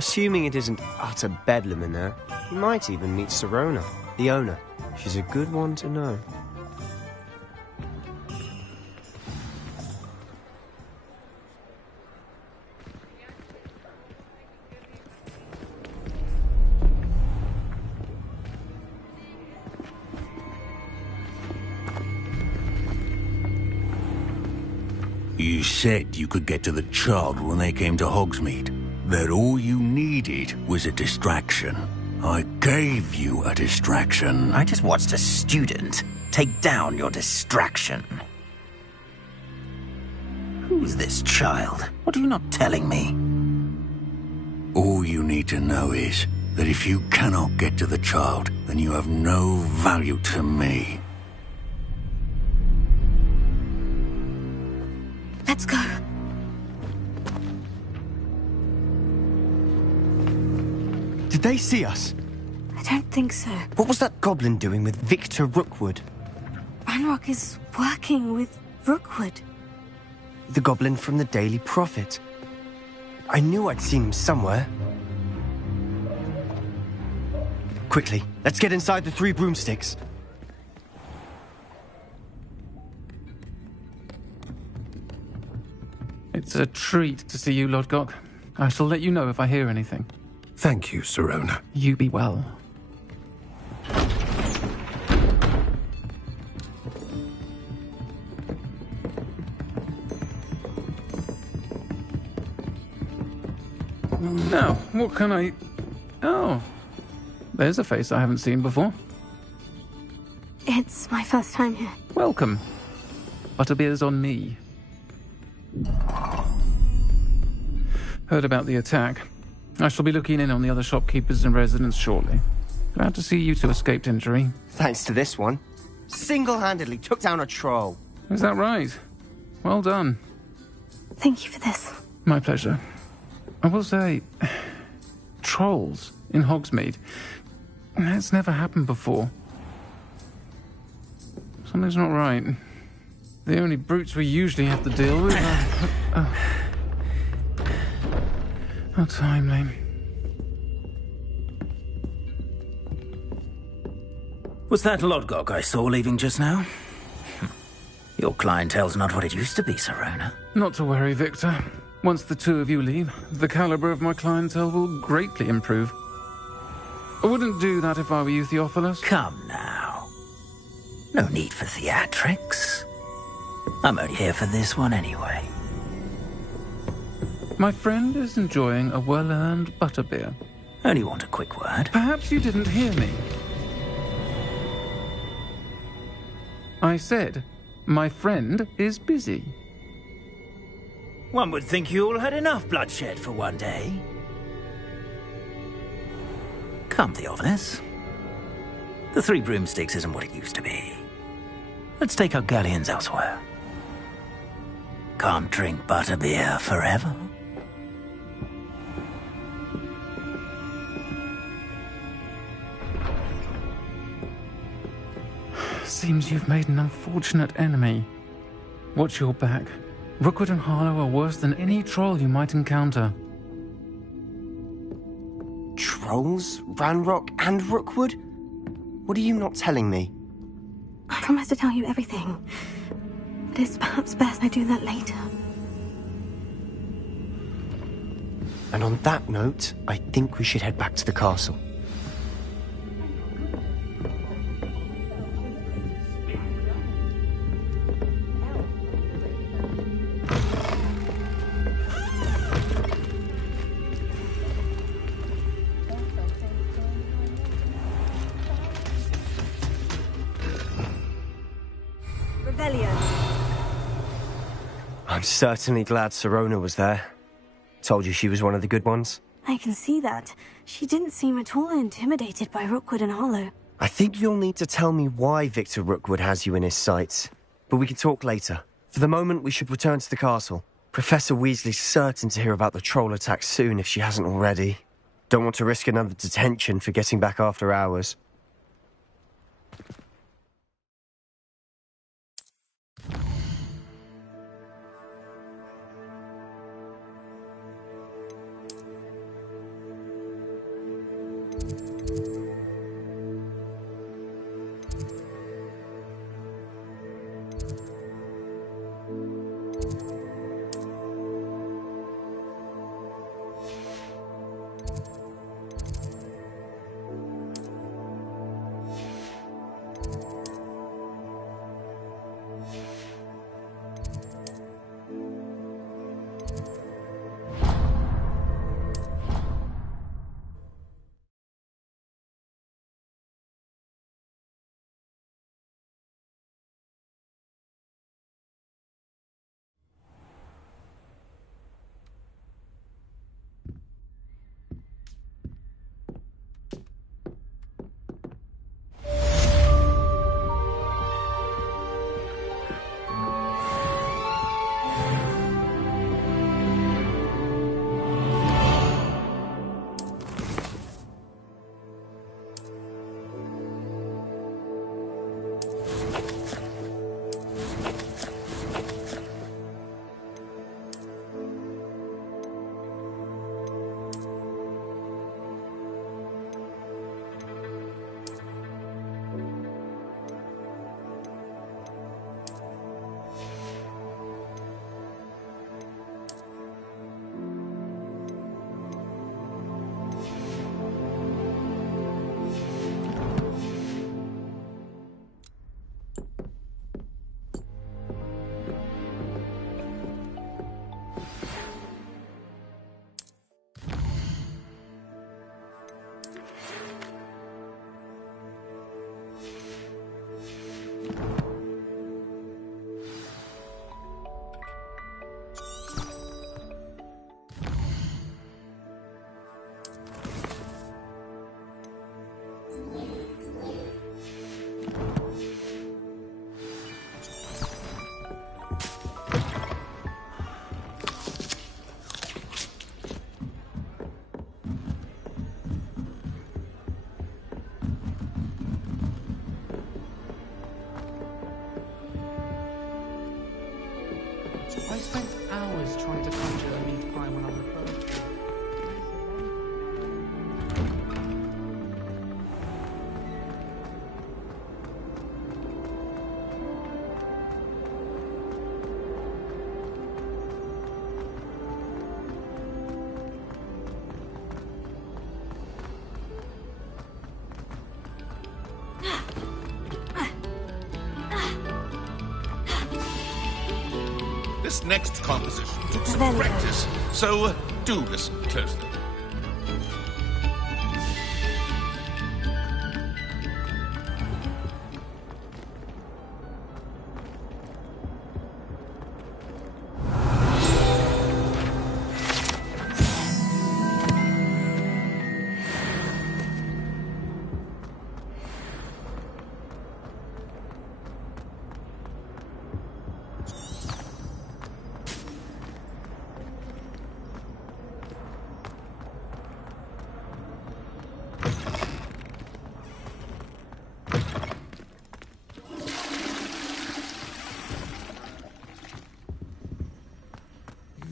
Assuming it isn't utter bedlam in there, you might even meet Sirona, the owner. She's a good one to know. You said you could get to the child when they came to Hogsmeade. That all you needed was a distraction. I gave you a distraction. I just watched a student take down your distraction. Who's this child? What are you not telling me? All you need to know is that if you cannot get to the child, then you have no value to me. Let's go. Did they see us? I don't think so. What was that goblin doing with Victor Rookwood? Ranrock is working with Rookwood. The goblin from the Daily Prophet. I knew I'd seen him somewhere. Quickly, let's get inside the 3 broomsticks. It's a treat to see you, Lodgok. I shall let you know if I hear anything. Thank you, Sirona. You be well. Now, what can I... Oh, there's a face I haven't seen before. It's my first time here. Welcome. Butterbeer's on me. Heard about the attack. I shall be looking in on the other shopkeepers and residents shortly. Glad to see you two escaped injury. Thanks to this one. Single-handedly took down a troll. Is that right? Well done. Thank you for this. My pleasure. I will say, trolls in Hogsmeade. That's never happened before. Something's not right. The only brutes we usually have to deal with are... How timely. Was that Lodgok I saw leaving just now? Your clientele's not what it used to be, Sirona. Not to worry, Victor. Once the two of you leave, the caliber of my clientele will greatly improve. I wouldn't do that if I were you, Theophilus. Come now. No need for theatrics. I'm only here for this one anyway. My friend is enjoying a well-earned butterbeer. Only want a quick word. Perhaps you didn't hear me. I said, my friend is busy. One would think you all had enough bloodshed for one day. Come, Theophilus. The 3 broomsticks isn't what it used to be. Let's take our galleons elsewhere. Can't drink butterbeer forever. Seems you've made an unfortunate enemy. Watch your back. Rookwood and Harlow are worse than any troll you might encounter. Trolls? Ranrock and Rookwood? What are you not telling me? I promise to tell you everything. But it's perhaps best I do that later. And on that note, I think we should head back to the castle. I'm certainly glad Sirona was there. Told you she was one of the good ones. I can see that. She didn't seem at all intimidated by Rookwood and Harlow. I think you'll need to tell me why Victor Rookwood has you in his sights. But we can talk later. For the moment, we should return to the castle. Professor Weasley's certain to hear about the troll attack soon if she hasn't already. Don't want to risk another detention for getting back after hours. I spent hours trying to conjure a meat pie when I referred to. This next composition took some practice, so do listen closely.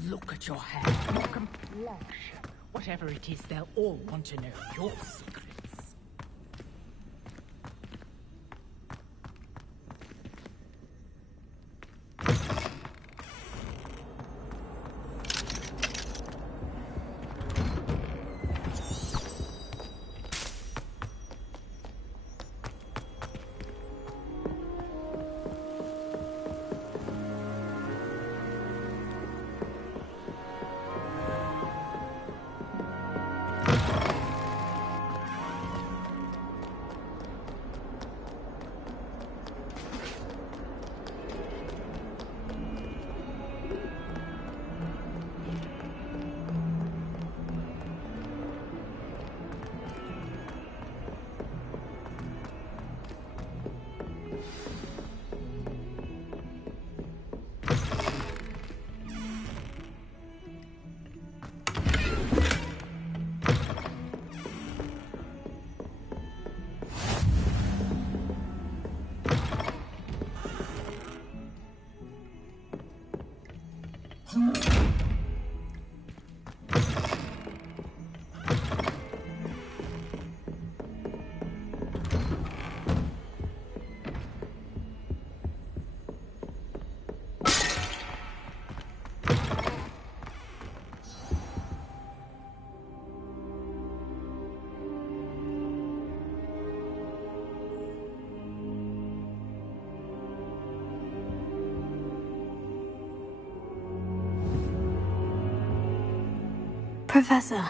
Look at your hair, your complexion. Whatever it is, they'll all want to know your secrets. Professor,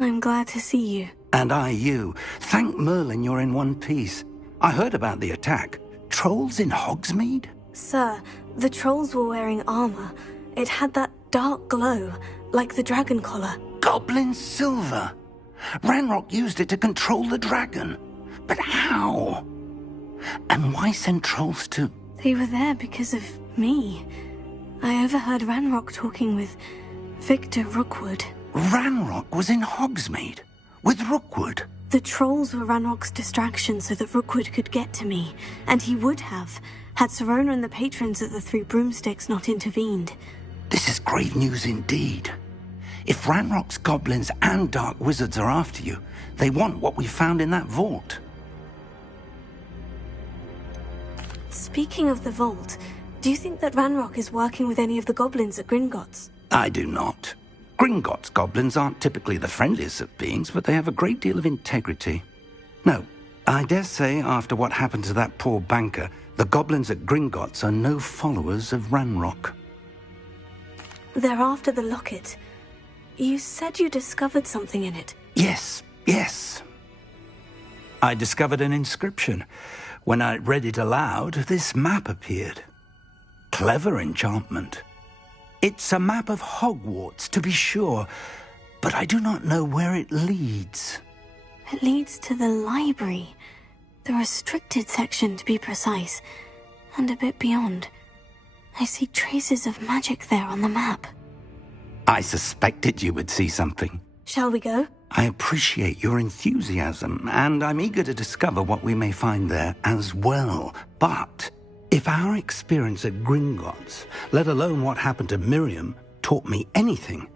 I'm glad to see you. And I you. Thank Merlin you're in one piece. I heard about the attack. Trolls in Hogsmeade? Sir, the trolls were wearing armor. It had that dark glow, like the dragon collar. Goblin silver! Ranrock used it to control the dragon. But how? And why send trolls to... They were there because of me. I overheard Ranrock talking with Victor Rookwood. Ranrock was in Hogsmeade? With Rookwood? The trolls were Ranrock's distraction so that Rookwood could get to me. And he would have, had Serona and the patrons at the Three Broomsticks not intervened. This is grave news indeed. If Ranrock's goblins and dark wizards are after you, they want what we found in that vault. Speaking of the vault, do you think that Ranrock is working with any of the goblins at Gringotts? I do not. Gringotts goblins aren't typically the friendliest of beings, but they have a great deal of integrity. No, I dare say after what happened to that poor banker, the goblins at Gringotts are no followers of Ranrock. They're after the locket. You said you discovered something in it. Yes. I discovered an inscription. When I read it aloud, this map appeared. Clever enchantment. It's a map of Hogwarts, to be sure, but I do not know where it leads. It leads to the library. The restricted section, to be precise, and a bit beyond. I see traces of magic there on the map. I suspected you would see something. Shall we go? I appreciate your enthusiasm, and I'm eager to discover what we may find there as well. But if our experience at Gringotts, let alone what happened to Miriam, taught me anything,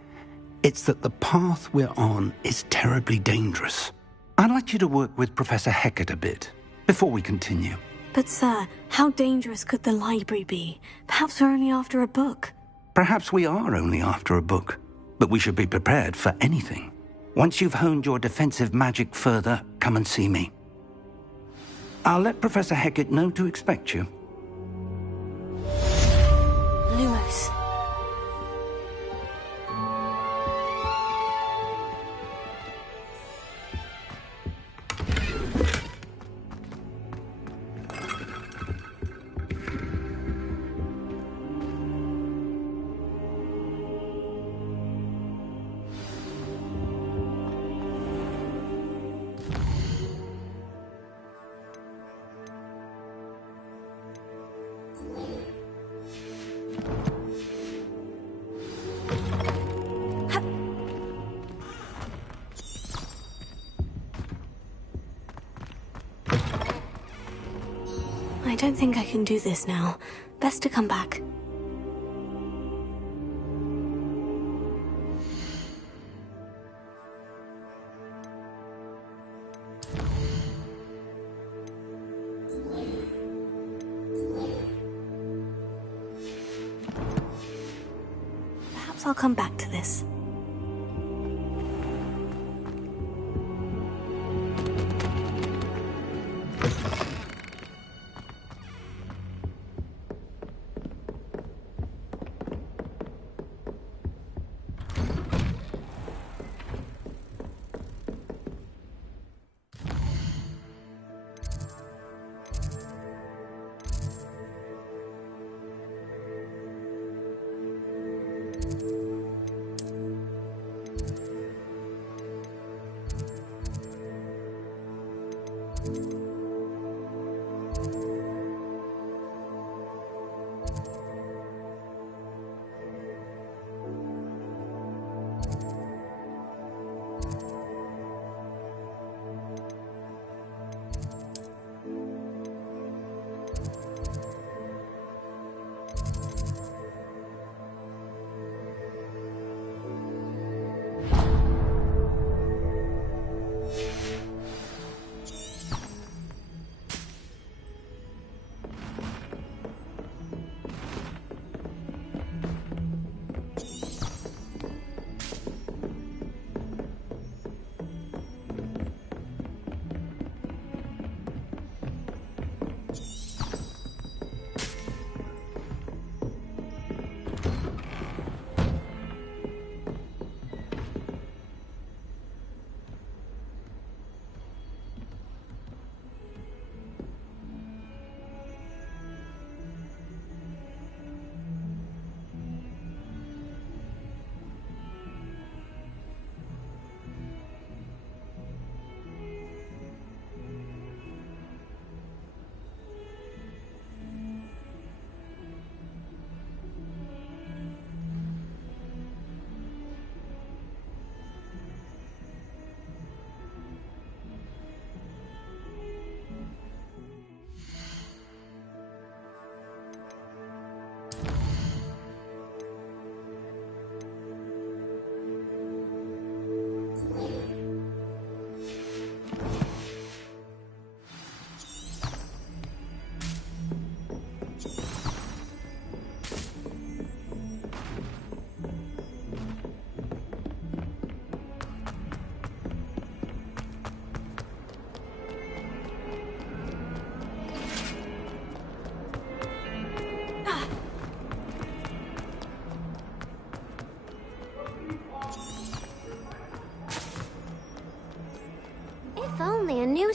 it's that the path we're on is terribly dangerous. I'd like you to work with Professor Hecat a bit, before we continue. But sir, how dangerous could the library be? Perhaps we're only after a book. Perhaps we are only after a book, but we should be prepared for anything. Once you've honed your defensive magic further, come and see me. I'll let Professor Hecat know to expect you. Lumos. I don't think I can do this now. Best to come back. Perhaps I'll come back to this.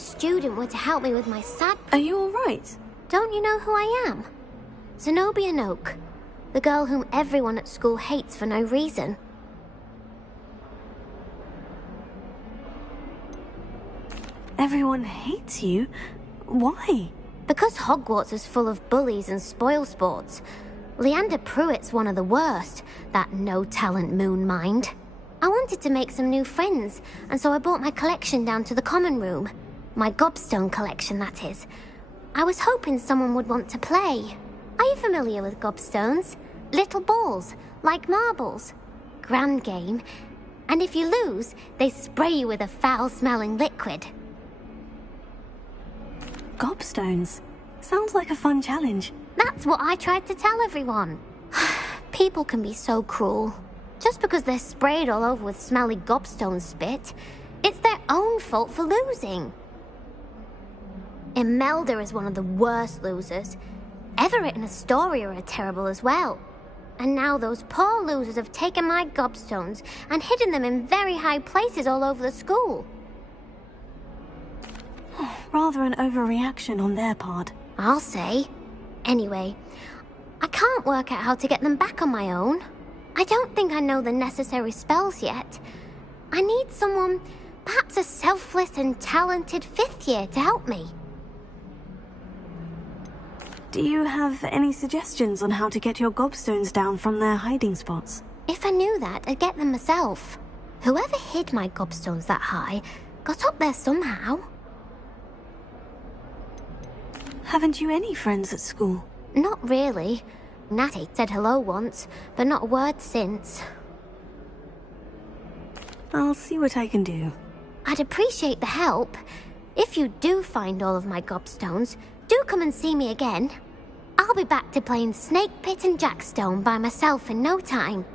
student were to help me with my sad... Are you alright? Don't you know who I am? Zenobia Noak, the girl whom everyone at school hates for no reason. Everyone hates you? Why? Because Hogwarts is full of bullies and spoilsports. Leander Pruitt's one of the worst, that no-talent moon mind. I wanted to make some new friends, and so I brought my collection down to the common room. My gobstone collection, that is. I was hoping someone would want to play. Are you familiar with gobstones? Little balls, like marbles. Grand game. And if you lose, they spray you with a foul-smelling liquid. Gobstones? Sounds like a fun challenge. That's what I tried to tell everyone. People can be so cruel. Just because they're sprayed all over with smelly gobstone spit, it's their own fault for losing. Imelda is one of the worst losers. Everett and Astoria are terrible as well. And now those poor losers have taken my gobstones and hidden them in very high places all over the school. Rather an overreaction on their part. I'll say. Anyway, I can't work out how to get them back on my own. I don't think I know the necessary spells yet. I need someone, perhaps a selfless and talented 5th year to help me. Do you have any suggestions on how to get your gobstones down from their hiding spots? If I knew that, I'd get them myself. Whoever hid my gobstones that high got up there somehow. Haven't you any friends at school? Not really. Natty said hello once, but not a word since. I'll see what I can do. I'd appreciate the help. If you do find all of my gobstones, do come and see me again. I'll be back to playing Snake Pit and Jackstone by myself in no time.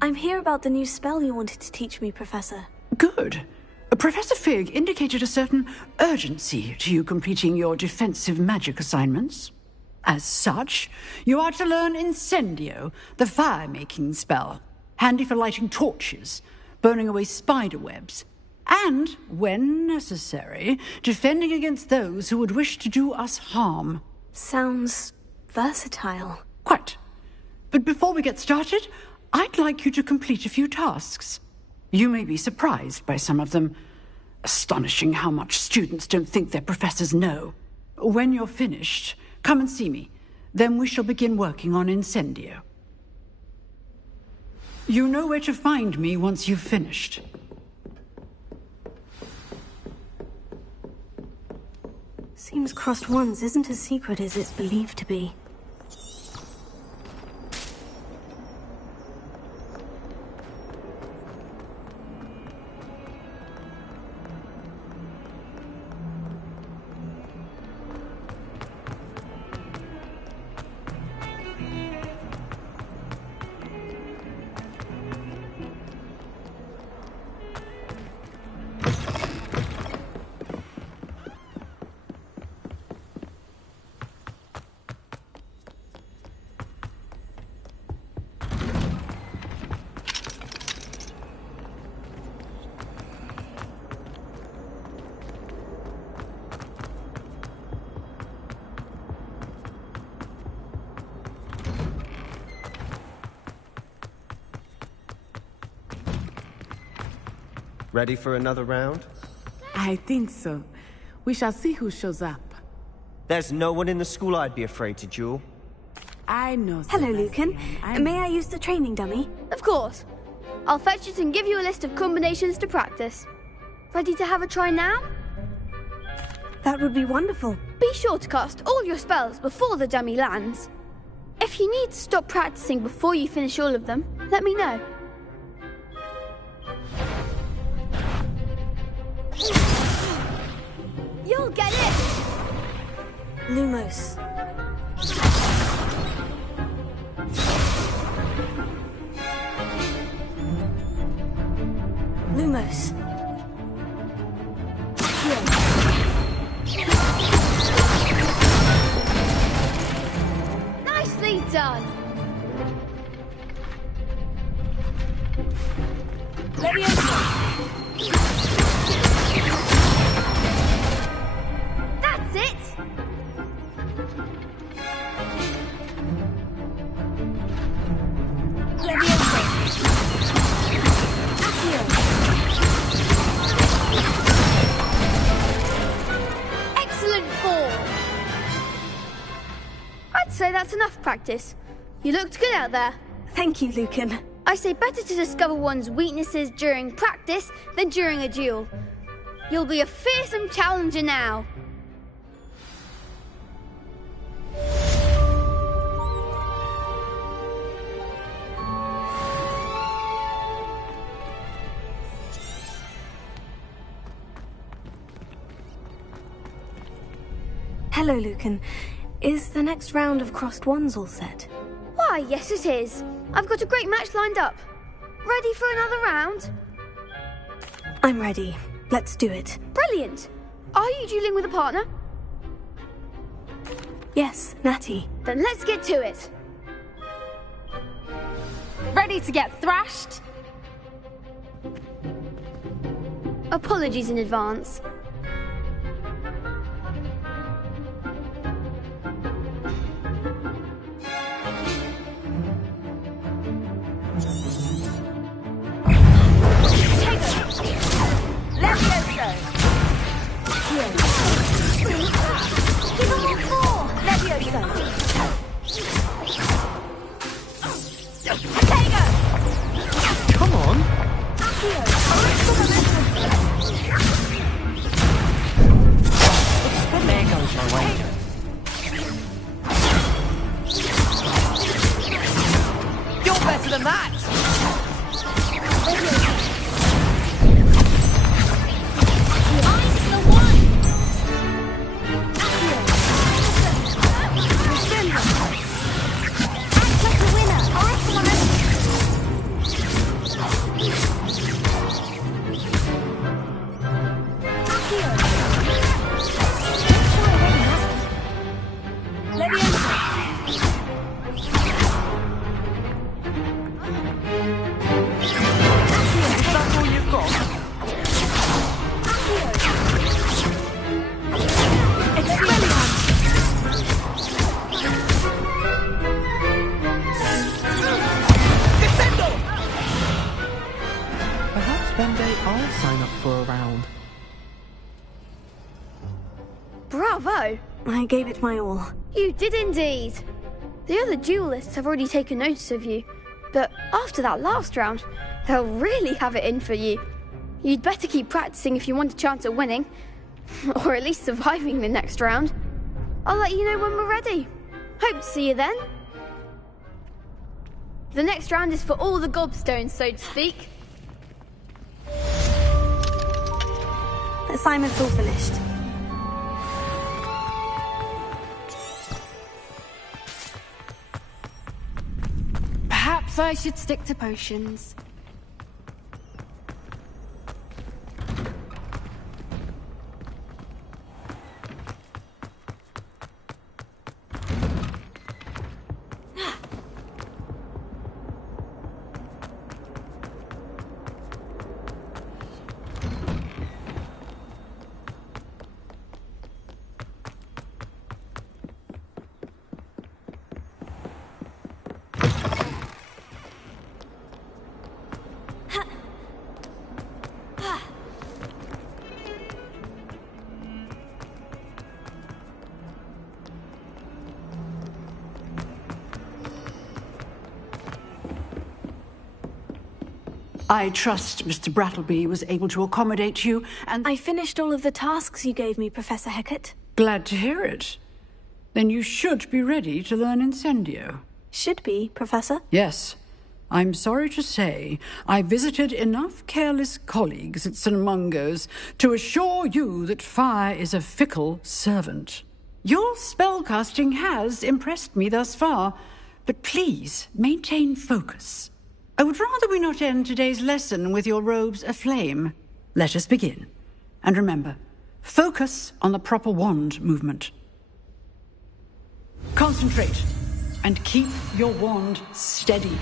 I'm here about the new spell you wanted to teach me, Professor. Good. Professor Fig indicated a certain urgency to you completing your defensive magic assignments. As such, you are to learn Incendio, the fire-making spell, handy for lighting torches, burning away spider webs, and, when necessary, defending against those who would wish to do us harm. Sounds versatile. Quite. But before we get started, I'd like you to complete a few tasks. You may be surprised by some of them. Astonishing how much students don't think their professors know. When you're finished, come and see me. Then we shall begin working on Incendio. You know where to find me once you've finished. Seems Crossed Wands isn't as secret as it's believed to be. Ready for another round? I think so. We shall see who shows up. There's no one in the school I'd be afraid to duel. I know. Hello, Lucan. May I use the training dummy? Of course. I'll fetch it and give you a list of combinations to practice. Ready to have a try now? That would be wonderful. Be sure to cast all your spells before the dummy lands. If you need to stop practicing before you finish all of them, let me know. You'll get it! Lumos. Lumos. Nicely done! That's it! Excellent form! I'd say that's enough practice. You looked good out there. Thank you, Lucan. I say better to discover one's weaknesses during practice than during a duel. You'll be a fearsome challenger now. Hello, Lucan. Is the next round of crossed wands all set? Why, yes it is. I've got a great match lined up. Ready for another round? I'm ready. Let's do it. Brilliant! Are you dueling with a partner? Yes, Natty. Then let's get to it. Ready to get thrashed? Apologies in advance. Come on! There goes my wager. You're better than that! I'll sign up for a round. Bravo! I gave it my all. You did indeed. The other duelists have already taken notice of you, but after that last round, they'll really have it in for you. You'd better keep practicing if you want a chance at winning, or at least surviving the next round. I'll let you know when we're ready. Hope to see you then. The next round is for all the gobstones, so to speak. The assignment's all finished. Perhaps I should stick to potions. I trust Mr. Brattleby was able to accommodate you, and I finished all of the tasks you gave me, Professor Hecat. Glad to hear it. Then you should be ready to learn Incendio. Should be, Professor? Yes. I'm sorry to say, I visited enough careless colleagues at St. Mungo's to assure you that fire is a fickle servant. Your spellcasting has impressed me thus far, but please maintain focus. I would rather we not end today's lesson with your robes aflame. Let us begin. And remember, focus on the proper wand movement. Concentrate, and keep your wand steady.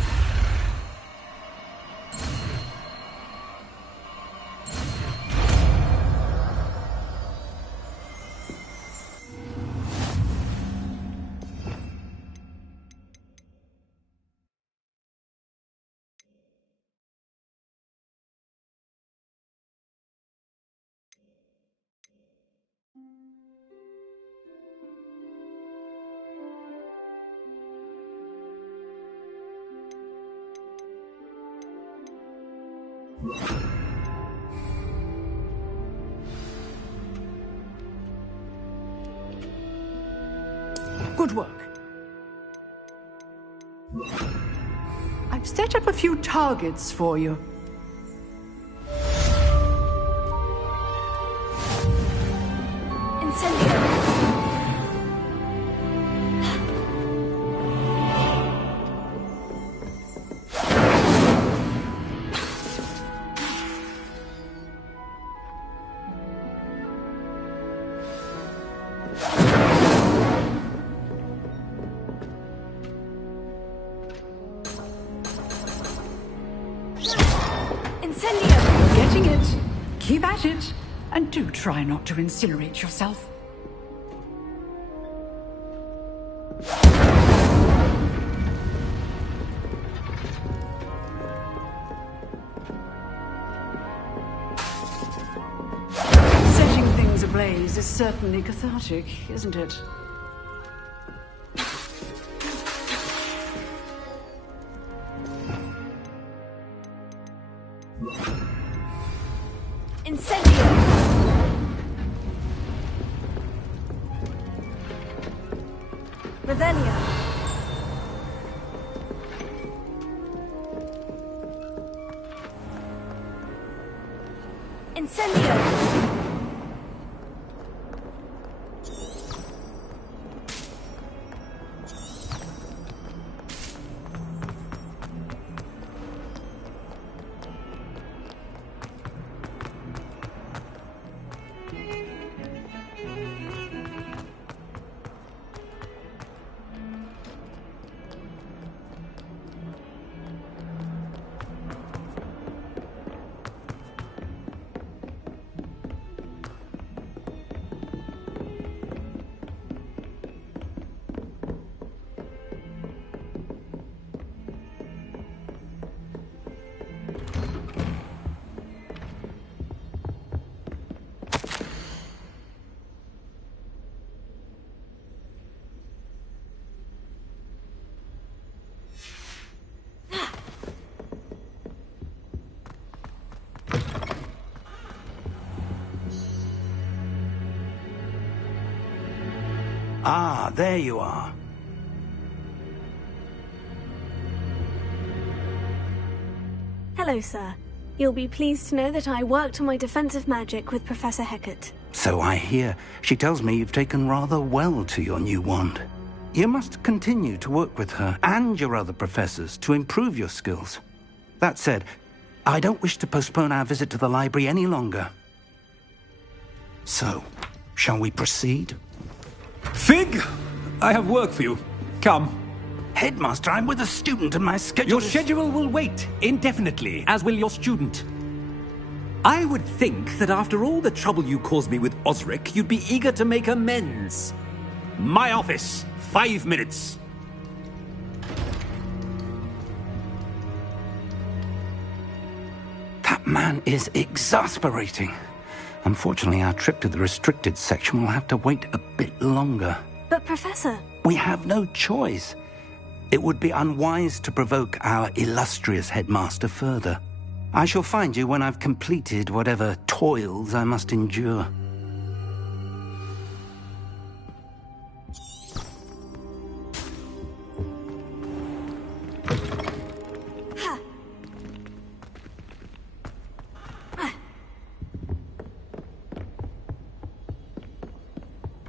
Good work. I've set up a few targets for you. Incendio. Getting it. Keep at it. And do try not to incinerate yourself. Setting things ablaze is certainly cathartic, isn't it? Incendio! Revelio! Incendio! Ah, there you are. Hello, sir. You'll be pleased to know that I worked on my defensive magic with Professor Hecat. So I hear. She tells me you've taken rather well to your new wand. You must continue to work with her and your other professors to improve your skills. That said, I don't wish to postpone our visit to the library any longer. So, shall we proceed? Fig! I have work for you. Come. Headmaster, I'm with a student and my schedule Your schedule will wait indefinitely, as will your student. I would think that after all the trouble you caused me with Osric, you'd be eager to make amends. My office, 5 minutes. That man is exasperating. Unfortunately, our trip to the restricted section will have to wait a bit longer. But, Professor... We have no choice. It would be unwise to provoke our illustrious headmaster further. I shall find you when I've completed whatever toils I must endure.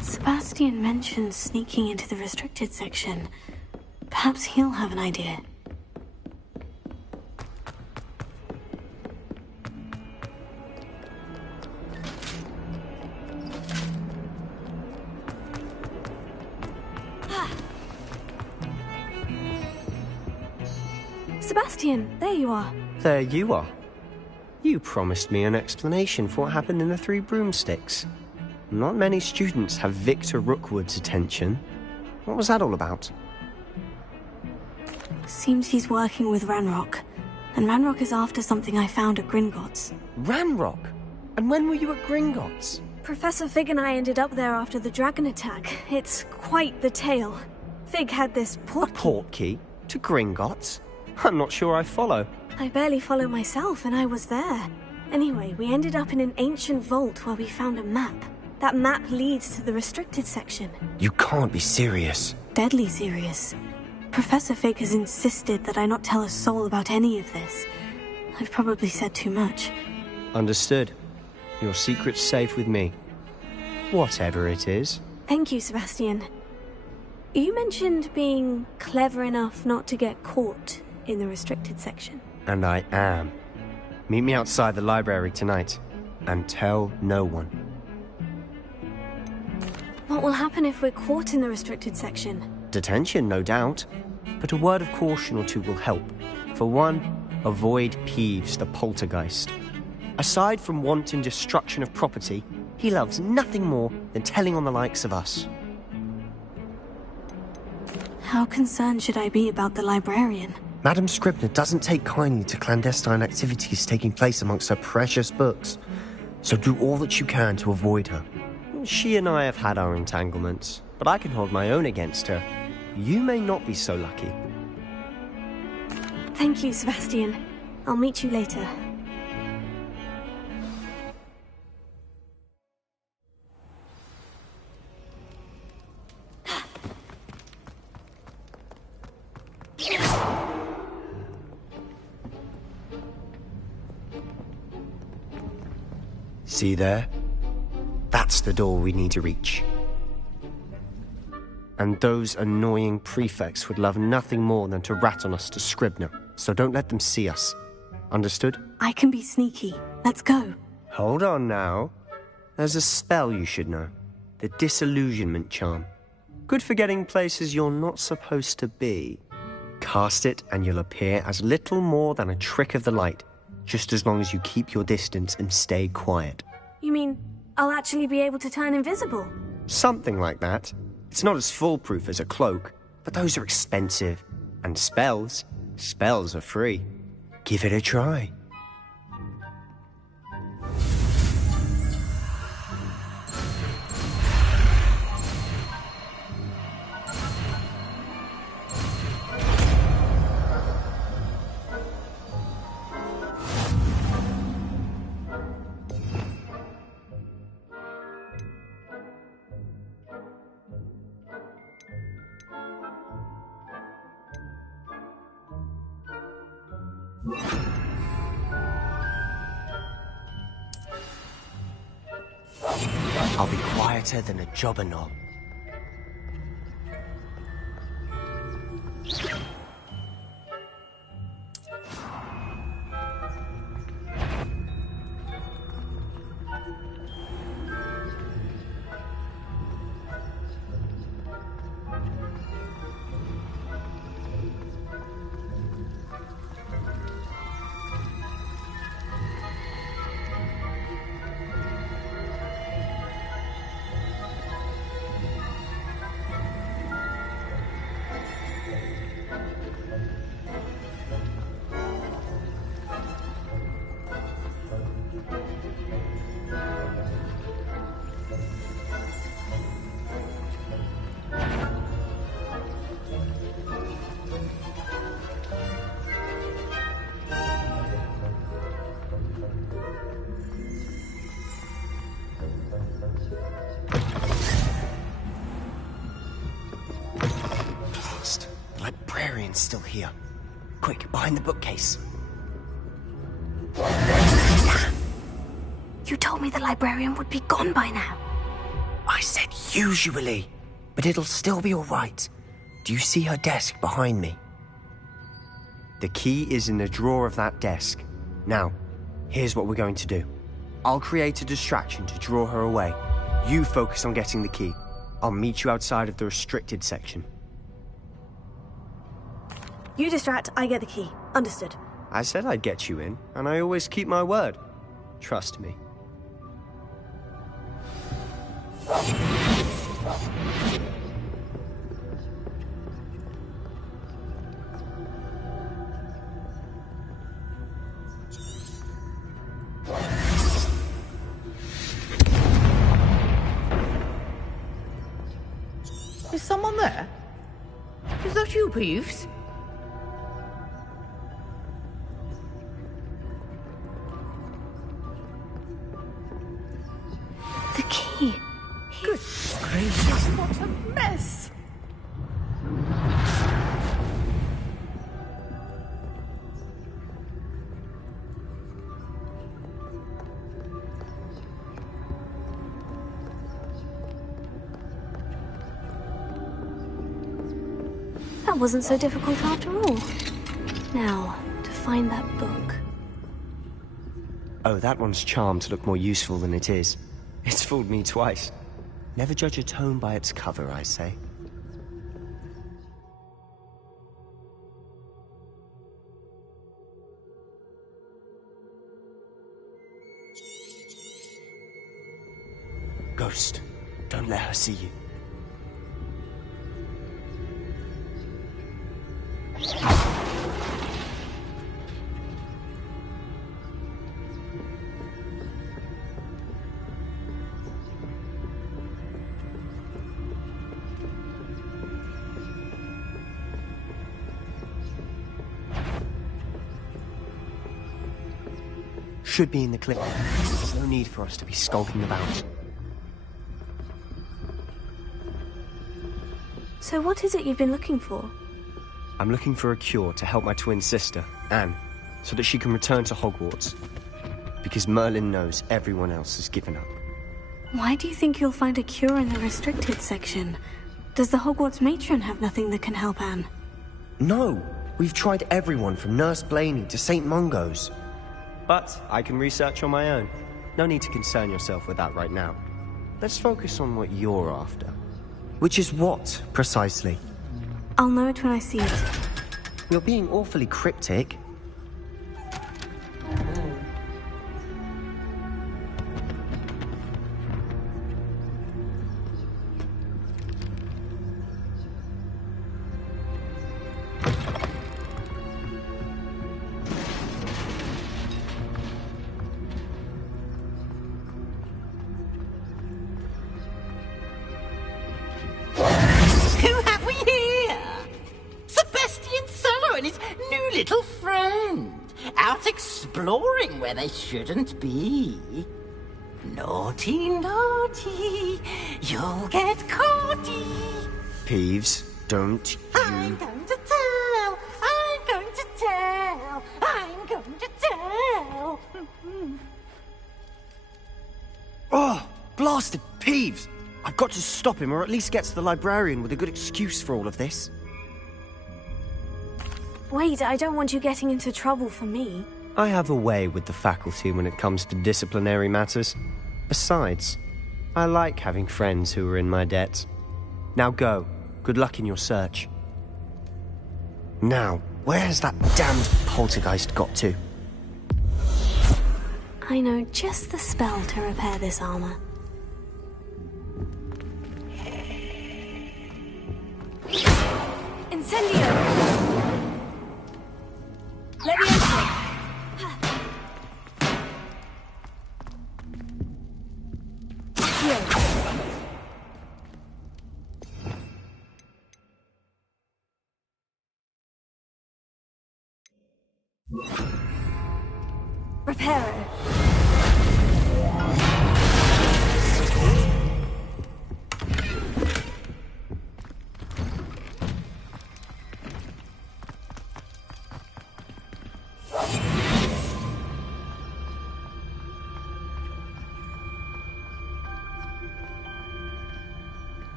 Sebastian mentioned sneaking into the restricted section. Perhaps he'll have an idea. Sebastian, there you are. There you are. You promised me an explanation for what happened in the Three Broomsticks. Not many students have Victor Rookwood's attention. What was that all about? Seems he's working with Ranrock. And Ranrock is after something I found at Gringotts. Ranrock? And when were you at Gringotts? Professor Fig and I ended up there after the dragon attack. It's quite the tale. Fig had this port... A portkey? To Gringotts? I'm not sure I follow. I barely follow myself, and I was there. Anyway, we ended up in an ancient vault where we found a map. That map leads to the restricted section. You can't be serious. Deadly serious. Professor Fig has insisted that I not tell a soul about any of this. I've probably said too much. Understood. Your secret's safe with me. Whatever it is. Thank you, Sebastian. You mentioned being clever enough not to get caught in the restricted section. And I am. Meet me outside the library tonight. And tell no one. What will happen if we're caught in the restricted section? Detention, no doubt. But a word of caution or two will help. For one, avoid Peeves, the poltergeist. Aside from wanton destruction of property, he loves nothing more than telling on the likes of us. How concerned should I be about the librarian? Madame Scribner doesn't take kindly to clandestine activities taking place amongst her precious books. So do all that you can to avoid her. She and I have had our entanglements, but I can hold my own against her. You may not be so lucky. Thank you, Sebastian. I'll meet you later. See there? That's the door we need to reach. And those annoying prefects would love nothing more than to rat on us to Scribner, so don't let them see us. Understood? I can be sneaky. Let's go. Hold on now. There's a spell you should know. The Disillusionment Charm. Good for getting places you're not supposed to be. Cast it and you'll appear as little more than a trick of the light, just as long as you keep your distance and stay quiet. You mean I'll actually be able to turn invisible? Something like that. It's not as foolproof as a cloak, but those are expensive. And spells are free. Give it a try. I'll be quieter than a jobberknoll. librarian's still here. Quick, behind the bookcase. You told me the librarian would be gone by now. I said usually, but it'll still be all right. Do you see her desk behind me? The key is in the drawer of that desk. Now, here's what we're going to do. I'll create a distraction to draw her away. You focus on getting the key. I'll meet you outside of the restricted section. You distract, I get the key. Understood. I said I'd get you in, and I always keep my word. Trust me. Is someone there? Is that you, Peeves? The key. Good gracious, what a mess! That wasn't so difficult after all. Now, to find that book. Oh, that one's charmed to look more useful than it is. It's fooled me twice. Never judge a tome by its cover, I say. Ghost, don't let her see you. Should be in the clip. There's no need for us to be skulking about. So what is it you've been looking for? I'm looking for a cure to help my twin sister, Anne, so that she can return to Hogwarts. Because Merlin knows everyone else has given up. Why do you think you'll find a cure in the restricted section? Does the Hogwarts matron have nothing that can help Anne? No! We've tried everyone from Nurse Blaney to St. Mungo's. But I can research on my own. No need to concern yourself with that right now. Let's focus on what you're after. Which is what, precisely? I'll know it when I see it. You're being awfully cryptic. Exploring where they shouldn't be. Naughty, naughty, you'll get caughty. Peeves, don't you... I'm going to tell, I'm going to tell, I'm going to tell. Oh, blasted Peeves! I've got to stop him, or at least get to the librarian with a good excuse for all of this. Wait, I don't want you getting into trouble for me. I have a way with the faculty when it comes to disciplinary matters. Besides, I like having friends who are in my debt. Now go. Good luck in your search. Now, where's that damned poltergeist got to? I know just the spell to repair this armor. Incendio! Let me enter! Reparo.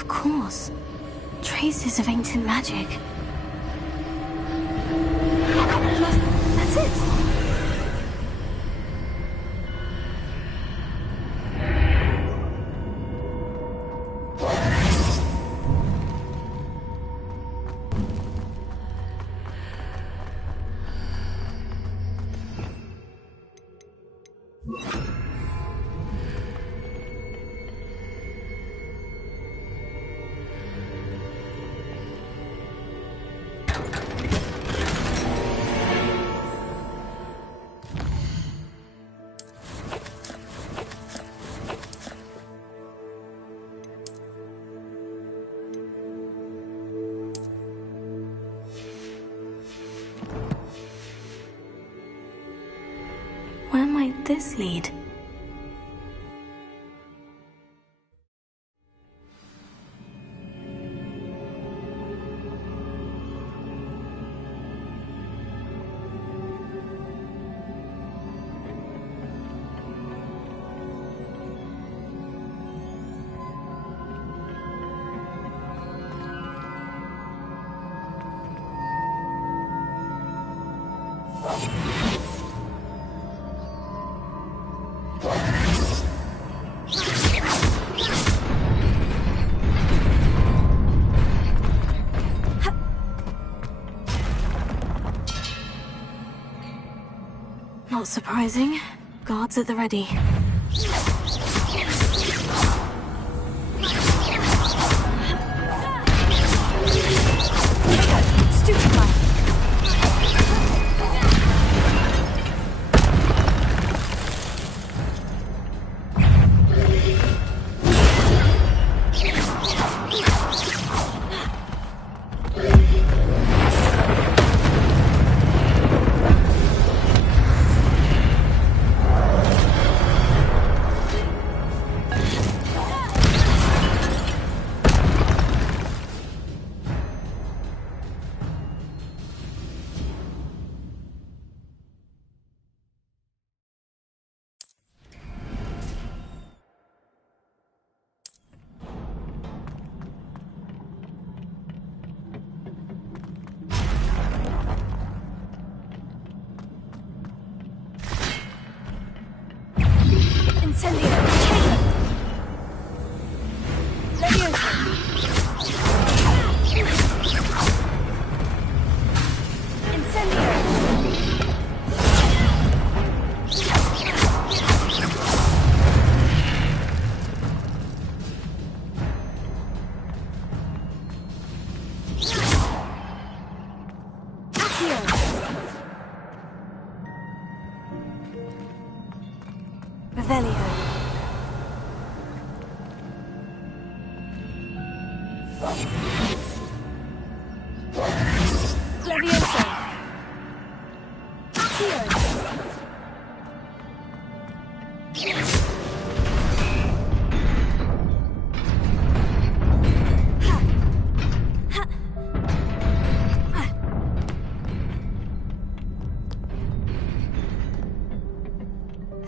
Of course. Traces of ancient magic. That's it! Where might this lead? Not surprising. Guards at the ready.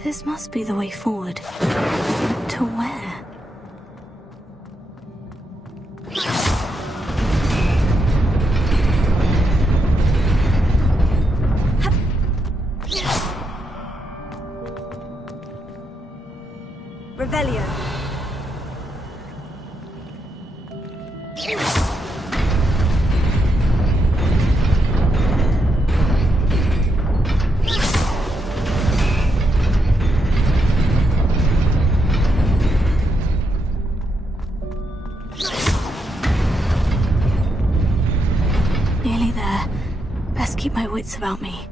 This must be the way forward. To where? Revelio. Nearly there. Best keep my wits about me.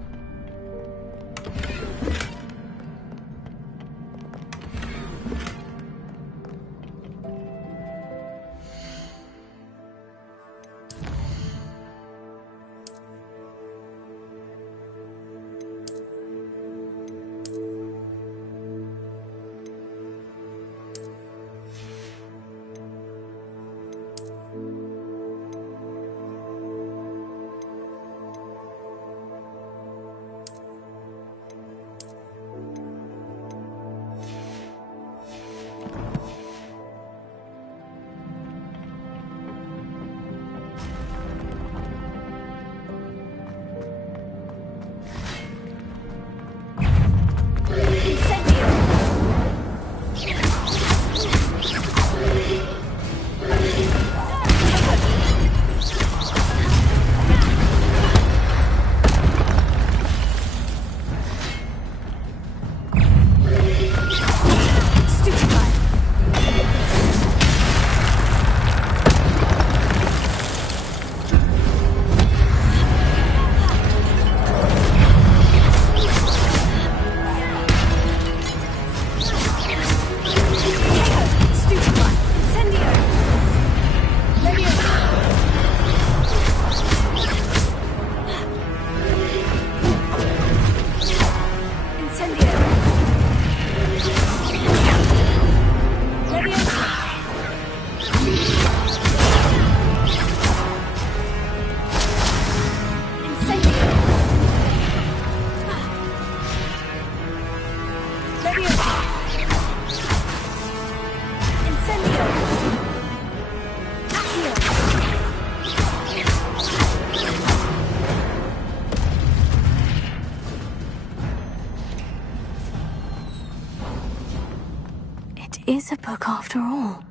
is a book after all.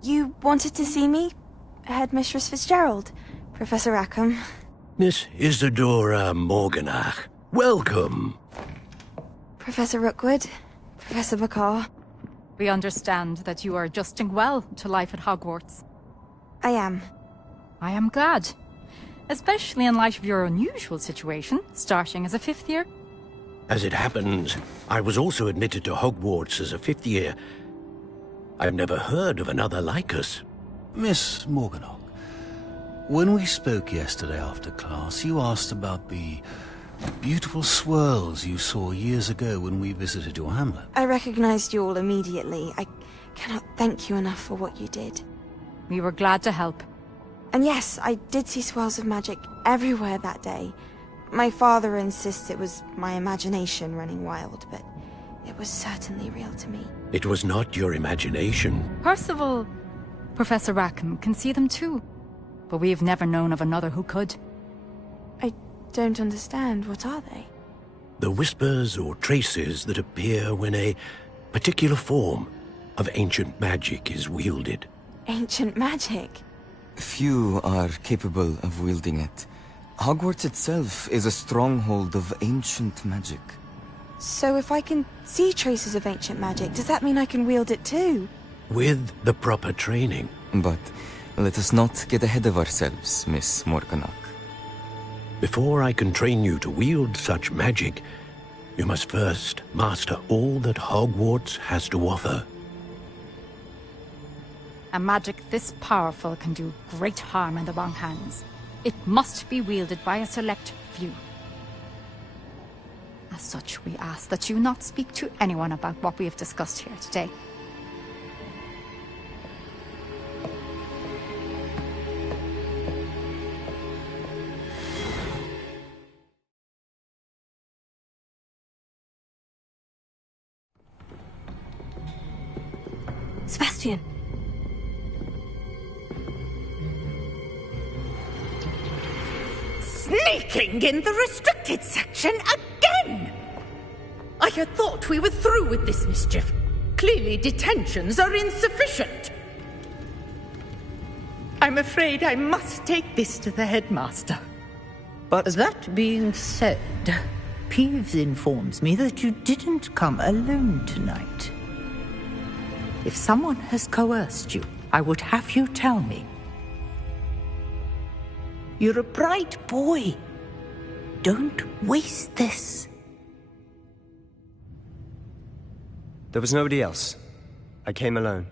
You wanted to see me? Headmistress Fitzgerald, Professor Rackham. Miss Isadora Morganach, welcome. Professor Rookwood, Professor Bakar. We understand that you are adjusting well to life at Hogwarts. I am. I am glad. Especially in light of your unusual situation, starting as a 5th year. As it happens, I was also admitted to Hogwarts as a 5th year. I've never heard of another like us. Miss Morganach, when we spoke yesterday after class, you asked about the beautiful swirls you saw years ago when we visited your hamlet. I recognized you all immediately. I cannot thank you enough for what you did. We were glad to help. And yes, I did see swirls of magic everywhere that day. My father insists it was my imagination running wild, but it was certainly real to me. It was not your imagination. Percival, Professor Rackham can see them too. But we have never known of another who could. I don't understand. What are they? The whispers or traces that appear when a particular form of ancient magic is wielded. Ancient magic? Few are capable of wielding it. Hogwarts itself is a stronghold of ancient magic. So if I can see traces of ancient magic, does that mean I can wield it too? With the proper training. But let us not get ahead of ourselves, Miss Morganach. Before I can train you to wield such magic, you must first master all that Hogwarts has to offer. A magic this powerful can do great harm in the wrong hands. It must be wielded by a select few. As such, we ask that you not speak to anyone about what we have discussed here today. Sebastian! Sneaking in the restricted section again! I had thought we were through with this mischief. Clearly detentions are insufficient. I'm afraid I must take this to the headmaster. But that being said, Peeves informs me that you didn't come alone tonight. If someone has coerced you, I would have you tell me. You're a bright boy. Don't waste this. There was nobody else. I came alone.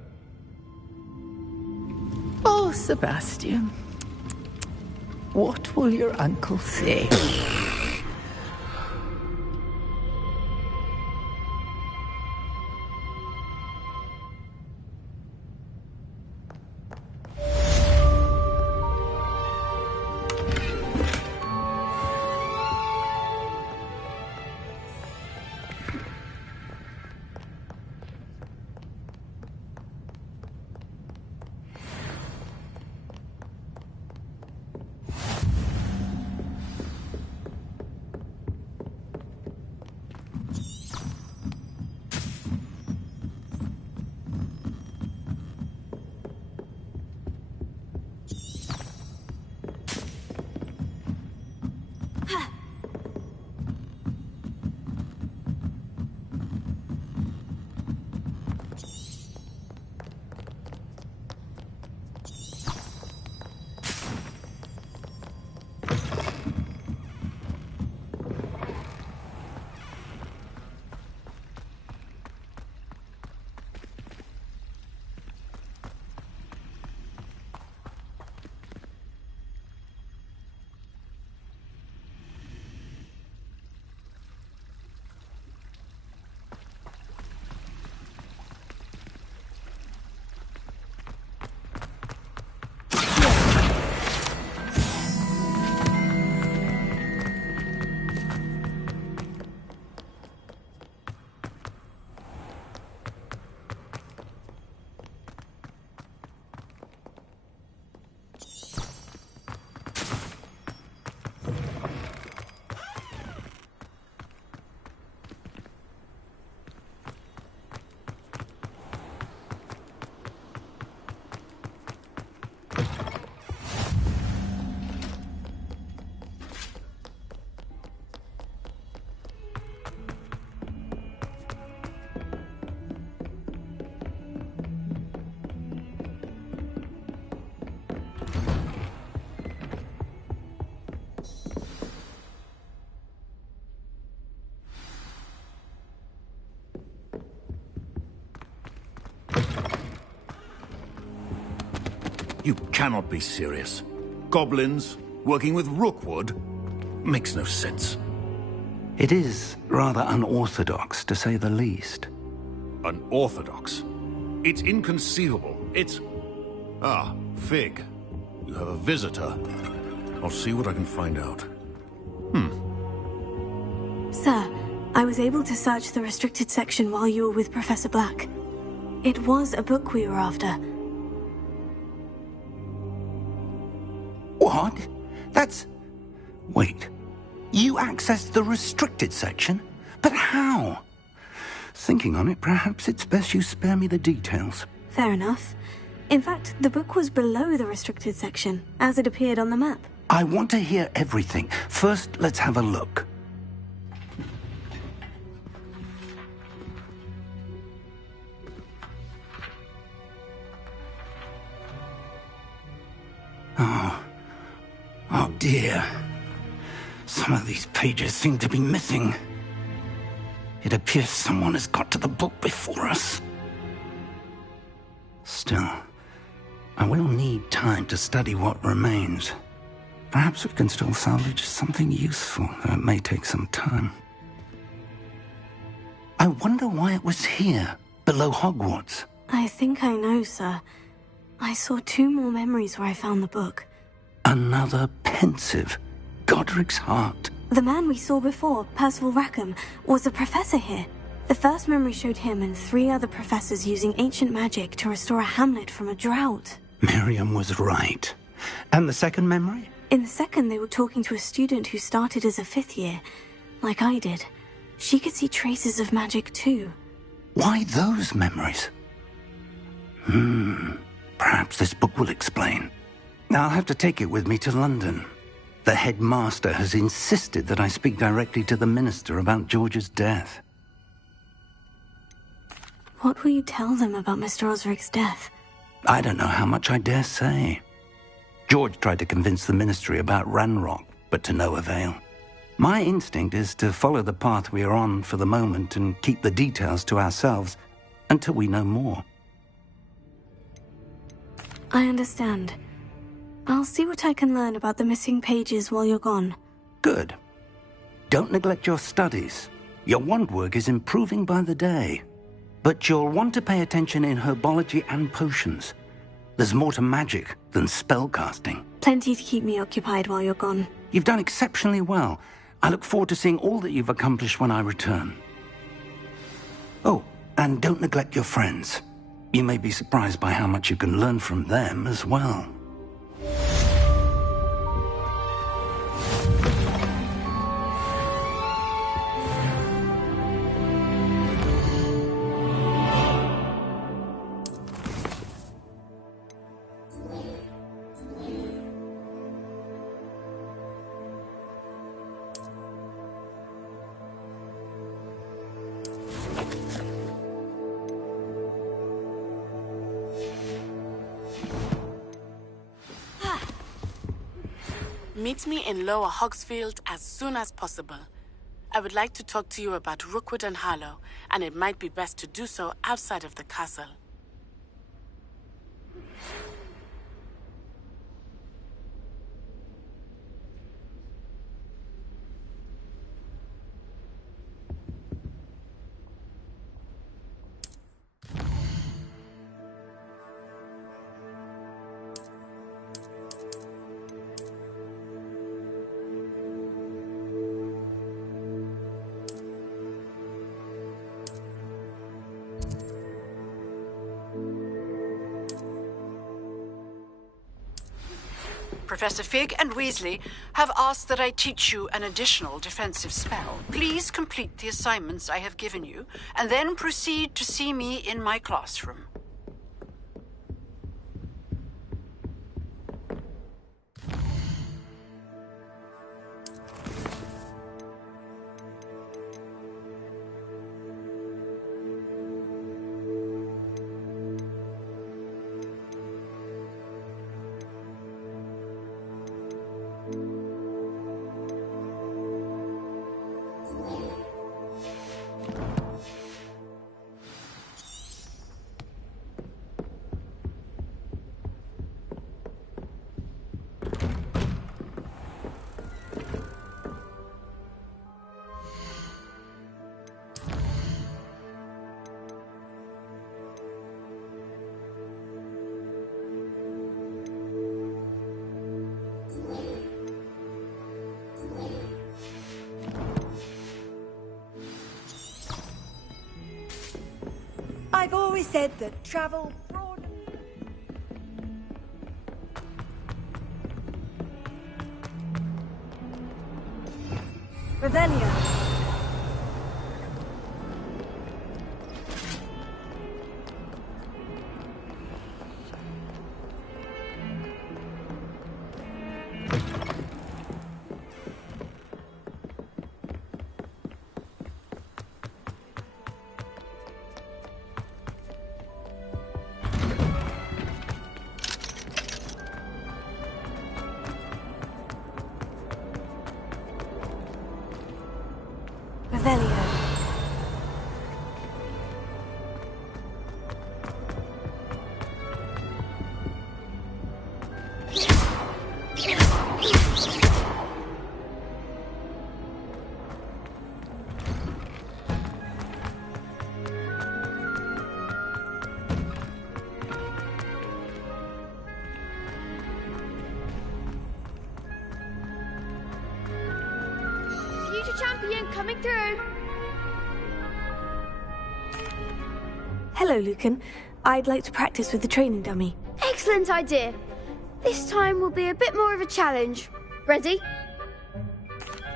Oh, Sebastian. What will your uncle say? You cannot be serious. Goblins working with Rookwood? Makes no sense. It is rather unorthodox, to say the least. Unorthodox? It's inconceivable. It's... Ah, Fig. You have a visitor. I'll see what I can find out. Sir, I was able to search the restricted section while you were with Professor Black. It was a book we were after. What? That's... Wait. You accessed the restricted section? But how? Thinking on it, perhaps it's best you spare me the details. Fair enough. In fact, the book was below the restricted section, as it appeared on the map. I want to hear everything. First, let's have a look. Oh dear. Some of these pages seem to be missing. It appears someone has got to the book before us. Still, I will need time to study what remains. Perhaps we can still salvage something useful, though it may take some time. I wonder why it was here, below Hogwarts. I think I know, sir. I saw 2 more memories where I found the book. Another pensive. Godric's heart. The man we saw before, Percival Rackham, was a professor here. The first memory showed him and 3 other professors using ancient magic to restore a hamlet from a drought. Miriam was right. And the second memory? In the second, they were talking to a student who started as a 5th year, like I did. She could see traces of magic too. Why those memories? Perhaps this book will explain. I'll have to take it with me to London. The headmaster has insisted that I speak directly to the minister about George's death. What will you tell them about Mr. Osric's death? I don't know how much I dare say. George tried to convince the ministry about Ranrock, but to no avail. My instinct is to follow the path we are on for the moment and keep the details to ourselves until we know more. I understand. I'll see what I can learn about the missing pages while you're gone. Good. Don't neglect your studies. Your wand work is improving by the day. But you'll want to pay attention in herbology and potions. There's more to magic than spellcasting. Plenty to keep me occupied while you're gone. You've done exceptionally well. I look forward to seeing all that you've accomplished when I return. Oh, and don't neglect your friends. You may be surprised by how much you can learn from them as well. Meet me in Lower Hogsfield as soon as possible. I would like to talk to you about Rookwood and Harlow, and it might be best to do so outside of the castle. Professor Fig and Weasley have asked that I teach you an additional defensive spell. Please complete the assignments I have given you, and then proceed to see me in my classroom. I've always said that travel broadens. Revelio. Champion coming through. Hello, Lucan. I'd like to practice with the training dummy. Excellent idea. This time will be a bit more of a challenge. Ready?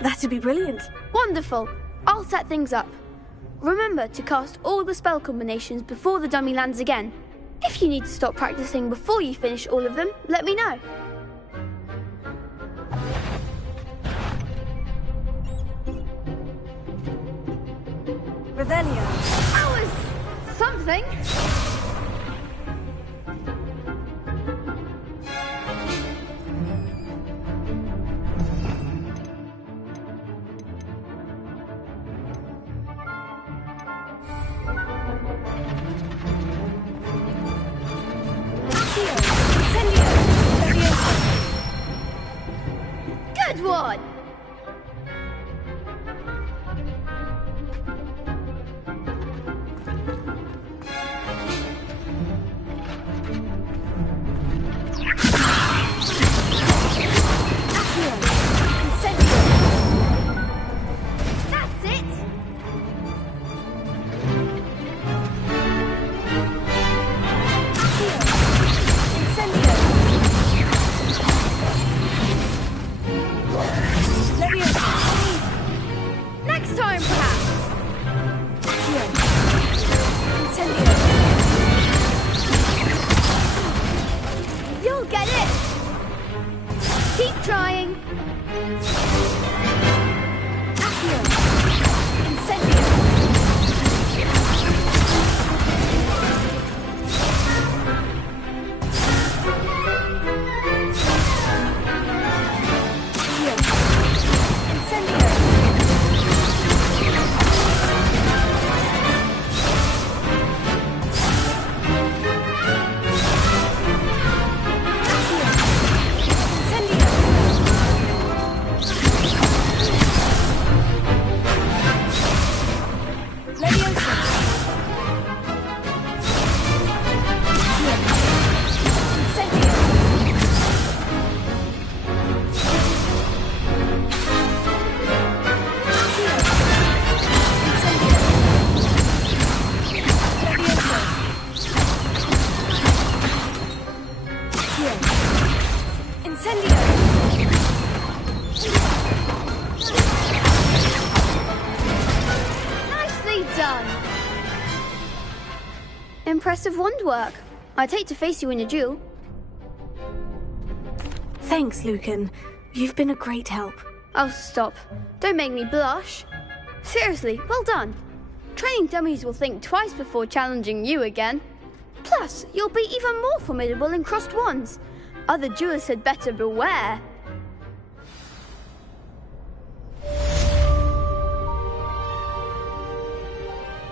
That'd be brilliant. Wonderful. I'll set things up. Remember to cast all the spell combinations before the dummy lands again. If you need to stop practicing before you finish all of them, let me know. Revelio. That was something. Good one. That's it. Next time, perhaps. You'll get it. Keep trying. Nicely done. Impressive wand work. I'd hate to face you in a duel. Thanks, Lucan. You've been a great help. Oh, stop. Don't make me blush. Seriously, well done. Training dummies will think twice before challenging you again. Plus, you'll be even more formidable in crossed wands. Other duelists had better beware.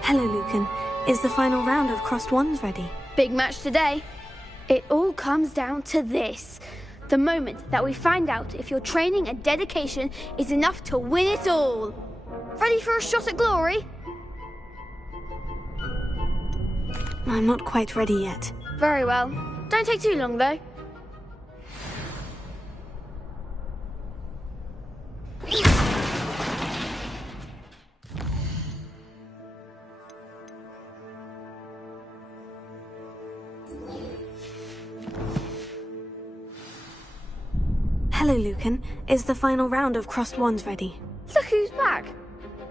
Hello, Lucan. Is the final round of crossed wands ready? Big match today. It all comes down to this. The moment that we find out if your training and dedication is enough to win it all. Ready for a shot at glory? I'm not quite ready yet. Very well. Don't take too long, though. Hello, Lucan. Is the final round of crossed wands ready? Look who's back.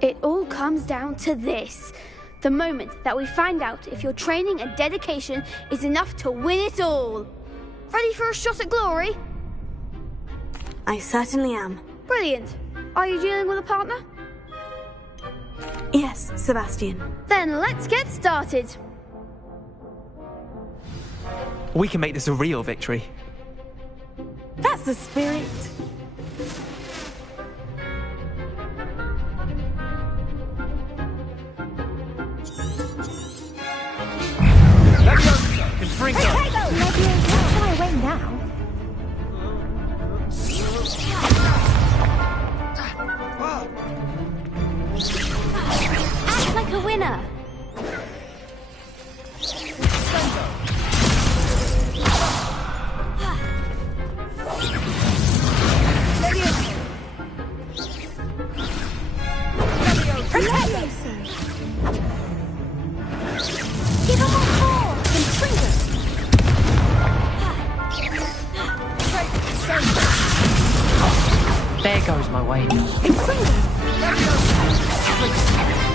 It all comes down to this. The moment that we find out if your training and dedication is enough to win it all. Ready for a shot at glory? I certainly am. Brilliant. Are you dealing with a partner? Yes, Sebastian. Then let's get started. We can make this a real victory. That's the spirit. That's my way now. Act like a winner. Give him a call. Intriguer. There goes my way. Intriguer.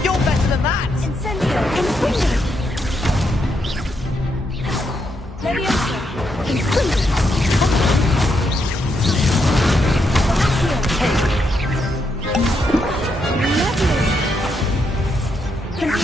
You're better than that! Incendio. Intriguer. Leviosa. Intriguer. Leviosa.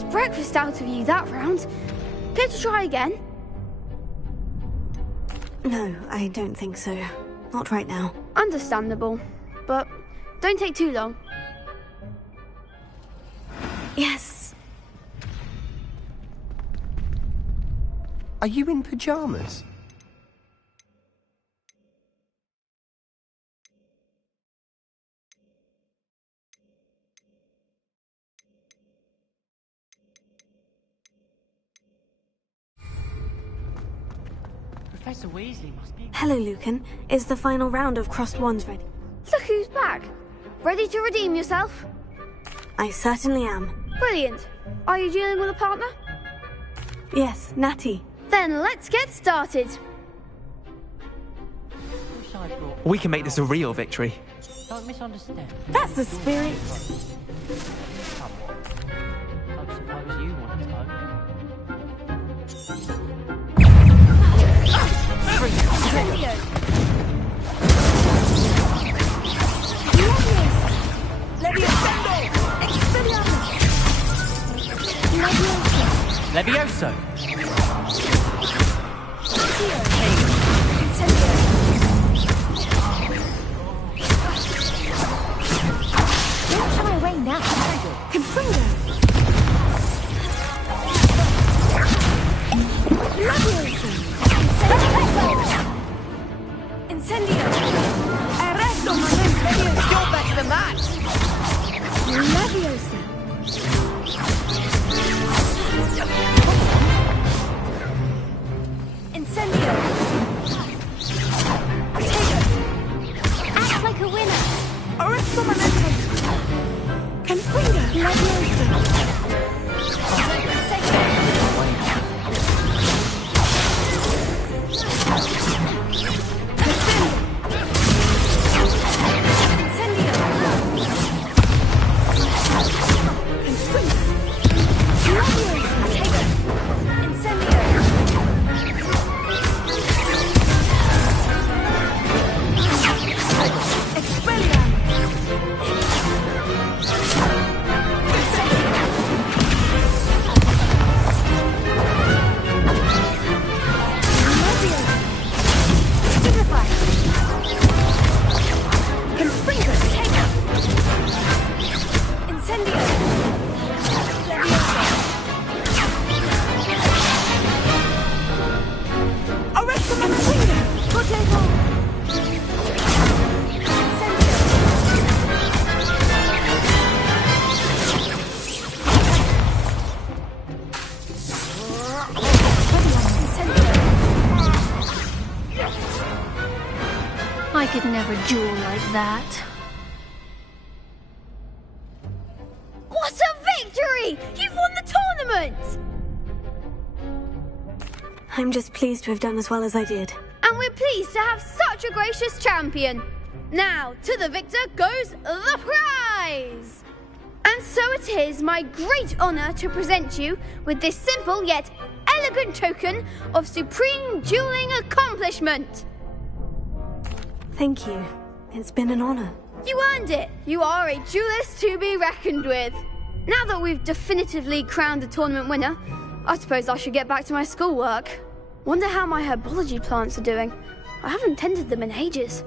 best breakfast out of you that round. Care to try again? No, I don't think so. Not right now. Understandable. But don't take too long. Yes. Are you in pajamas? Professor Weasley must be... Hello, Lucan. Is the final round of Crossed Wands ready? Look who's back. Ready to redeem yourself? I certainly am. Brilliant. Are you dealing with a partner? Yes, Natty. Then let's get started. We can make this a real victory. Don't misunderstand. That's the spirit. Don't suppose you want to know. Incendio! Levioso! Where shall I rain now? Confringo! Incendio! Arresto, Leviosa! You're better than that! Leviosa! Incendio! Act like a winner. Arresto momento! Confringo! Leviosa! I could never duel like that. What a victory! You've won the tournament! I'm just pleased to have done as well as I did. And we're pleased to have such a gracious champion. Now, to the victor goes the prize! And so it is my great honor to present you with this simple yet elegant token of supreme dueling accomplishment. Thank you. It's been an honor. You earned it. You are a duelist to be reckoned with. Now that we've definitively crowned the tournament winner, I suppose I should get back to my schoolwork. Wonder how my herbology plants are doing. I haven't tended them in ages.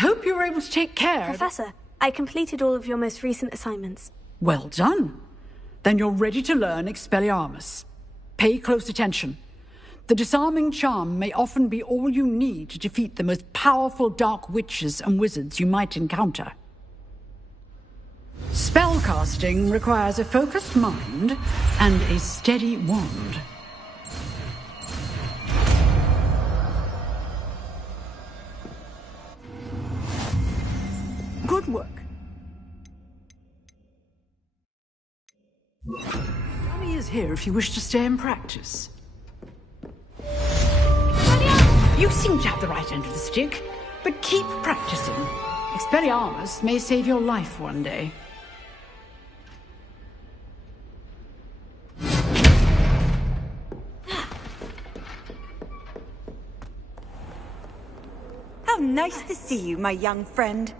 hope you were able to take care. Professor, I completed all of your most recent assignments. Well done. Then you're ready to learn Expelliarmus. Pay close attention. The disarming charm may often be all you need to defeat the most powerful dark witches and wizards you might encounter. Spellcasting requires a focused mind and a steady wand. Good work. Mommy is here if you wish to stay and practice. You seem to have the right end of the stick, but keep practicing. Expelliarmus may save your life one day. How nice to see you, my young friend.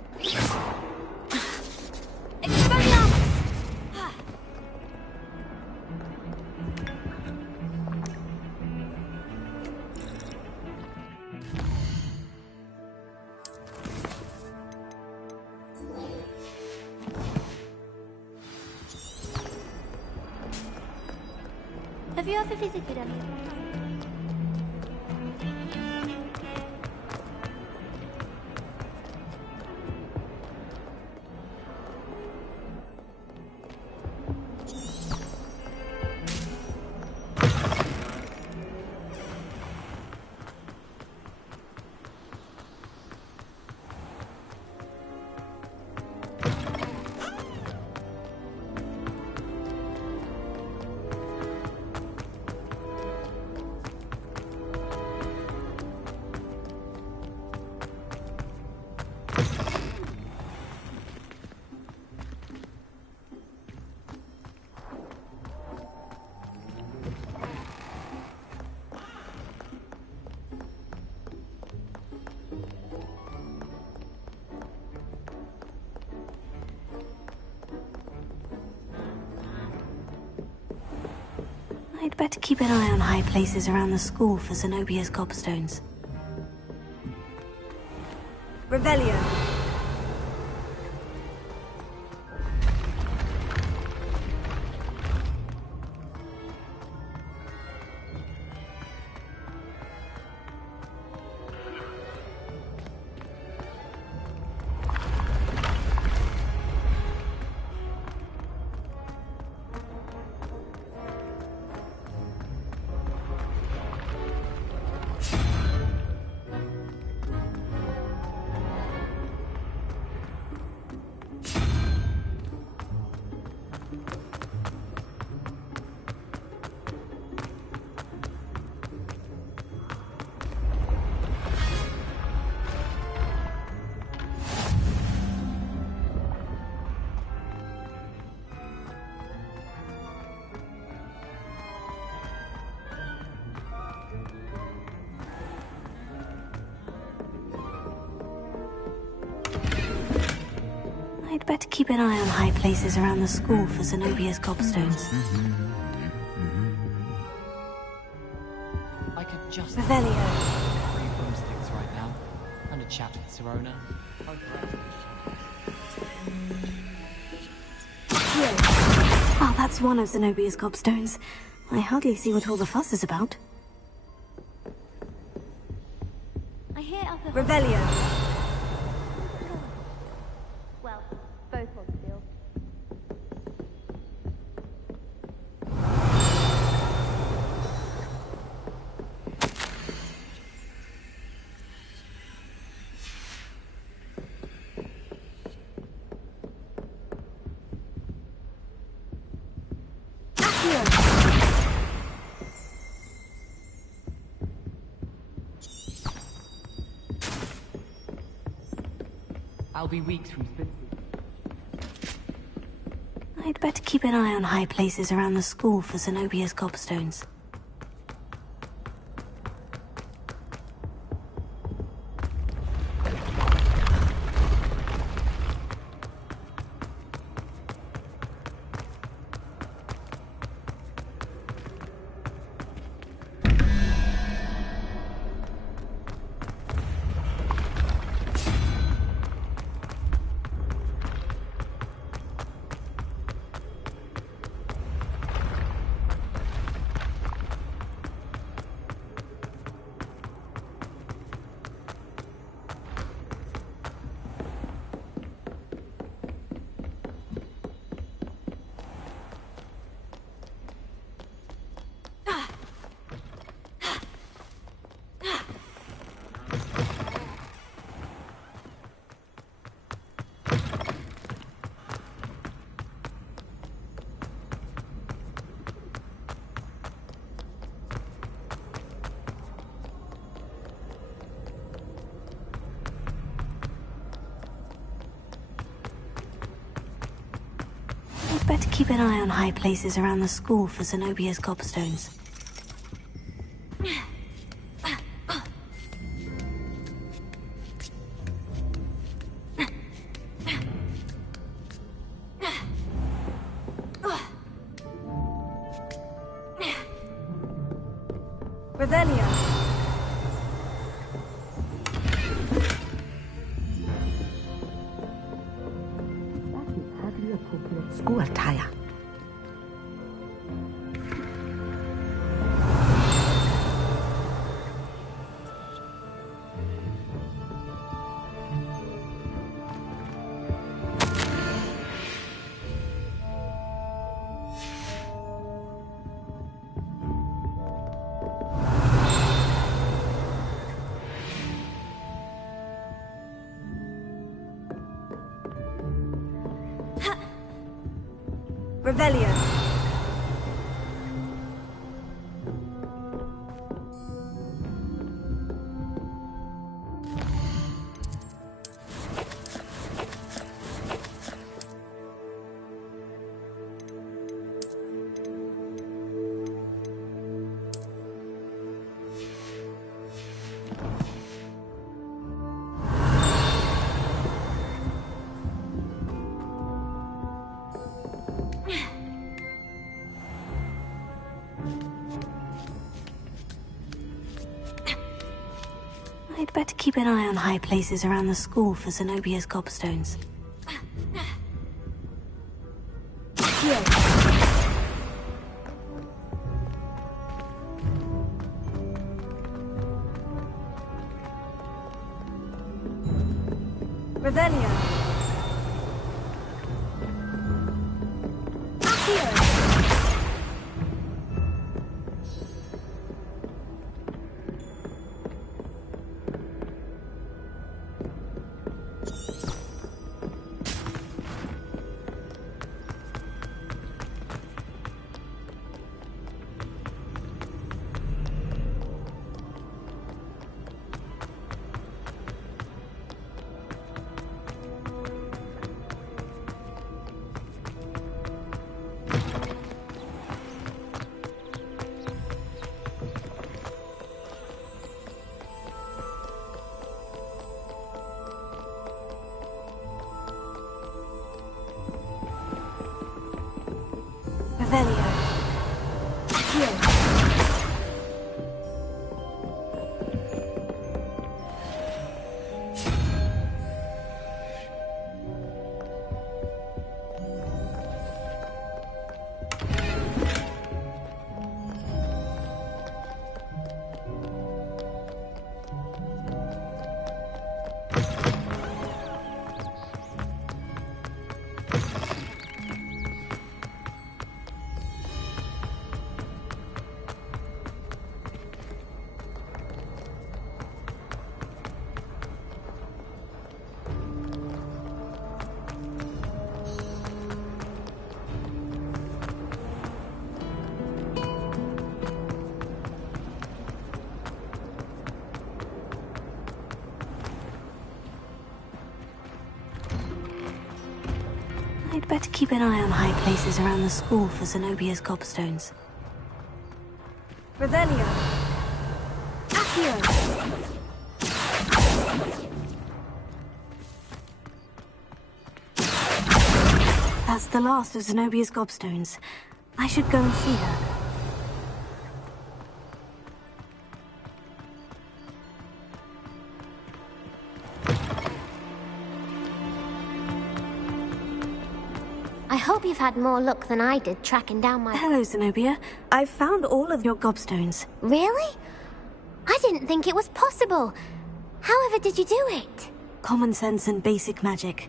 Have you ever visited any? I'd better keep an eye on high places around the school for Zenobia's gobstones. Revelio. I'd better keep an eye on high places around the school for Zenobia's gobstones. I could just... Revelio. 3 broomsticks right now, and a chat with Sirona. Oh, that's one of Zenobia's gobstones. I hardly see what all the fuss is about. I hear up a... Revelio. Well, both Hogsfield. I'll be weeks from Spitfire. I'd better keep an eye on high places around the school for Zenobia's gobstones. better keep an eye on high places around the school for Zenobia's gobstones. Revelio. School attire. Revelio. I'd better keep an eye on high places around the school for Zenobia's gobstones. Revelio. I'd better keep an eye on high places around the school for Zenobia's gobstones. Revelio. Accio. That's the last of Zenobia's gobstones. I should go and see her. I hope you've had more luck than I did tracking down my... Hello, Zenobia. I've found all of your gobstones. Really? I didn't think it was possible. However did you do it? Common sense and basic magic.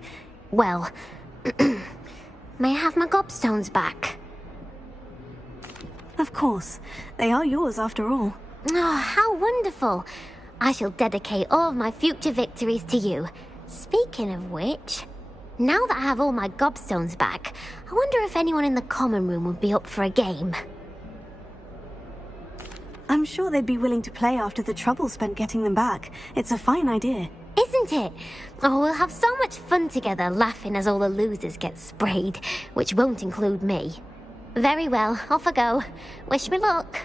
Well, may I have my gobstones back? Of course. They are yours after all. Oh, how wonderful. I shall dedicate all of my future victories to you. Speaking of which, now that I have all my gobstones back, I wonder if anyone in the common room would be up for a game. I'm sure they'd be willing to play after the trouble spent getting them back. It's a fine idea. Isn't it? Oh, we'll have so much fun together, laughing as all the losers get sprayed, which won't include me. Very well, off I go. Wish me luck.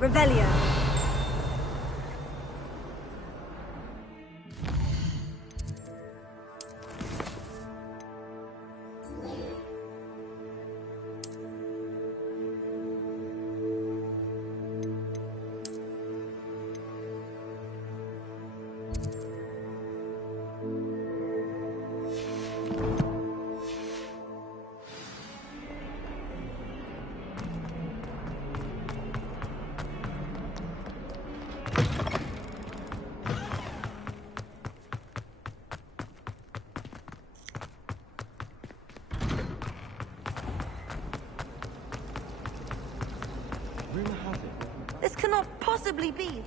Revelio. This cannot possibly be.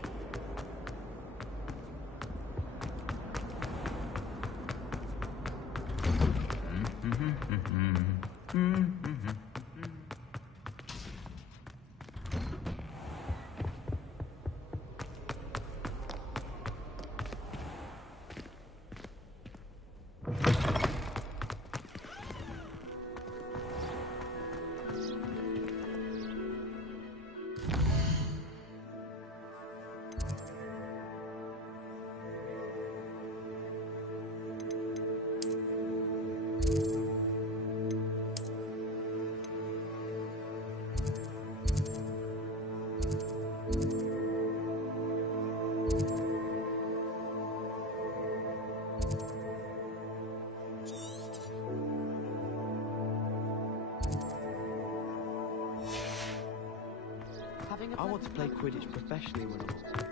I want to play Quidditch professionally when I'm older.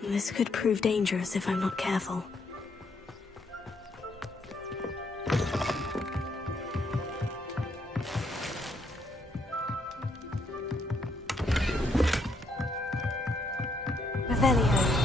This could prove dangerous if I'm not careful. Revelio.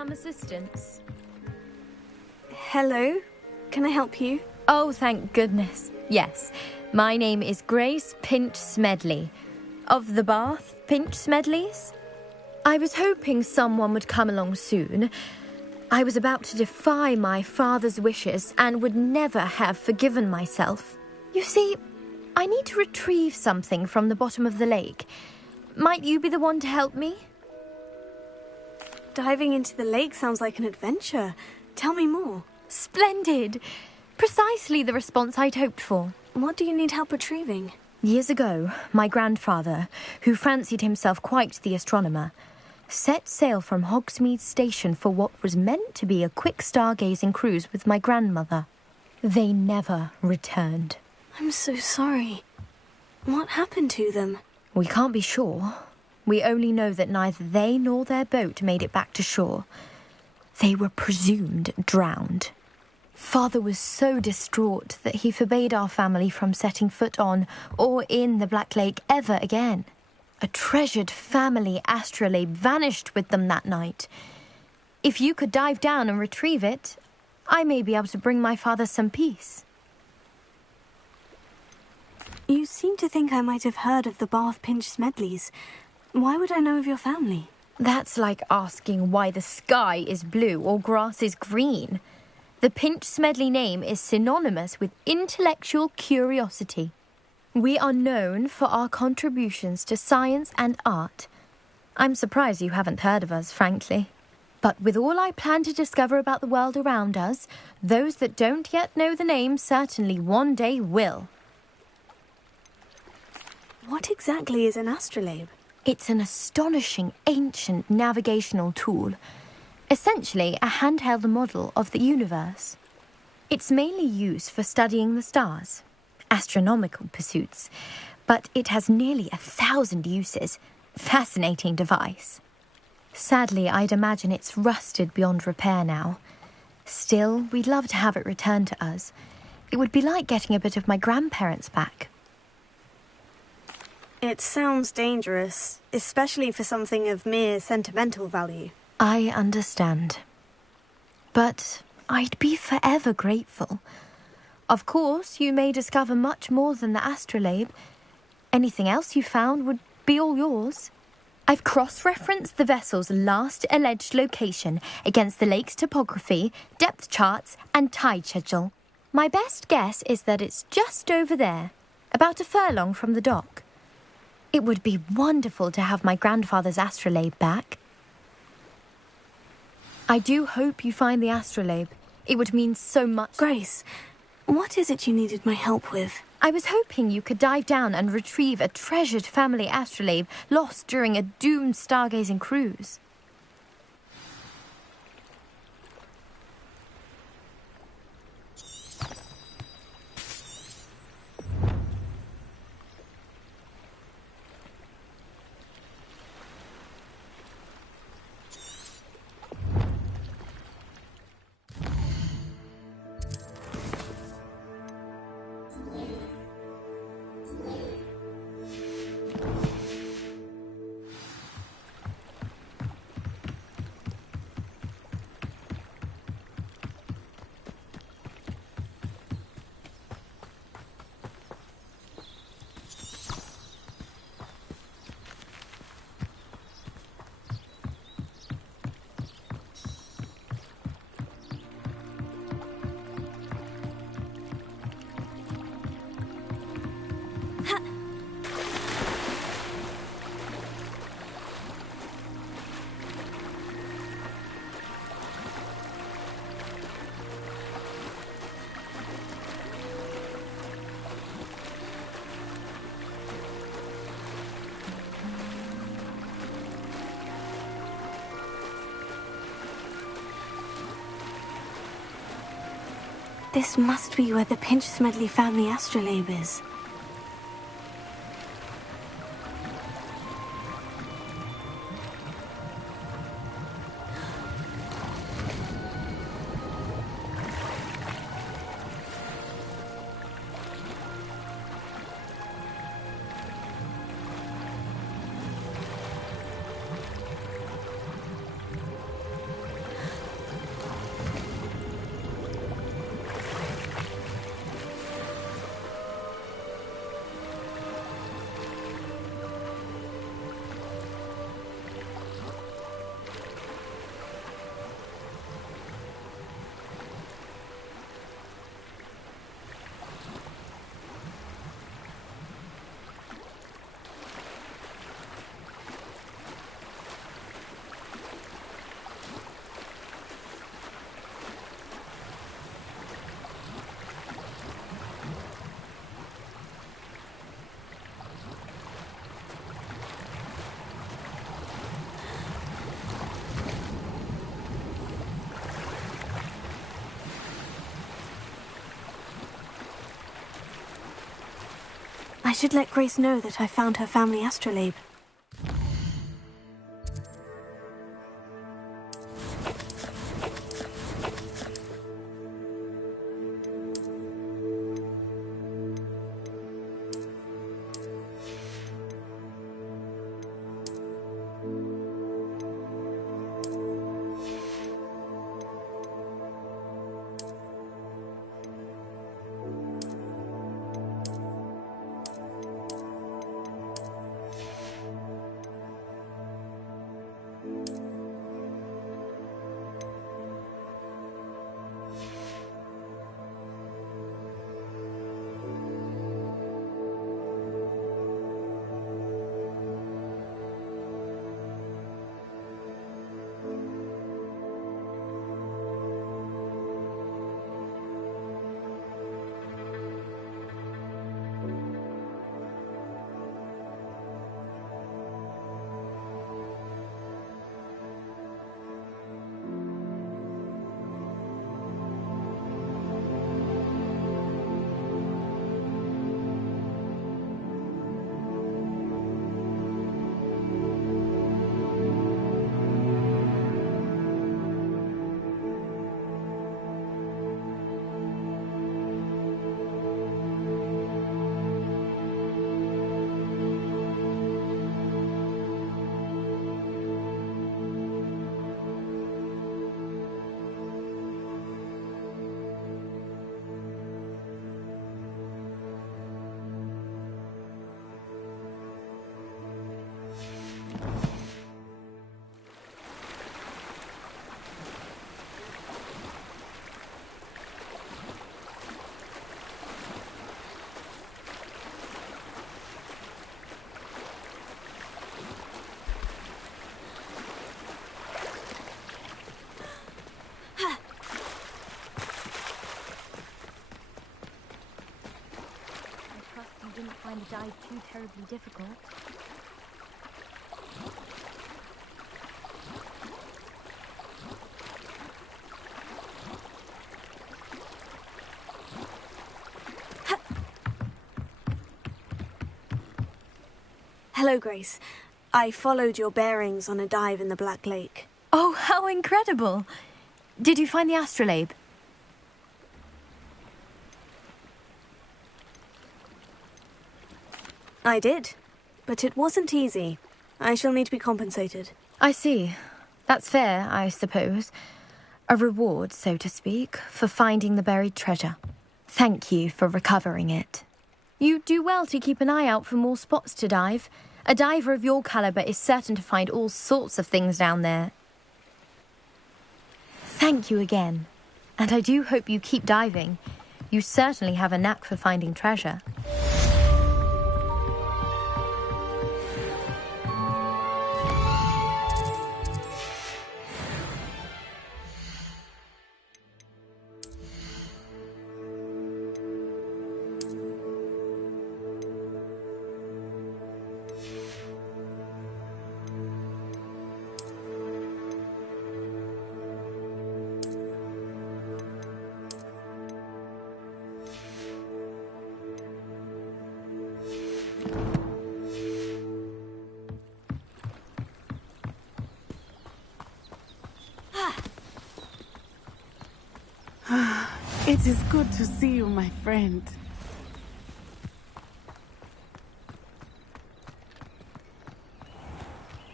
some assistance? Hello? Can I help you? Oh, thank goodness. Yes. My name is Grace Pinch Smedley. Of the Bath Pinch Smedleys? I was hoping someone would come along soon. I was about to defy my father's wishes and would never have forgiven myself. You see, I need to retrieve something from the bottom of the lake. Might you be the one to help me? Diving into the lake sounds like an adventure. Tell me more. Splendid! Precisely the response I'd hoped for. What do you need help retrieving? Years ago, my grandfather, who fancied himself quite the astronomer, set sail from Hogsmeade Station for what was meant to be a quick stargazing cruise with my grandmother. They never returned. I'm so sorry. What happened to them? We can't be sure. We only know that neither they nor their boat made it back to shore. They were presumed drowned. Father was so distraught that he forbade our family from setting foot on or in the Black Lake ever again. A treasured family astrolabe vanished with them that night. If you could dive down and retrieve it, I may be able to bring my father some peace. You seem to think I might have heard of the Bath Pinch Smedleys. Why would I know of your family? That's like asking why the sky is blue or grass is green. The Pinch Smedley name is synonymous with intellectual curiosity. We are known for our contributions to science and art. I'm surprised you haven't heard of us, frankly. But with all I plan to discover about the world around us, those that don't yet know the name certainly one day will. What exactly is an astrolabe? It's an astonishing ancient navigational tool. Essentially a handheld model of the universe. It's mainly used for studying the stars, astronomical pursuits, but it has nearly 1,000 uses. Fascinating device. Sadly, I'd imagine it's rusted beyond repair now. Still, we'd love to have it returned to us. It would be like getting a bit of my grandparents back. It sounds dangerous, especially for something of mere sentimental value. I understand. But I'd be forever grateful. Of course, you may discover much more than the astrolabe. Anything else you found would be all yours. I've cross-referenced the vessel's last alleged location against the lake's topography, depth charts, and tide schedule. My best guess is that it's just over there, about a furlong from the dock. It would be wonderful to have my grandfather's astrolabe back. I do hope you find the astrolabe. It would mean so much. Grace, what is it you needed my help with? I was hoping you could dive down and retrieve a treasured family astrolabe lost during a doomed stargazing cruise. This must be where the Pinch Smedley family astrolabe is. I should let Grace know that I found her family astrolabe. Didn't find the dive too terribly difficult. Hello, Grace. I followed your bearings on a dive in the Black Lake. Oh, how incredible! Did you find the astrolabe? I did, but it wasn't easy. I shall need to be compensated. I see. That's fair, I suppose. A reward, so to speak, for finding the buried treasure. Thank you for recovering it. You do well to keep an eye out for more spots to dive. A diver of your caliber is certain to find all sorts of things down there. Thank you again. And I do hope you keep diving. You certainly have a knack for finding treasure. It is good to see you, my friend.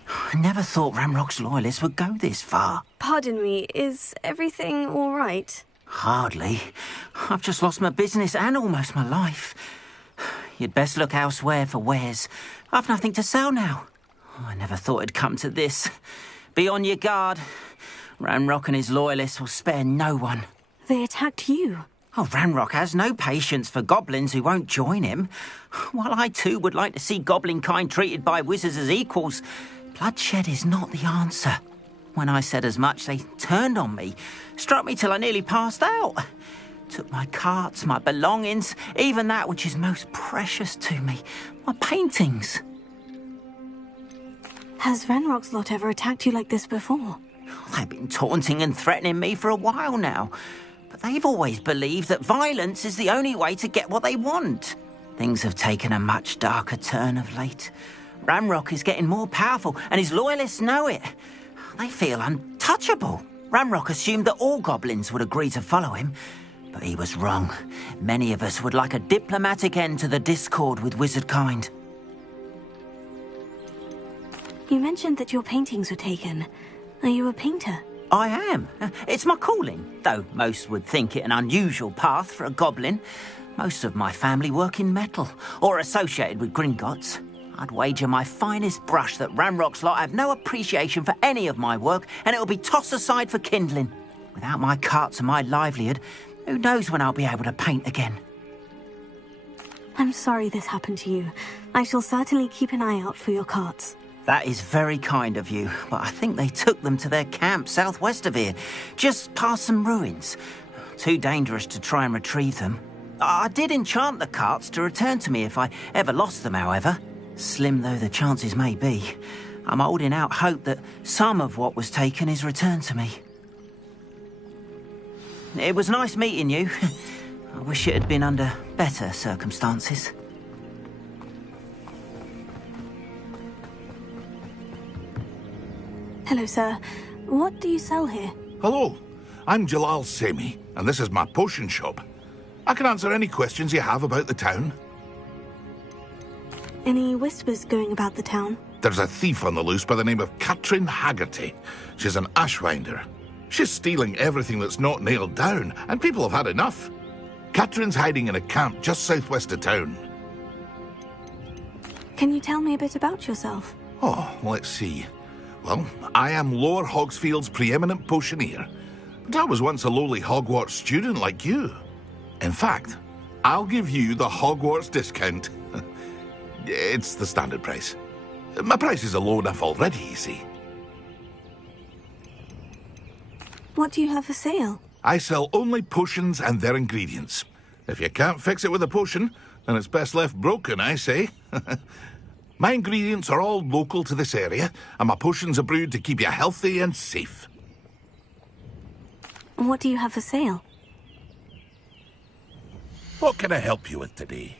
I never thought Ramrock's loyalists would go this far. Pardon me, is everything all right? Hardly. I've just lost my business and almost my life. You'd best look elsewhere for wares. I've nothing to sell now. I never thought it'd come to this. Be on your guard. Ramrock and his loyalists will spare no one. They attacked you. Oh, Ramrock has no patience for goblins who won't join him. While I too would like to see goblin kind treated by wizards as equals, bloodshed is not the answer. When I said as much, they turned on me, struck me till I nearly passed out. Took my carts, my belongings, even that which is most precious to me, my paintings. Has Ranrock's lot ever attacked you like this before? They've been taunting and threatening me for a while now. But they've always believed that violence is the only way to get what they want. Things have taken a much darker turn of late. Ramrock is getting more powerful, and his loyalists know it. They feel untouchable. Ramrock assumed that all goblins would agree to follow him, but he was wrong. Many of us would like a diplomatic end to the discord with wizard kind. You mentioned that your paintings were taken. Are you a painter? I am. It's my calling, though most would think it an unusual path for a goblin. Most of my family work in metal, or associated with Gringotts. I'd wager my finest brush that Ramrock's lot have no appreciation for any of my work, and it'll be tossed aside for kindling. Without my carts and my livelihood, who knows when I'll be able to paint again. I'm sorry this happened to you. I shall certainly keep an eye out for your carts. That is very kind of you, but I think they took them to their camp southwest of here, just past some ruins. Too dangerous to try and retrieve them. I did enchant the carts to return to me if I ever lost them, however. Slim though the chances may be, I'm holding out hope that some of what was taken is returned to me. It was nice meeting you. I wish it had been under better circumstances. Hello, sir. What do you sell here? Hello, I'm Jalal Semi, and this is my potion shop. I can answer any questions you have about the town. Any whispers going about the town? There's a thief on the loose by the name of Katrin Haggerty. She's an ashwinder. She's stealing everything that's not nailed down, and people have had enough. Katrin's hiding in a camp just southwest of town. Can you tell me a bit about yourself? Oh, let's see. Well, I am Lower Hogsfield's preeminent potioneer, but I was once a lowly Hogwarts student like you. In fact, I'll give you the Hogwarts discount. It's the standard price. My prices are low enough already, you see. What do you have for sale? I sell only potions and their ingredients. If you can't fix it with a potion, then it's best left broken, I say. My ingredients are all local to this area, and my potions are brewed to keep you healthy and safe. What do you have for sale? What can I help you with today?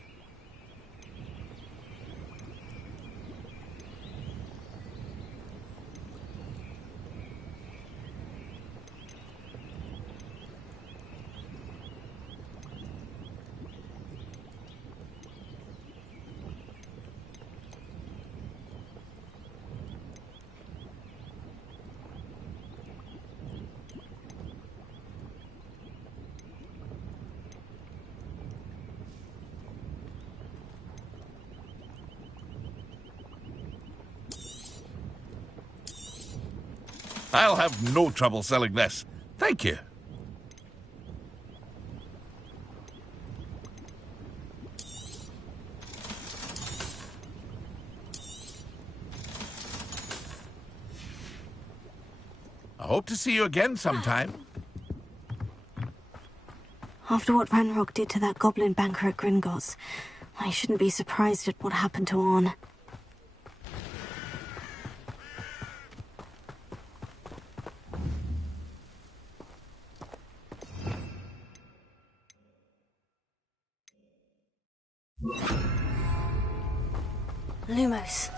I'll have no trouble selling this. Thank you. I hope to see you again sometime. After what Ranrock did to that goblin banker at Gringotts, I shouldn't be surprised at what happened to Orn. Lumos.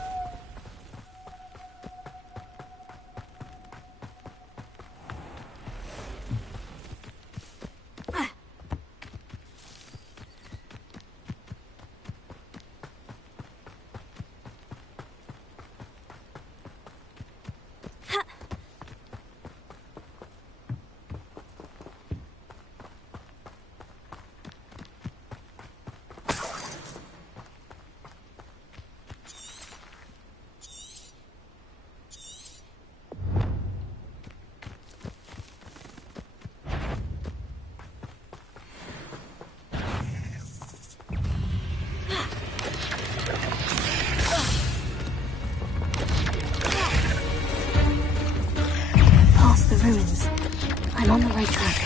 Past the ruins. I'm on the right track.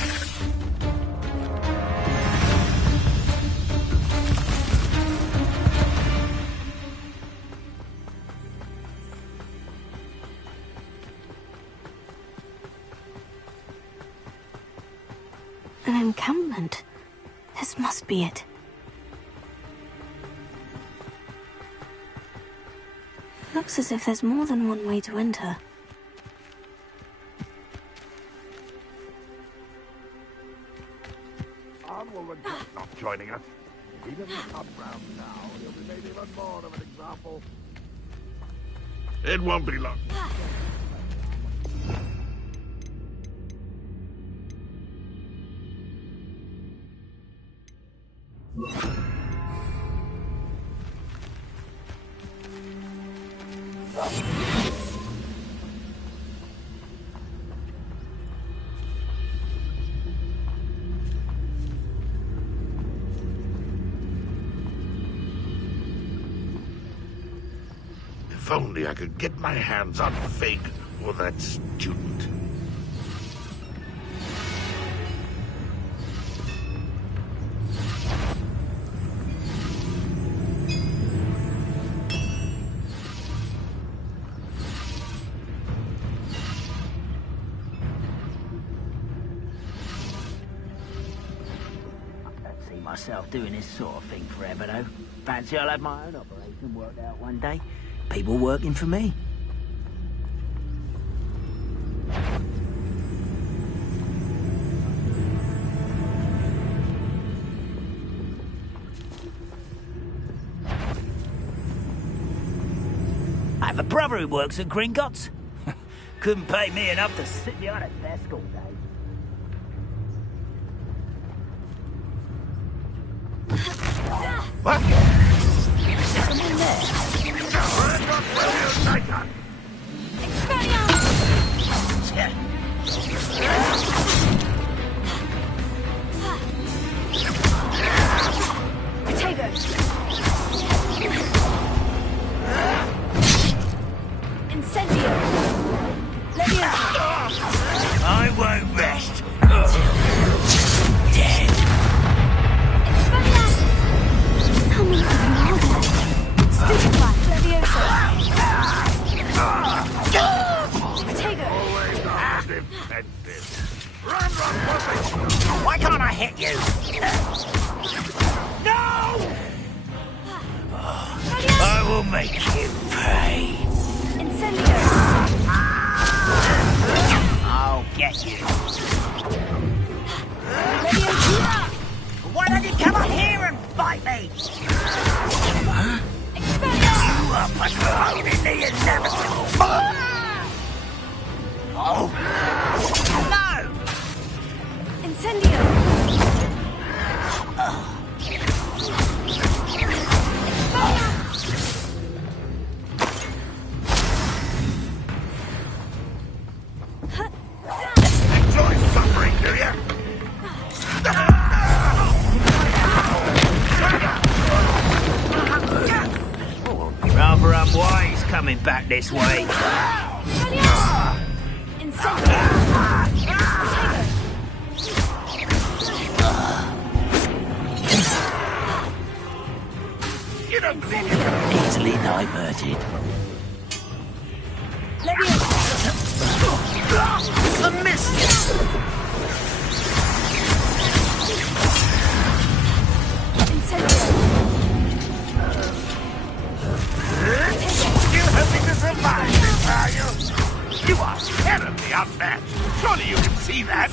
An encampment. This must be it. Looks as if there's more than one way to enter. Not joining us. If he doesn't come round now, he'll be made even more of an example. It won't be long. If only I could get my hands on Fig or that student. I don't see myself doing this sort of thing forever, though. Fancy I'll have my own operation worked out one day. People working for me. I have a brother who works at Gringotts. Couldn't pay me enough to sit behind a desk all day. What? Someone there. I won't rest until dead. How many of you are there? Stupefy, Levioso. Always on the defensive. Run, puppet! Why can't I hit you? No! I will make you pay. Incendio. I'll get you. Why don't you come up here and fight me? You are postponing the inevitable. Oh! No! Incendio. Enjoy suffering, do you? Rather unwise coming back this way. You don't think you can Easily diverted. A miss! You hoping to survive this, are you? You are terribly outmatched. Surely you can see that.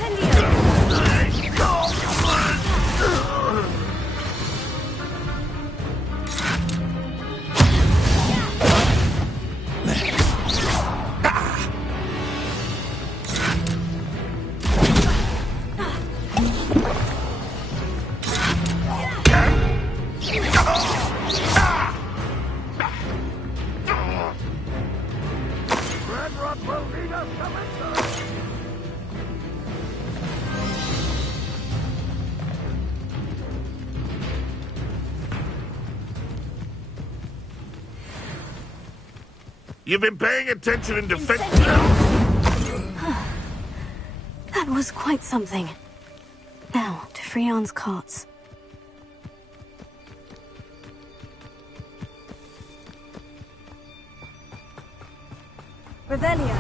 You've been paying attention in defense. That was quite something. Now, to Freon's carts. Revelio.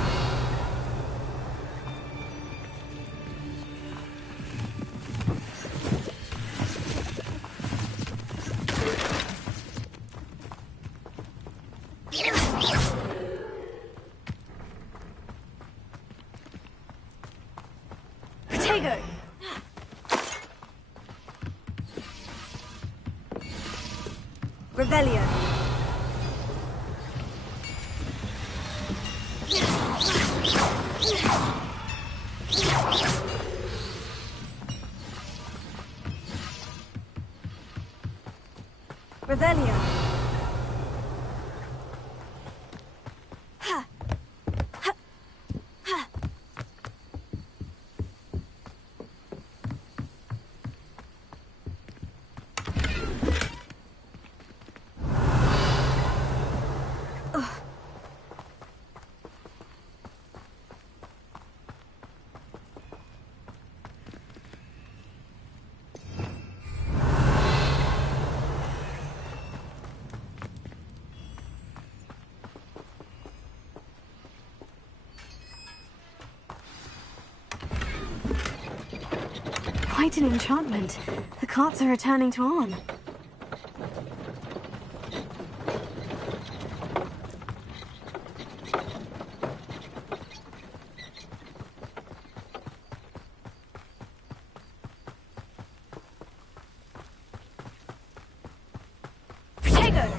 Revelio. Revelio. Ha. Ha. Ha. Quite an enchantment. The carts are returning to Arn. Protego!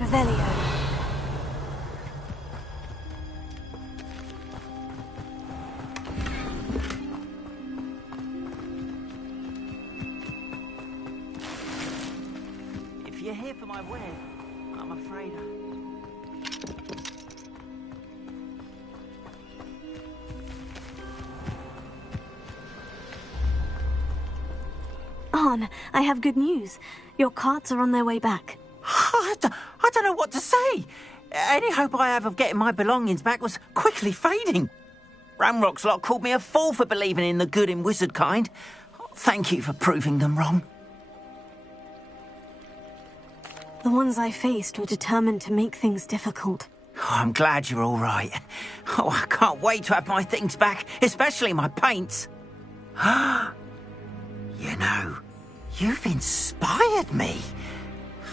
Revelio. If you're here for my wedding, I'm afraid Arn, I have good news. Your carts are on their way back. I don't know what to say. Any hope I have of getting my belongings back was quickly fading. Ramrock's lot called me a fool for believing in the good in wizard kind. Thank you for proving them wrong. The ones I faced were determined to make things difficult. Oh, I'm glad you're all right. Oh, I can't wait to have my things back, especially my paints. You know, you've inspired me.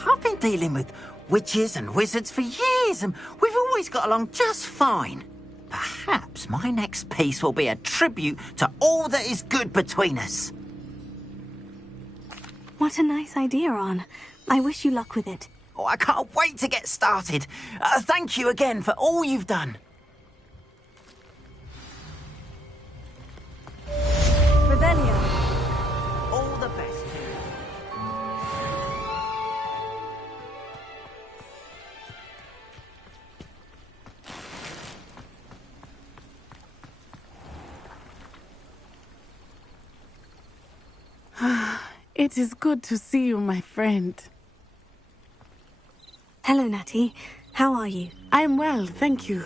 I've been dealing with witches and wizards for years, and we've always got along just fine. Perhaps my next piece will be a tribute to all that is good between us. What a nice idea, Arn. I wish you luck with it. Oh, I can't wait to get started. Thank you again for all you've done. Revelio. All the best to you. It is good to see you, my friend. Hello, Natty. How are you? I'm well, thank you.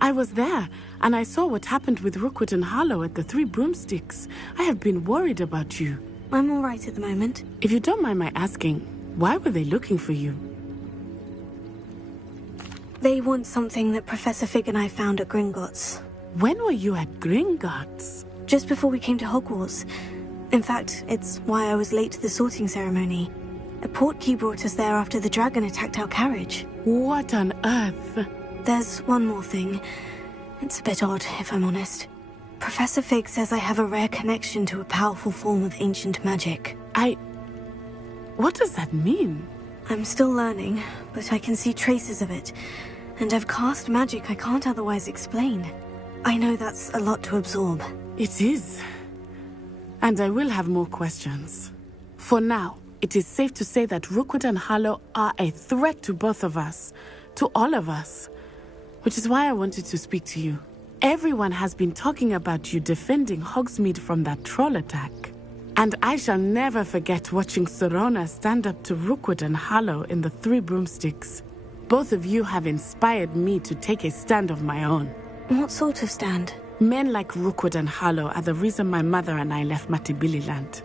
I was there, and I saw what happened with Rookwood and Harlow at the Three Broomsticks. I have been worried about you. I'm all right at the moment. If you don't mind my asking, why were they looking for you? They want something that Professor Fig and I found at Gringotts. When were you at Gringotts? Just before we came to Hogwarts. In fact, it's why I was late to the sorting ceremony. A portkey brought us there after the dragon attacked our carriage. What on earth? There's one more thing. It's a bit odd, if I'm honest. Professor Fig says I have a rare connection to a powerful form of ancient magic. What does that mean? I'm still learning, but I can see traces of it. And I've cast magic I can't otherwise explain. I know that's a lot to absorb. It is. And I will have more questions. For now, it is safe to say that Rookwood and Harlow are a threat to both of us. To all of us. Which is why I wanted to speak to you. Everyone has been talking about you defending Hogsmeade from that troll attack. And I shall never forget watching Sorona stand up to Rookwood and Harlow in the Three Broomsticks. Both of you have inspired me to take a stand of my own. What sort of stand? Men like Rookwood and Harlow are the reason my mother and I left Matibili Land.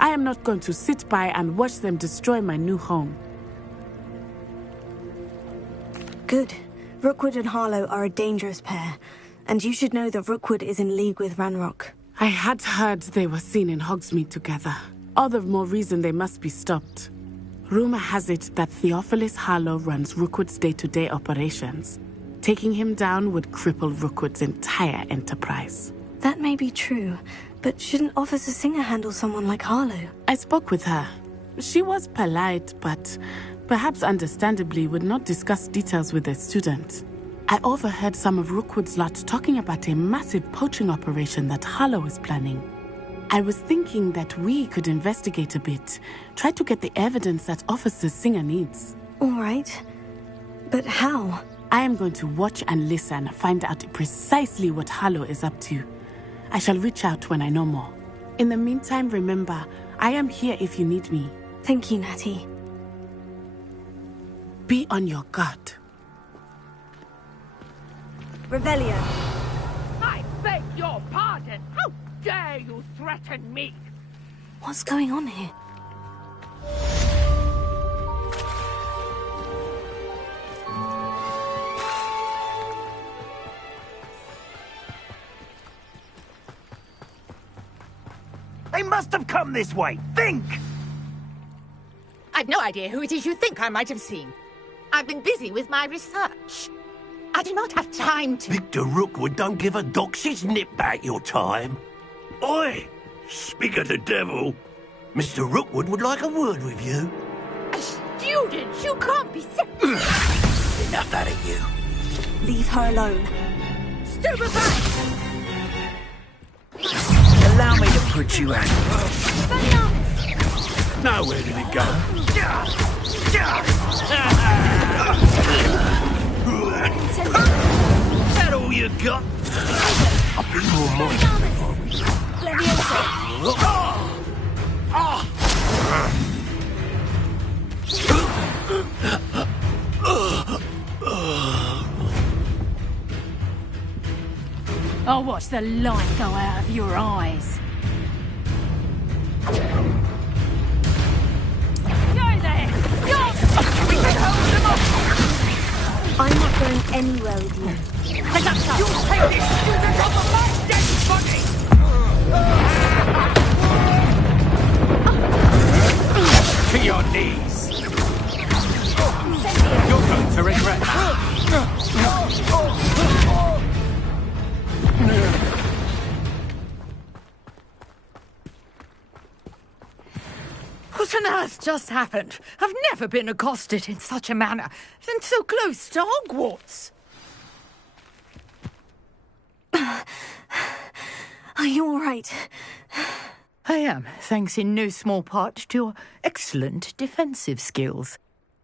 I am not going to sit by and watch them destroy my new home. Good. Rookwood and Harlow are a dangerous pair. And you should know that Rookwood is in league with Ranrock. I had heard they were seen in Hogsmeade together. All the more reason they must be stopped. Rumor has it that Theophilus Harlow runs Rookwood's day-to-day operations. Taking him down would cripple Rookwood's entire enterprise. That may be true, but shouldn't Officer Singer handle someone like Harlow? I spoke with her. She was polite, but perhaps understandably would not discuss details with a student. I overheard some of Rookwood's lot talking about a massive poaching operation that Harlow is planning. I was thinking that we could investigate a bit, try to get the evidence that Officer Singer needs. All right. But how? I am going to watch and listen, find out precisely what Harlow is up to. I shall reach out when I know more. In the meantime, remember, I am here if you need me. Thank you, Natty. Be on your guard. Revelio. I beg your pardon. How dare you threaten me? What's going on here? They must have come this way. Think! I've no idea who it is you think I might have seen. I've been busy with my research. I do not have time to... Victor Rookwood don't give a doxy's nip back your time. Oi! Speak of the devil. Mr. Rookwood would like a word with you. A student? You can't be sick. Enough out of you. Leave her alone. Stupefy! Allow me to put you out. Now where did it go? That all you got? A bit more money. I'll watch the light go out of your eyes. You're there! We can hold them off! I'm not going anywhere with you. You take this student off of my dead body! To your knees! You're going to regret that. What on earth just happened? I've never been accosted in such a manner, and so close to Hogwarts. Are you all right? I am, thanks in no small part to your excellent defensive skills.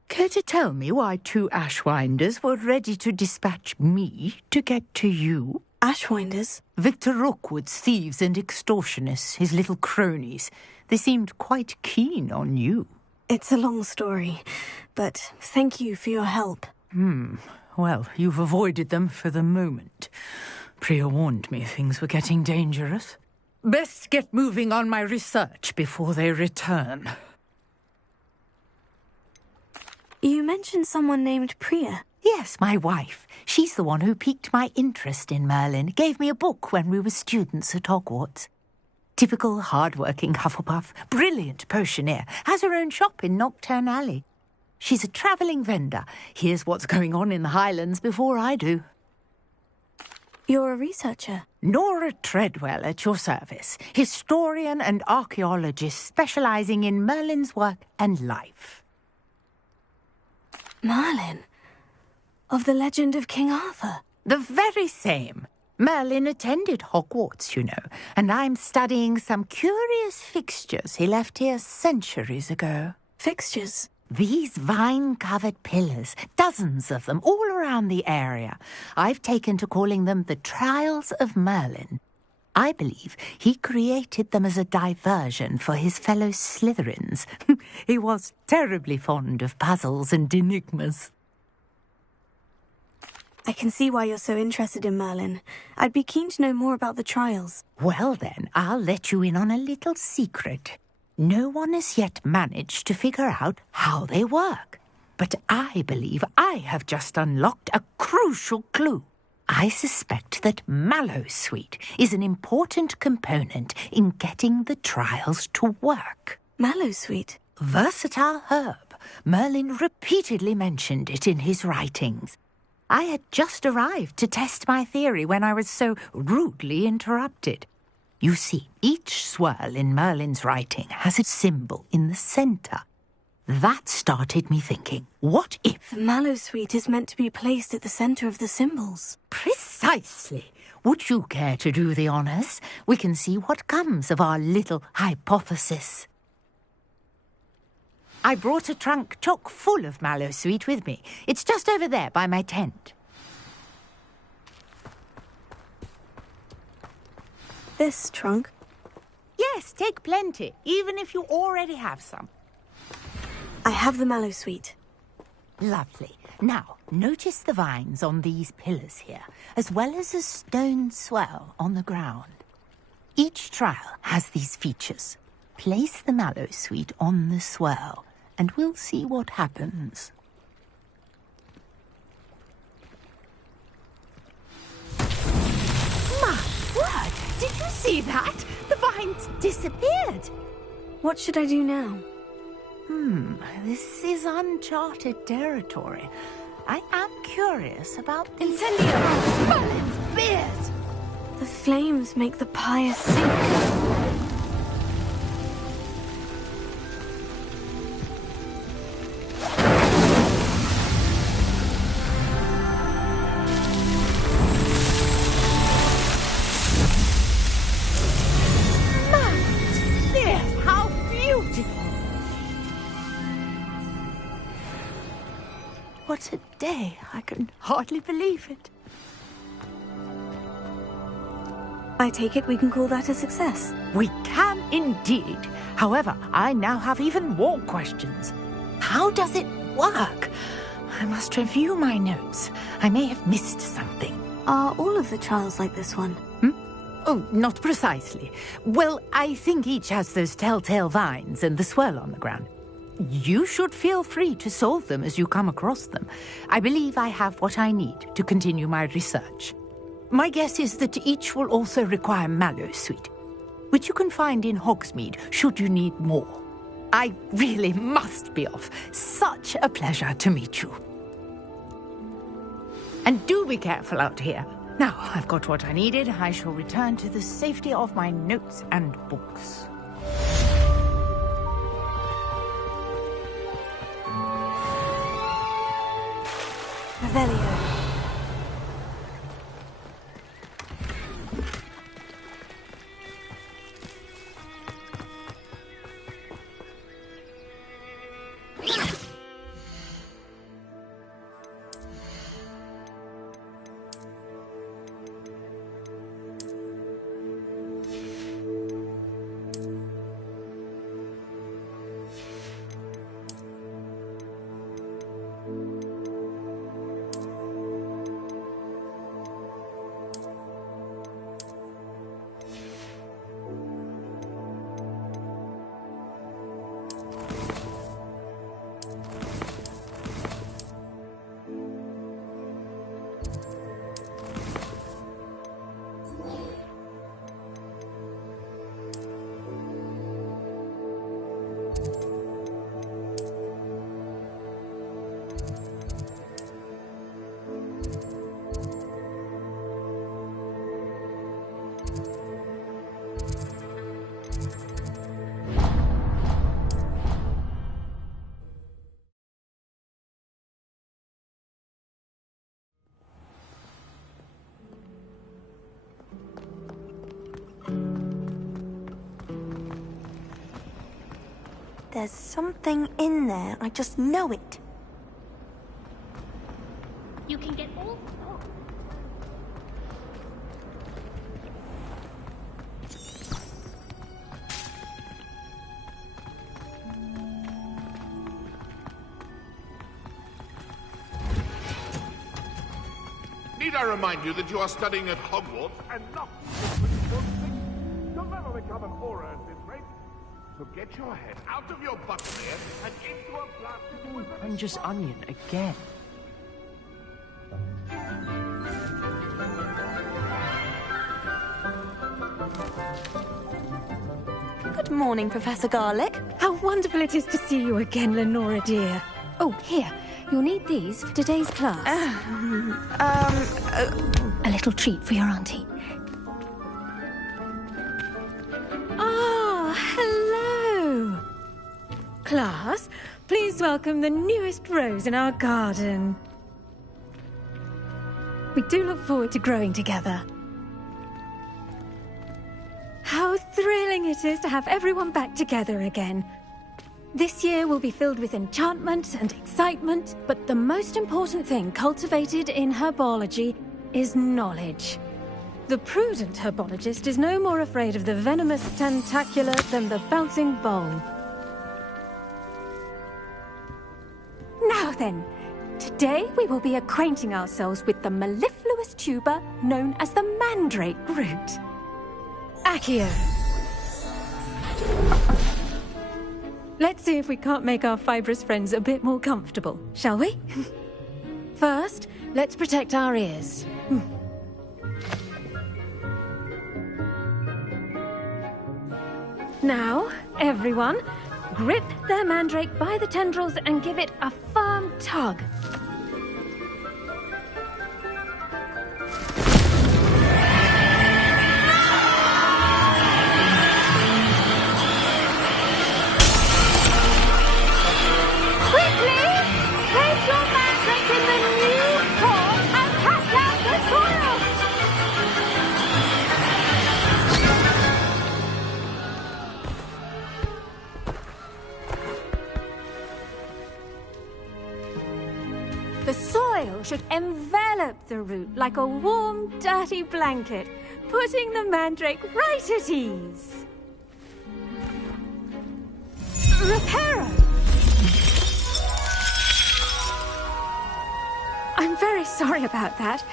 Care to tell me why two Ashwinders were ready to dispatch me to get to you? Ashwinders? Victor Rookwood's thieves and extortionists, his little cronies. They seemed quite keen on you. It's a long story, but thank you for your help. Well, you've avoided them for the moment. Priya warned me things were getting dangerous. Best get moving on my research before they return. You mentioned someone named Priya. Yes, my wife. She's the one who piqued my interest in Merlin. Gave me a book when we were students at Hogwarts. Typical hard-working Hufflepuff. Brilliant potioneer. Has her own shop in Knockturn Alley. She's a travelling vendor. Hears what's going on in the Highlands before I do. You're a researcher? Nora Treadwell at your service. Historian and archaeologist specialising in Merlin's work and life. Merlin? Of the legend of King Arthur? The very same. Merlin attended Hogwarts, you know, and I'm studying some curious fixtures he left here centuries ago. Fixtures? These vine-covered pillars, dozens of them, all around the area. I've taken to calling them the Trials of Merlin. I believe he created them as a diversion for his fellow Slytherins. He was terribly fond of puzzles and enigmas. I can see why you're so interested in Merlin. I'd be keen to know more about the trials. Well then, I'll let you in on a little secret. No one has yet managed to figure out how they work. But I believe I have just unlocked a crucial clue. I suspect that Mallowsweet is an important component in getting the trials to work. Mallowsweet? Versatile herb. Merlin repeatedly mentioned it in his writings. I had just arrived to test my theory when I was so rudely interrupted. You see, each swirl in Merlin's writing has a symbol in the centre. That started me thinking, what if... The Mallowsweet is meant to be placed at the centre of the symbols. Precisely. Would you care to do the honours? We can see what comes of our little hypothesis. I brought a trunk chock full of Mallowsweet with me. It's just over there by my tent. This trunk? Yes, take plenty, even if you already have some. I have the Mallowsweet. Lovely. Now, notice the vines on these pillars here, as well as a stone swell on the ground. Each trial has these features. Place the Mallowsweet on the swirl, and we'll see what happens. My word! Did you see that? The vines disappeared. What should I do now? This is uncharted territory. I am curious about the... Incendio! Merlin's beard! The flames make the pyre sink. What a day. I can hardly believe it. I take it we can call that a success. We can indeed. However, I now have even more questions. How does it work? I must review my notes. I may have missed something. Are all of the trials like this one? Oh, not precisely. Well, I think each has those telltale vines and the swirl on the ground. You should feel free to solve them as you come across them. I believe I have what I need to continue my research. My guess is that each will also require Mallowsweet, which you can find in Hogsmeade should you need more. I really must be off. Such a pleasure to meet you. And do be careful out here. Now I've got what I needed, I shall return to the safety of my notes and books. Revelio. There's something in there. I just know it. You can get all... Need I remind you that you are studying at Hogwarts and not... You'll never become an aura at this rate. So get your head out of your buttonniere and into a blast... Punger's onion again. Good morning, Professor Garlick. How wonderful it is to see you again, Lenora dear. Oh, here. You'll need these for today's class. A little treat for your auntie. Ah, hello. Class, please welcome the newest rose in our garden. We do look forward to growing together. How thrilling it is to have everyone back together again. This year will be filled with enchantment and excitement, but the most important thing cultivated in herbology is knowledge. The prudent herbologist is no more afraid of the venomous tentacula than the bouncing bulb. Now then, today we will be acquainting ourselves with the mellifluous tuber known as the mandrake root. Accio. Let's see if we can't make our fibrous friends a bit more comfortable, shall we? First, let's protect our ears. Now, everyone, grip their mandrake by the tendrils and give it a firm tug. The soil should envelop the root like a warm, dirty blanket, putting the mandrake right at ease. Reparo! I'm very sorry about that.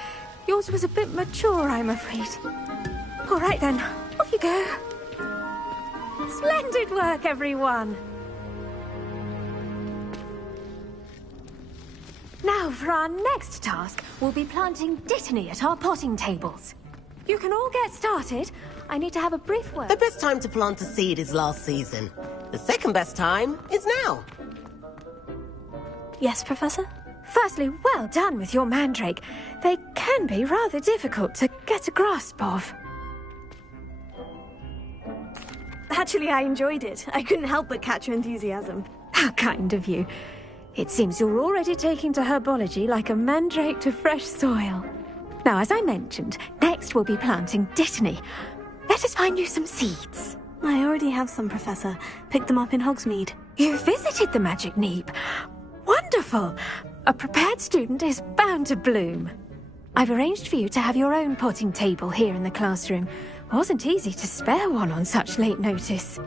Yours was a bit mature, I'm afraid. All right then, off you go. Splendid work, everyone. Now, for our next task, we'll be planting dittany at our potting tables. You can all get started. I need to have a brief word. The best time to plant a seed is last season. The second best time is now. Yes, Professor? Firstly, well done with your mandrake. They can be rather difficult to get a grasp of. Actually, I enjoyed it. I couldn't help but catch your enthusiasm. How kind of you. It seems you're already taking to herbology like a mandrake to fresh soil. Now, as I mentioned, next we'll be planting dittany. Let us find you some seeds. I already have some, Professor. Picked them up in Hogsmeade. You visited the Magic Neep. Wonderful! A prepared student is bound to bloom. I've arranged for you to have your own potting table here in the classroom. Wasn't easy to spare one on such late notice.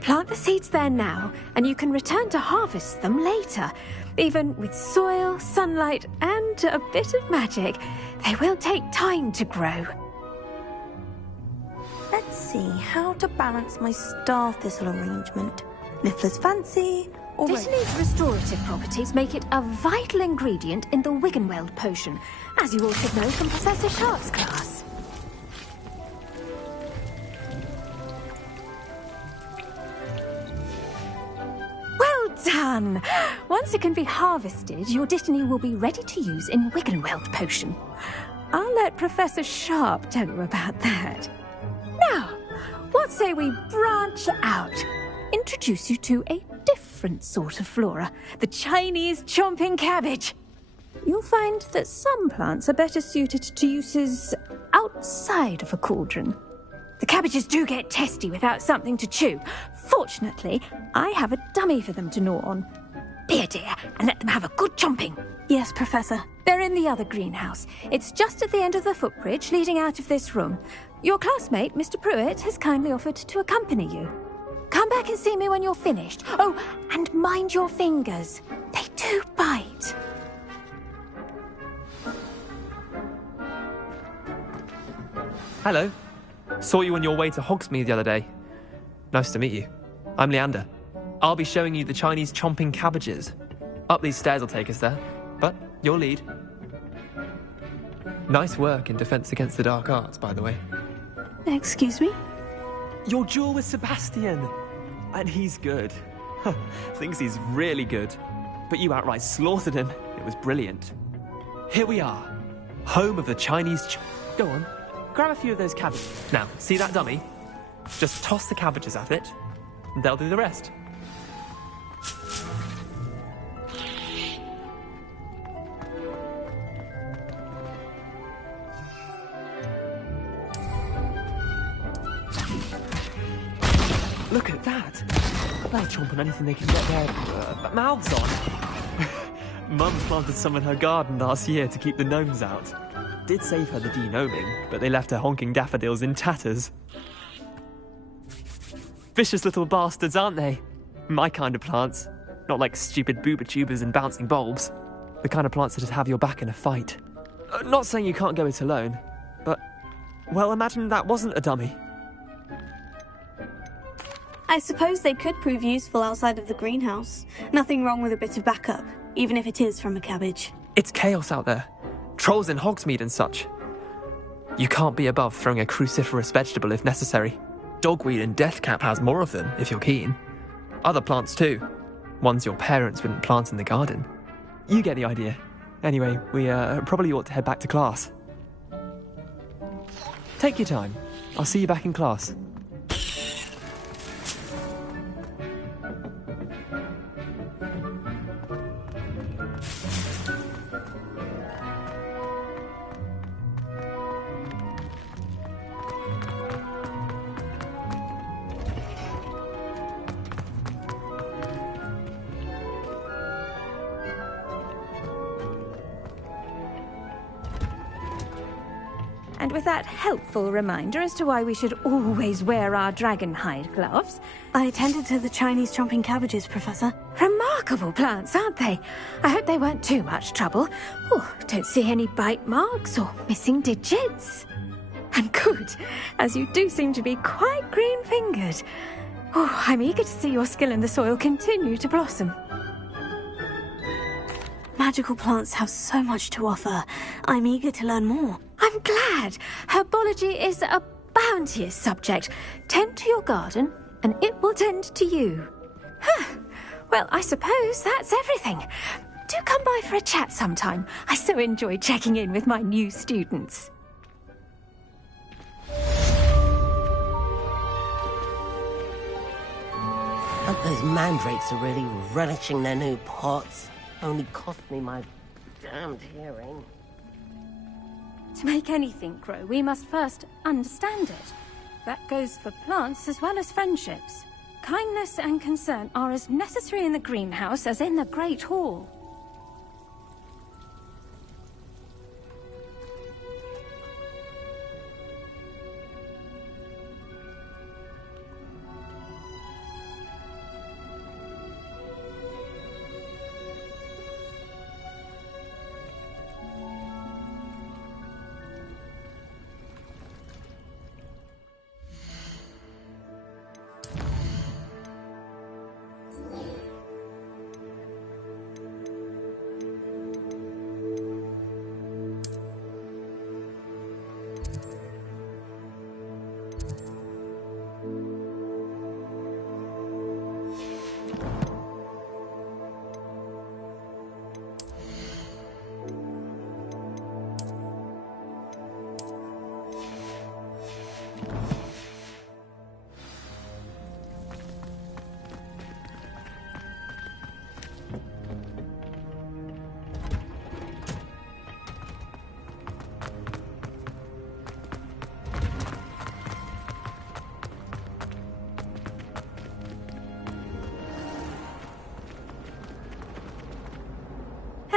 Plant the seeds there now, and you can return to harvest them later. Even with soil, sunlight, and a bit of magic, they will take time to grow. Let's see how to balance my star thistle arrangement. Niffler's fancy, or Dittany's restorative properties make it a vital ingredient in the Wiggenweld potion, as you all should know from Professor Sharp's class. Well done! Once it can be harvested, your dittany will be ready to use in Wiggenweld potion. I'll let Professor Sharp tell you about that. Now, what say we branch out? Introduce you to a different sort of flora, the Chinese chomping cabbage. You'll find that some plants are better suited to uses outside of a cauldron. The cabbages do get testy without something to chew. Fortunately, I have a dummy for them to gnaw on. Be a dear and let them have a good chomping. Yes, Professor. They're in the other greenhouse. It's just at the end of the footbridge leading out of this room. Your classmate, Mr. Pruitt, has kindly offered to accompany you. Come back and see me when you're finished. Oh, and mind your fingers. They do bite. Hello. Saw you on your way to Hogsmeade the other day. Nice to meet you. I'm Leander. I'll be showing you the Chinese chomping cabbages. Up these stairs will take us there, but you'll lead. Nice work in Defense Against the Dark Arts, by the way. Excuse me? Your duel with Sebastian! And he's good. Thinks he's really good. But you outright slaughtered him. It was brilliant. Here we are. Home of the Chinese Go on. Grab a few of those cabbages. Now, see that dummy? Just toss the cabbages at it, and they'll do the rest. Look at that! They'll chomp on anything they can get their mouths on. Mum planted some in her garden last year to keep the gnomes out. Did save her the de-gnoming, but they left her honking daffodils in tatters. Vicious little bastards, aren't they? My kind of plants. Not like stupid booba tubers and bouncing bulbs. The kind of plants that'd have your back in a fight. Not saying you can't go it alone, but... well, imagine that wasn't a dummy. I suppose they could prove useful outside of the greenhouse. Nothing wrong with a bit of backup, even if it is from a cabbage. It's chaos out there. Trolls in Hogsmeade and such. You can't be above throwing a cruciferous vegetable if necessary. Dogweed and deathcap has more of them, if you're keen. Other plants too. Ones your parents wouldn't plant in the garden. You get the idea. Anyway, we probably ought to head back to class. Take your time. I'll see you back in class. And with that helpful reminder as to why we should always wear our dragon hide gloves. I attended to the Chinese chomping cabbages, Professor. Remarkable plants, aren't they? I hope they weren't too much trouble. Oh, don't see any bite marks or missing digits. And good, as you do seem to be quite green-fingered. Oh, I'm eager to see your skill in the soil continue to blossom. Magical plants have so much to offer. I'm eager to learn more. I'm glad. Herbology is a bounteous subject. Tend to your garden, and it will tend to you. Huh. Well, I suppose that's everything. Do come by for a chat sometime. I so enjoy checking in with my new students. Hope those mandrakes are really relishing their new pots. Only cost me my damned hearing. To make anything grow, we must first understand it. That goes for plants as well as friendships. Kindness and concern are as necessary in the greenhouse as in the Great Hall.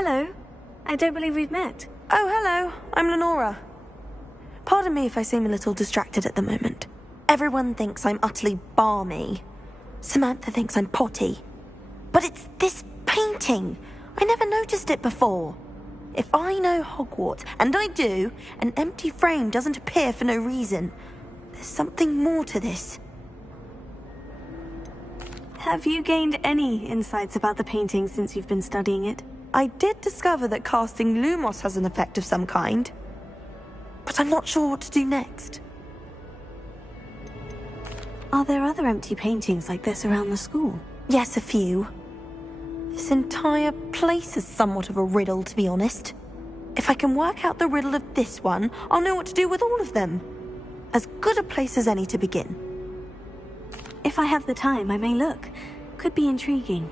Hello. I don't believe we've met. Oh, hello. I'm Lenora. Pardon me if I seem a little distracted at the moment. Everyone thinks I'm utterly balmy. Samantha thinks I'm potty. But it's this painting. I never noticed it before. If I know Hogwarts, and I do, an empty frame doesn't appear for no reason. There's something more to this. Have you gained any insights about the painting since you've been studying it? I did discover that casting Lumos has an effect of some kind. But I'm not sure what to do next. Are there other empty paintings like this around the school? Yes, a few. This entire place is somewhat of a riddle, to be honest. If I can work out the riddle of this one, I'll know what to do with all of them. As good a place as any to begin. If I have the time, I may look. Could be intriguing.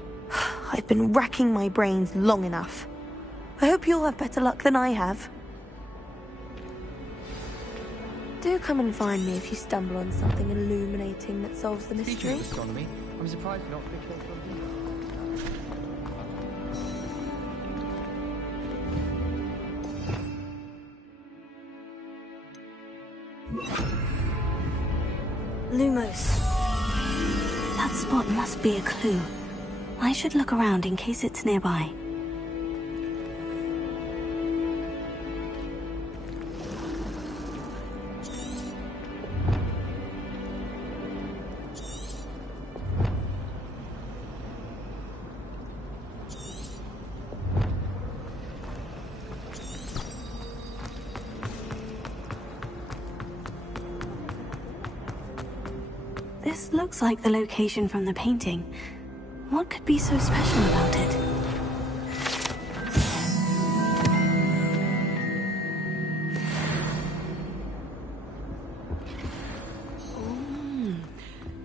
I've been racking my brains long enough. I hope you'll have better luck than I have. Do come and find me if you stumble on something illuminating that solves the mystery. Speaking of astronomy, I'm surprised you're not going to kill Lumos. That spot must be a clue. I should look around in case it's nearby. This looks like the location from the painting. What could be so special about it?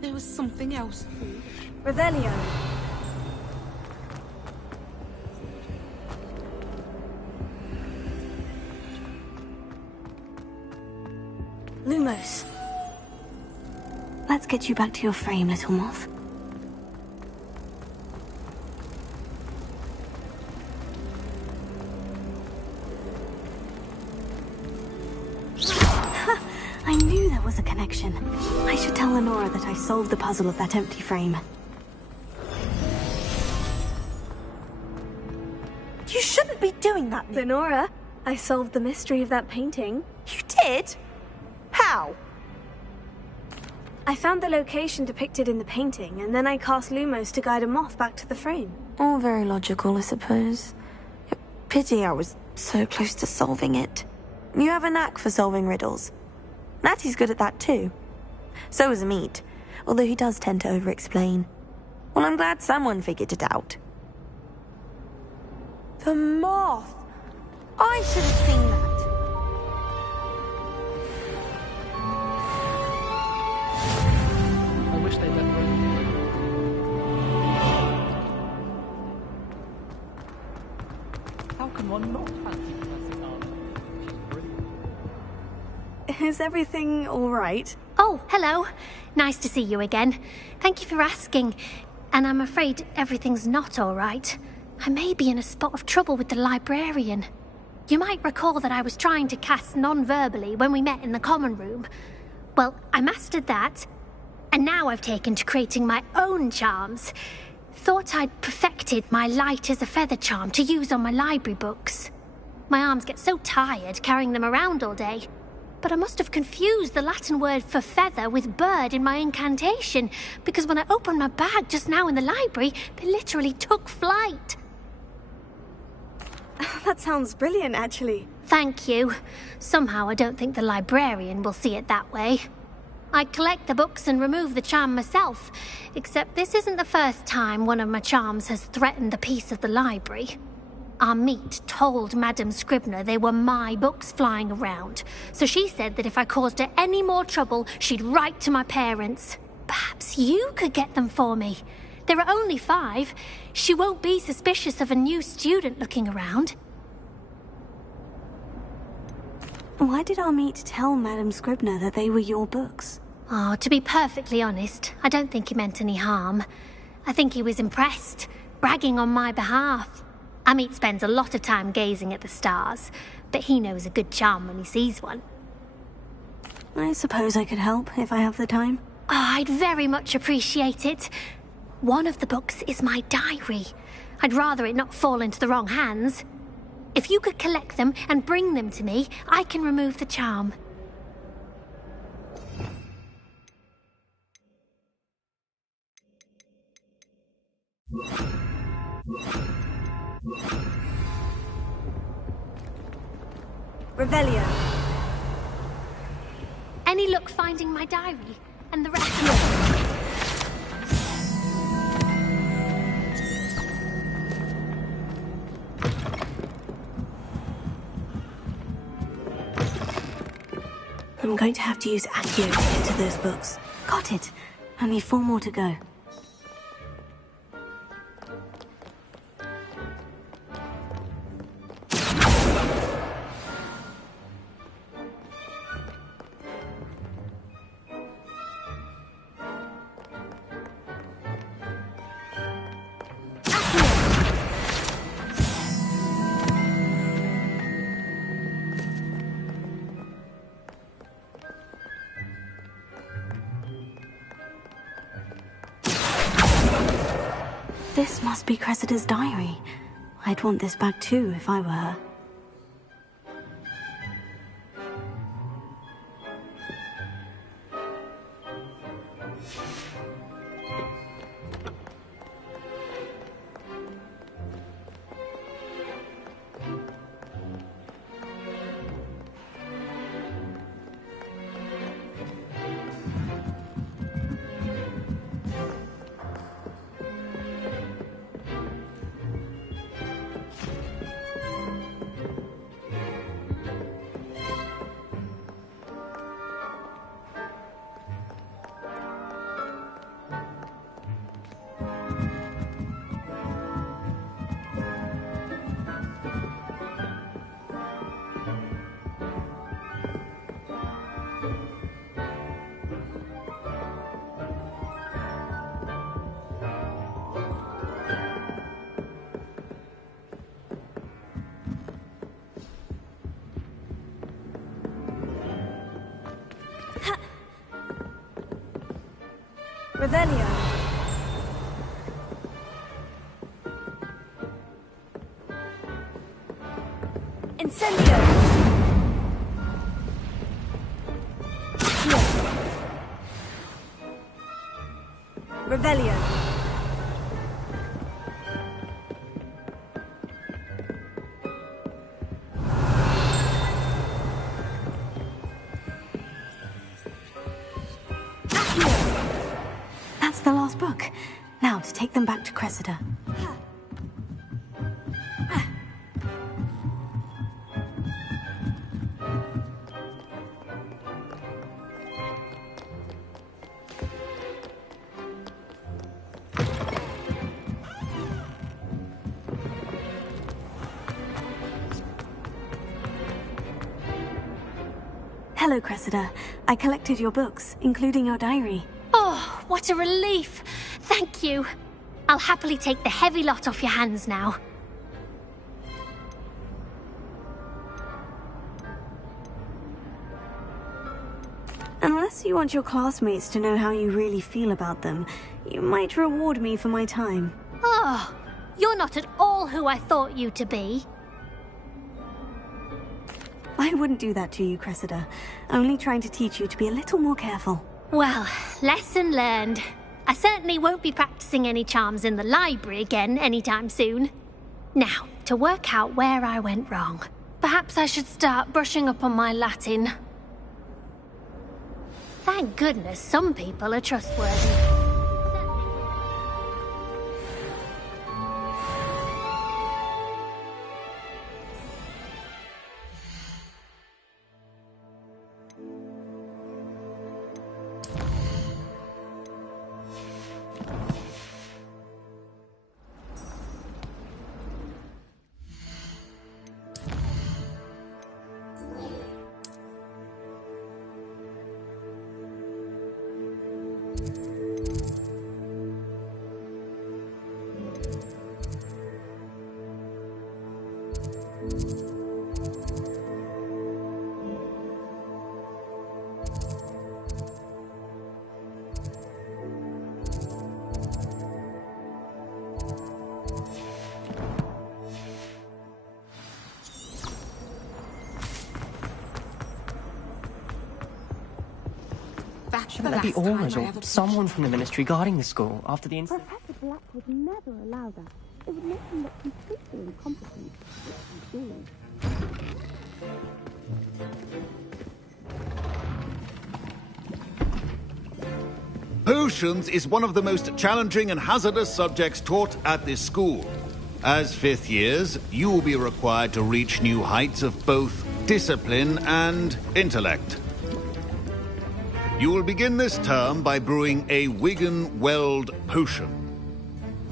There was something else. Revelio. Lumos. Let's get you back to your frame, little moth. I knew there was a connection. I should tell Lenora that I solved the puzzle of that empty frame. You shouldn't be doing that, Lenora, I solved the mystery of that painting. You did? How? I found the location depicted in the painting, and then I cast Lumos to guide a moth back to the frame. All very logical, I suppose. Pity I was so close to solving it. You have a knack for solving riddles. Natty's good at that too. So is Amit, although he does tend to over-explain. Well, I'm glad someone figured it out. The moth! I should have seen that. I wish they'd let me. How can one not fancy classic art? She's brilliant. Is everything all right? Oh, hello. Nice to see you again. Thank you for asking. And I'm afraid everything's not all right. I may be in a spot of trouble with the librarian. You might recall that I was trying to cast non-verbally when we met in the common room. Well, I mastered that. And now I've taken to creating my own charms. Thought I'd perfected my light as a feather charm to use on my library books. My arms get so tired carrying them around all day. But I must have confused the Latin word for feather with bird in my incantation, because when I opened my bag just now in the library, they literally took flight. That sounds brilliant, actually. Thank you. Somehow I don't think the librarian will see it that way. I collect the books and remove the charm myself, except this isn't the first time one of my charms has threatened the peace of the library. Amit told Madame Scribner they were my books flying around, so she said that if I caused her any more trouble, she'd write to my parents. Perhaps you could get them for me. There are only 5. She won't be suspicious of a new student looking around. Why did Amit tell Madame Scribner that they were your books? Oh, to be perfectly honest, I don't think he meant any harm. I think he was impressed, bragging on my behalf. Amit spends a lot of time gazing at the stars, but he knows a good charm when he sees one. I suppose I could help if I have the time. Oh, I'd very much appreciate it. One of the books is my diary. I'd rather it not fall into the wrong hands. If you could collect them and bring them to me, I can remove the charm. Revelio. Any luck finding my diary and the rest? I'm going to have to use Accio to get to those books. Got it. Only 4 more to go. This must be Cressida's diary. I'd want this back too if I were her. Revelio. Incendio. Revelio. That's the last book. Now to take them back to Cressida. Hello, Cressida. I collected your books, including your diary. Oh, what a relief! Thank you. I'll happily take the heavy lot off your hands now. Unless you want your classmates to know how you really feel about them, you might reward me for my time. Oh, you're not at all who I thought you to be. I wouldn't do that to you, Cressida. Only trying to teach you to be a little more careful. Well, lesson learned. I certainly won't be practicing any charms in the library again anytime soon. Now, to work out where I went wrong. Perhaps I should start brushing up on my Latin. Thank goodness some people are trustworthy. Shouldn't there be Aurors or someone from the ministry guarding the school after the incident? Professor Black would never allow that. It would make him look completely incompetent. Potions is one of the most challenging and hazardous subjects taught at this school. As fifth years, you will be required to reach new heights of both discipline and intellect. You will begin this term by brewing a Wigan-Weld potion.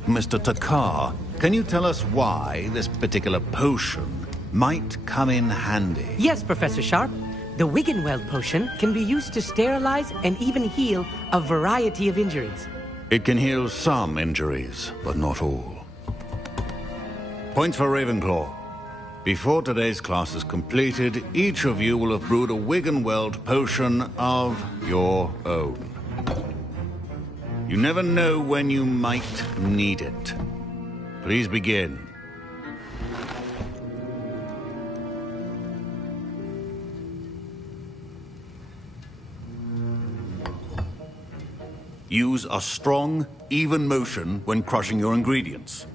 Mr. Takar, can you tell us why this particular potion might come in handy? Yes, Professor Sharp. The Wigan-Weld potion can be used to sterilize and even heal a variety of injuries. It can heal some injuries, but not all. Points for Ravenclaw. Before today's class is completed, each of you will have brewed a Wigan-Weld potion of your own. You never know when you might need it. Please begin. Use a strong, even motion when crushing your ingredients.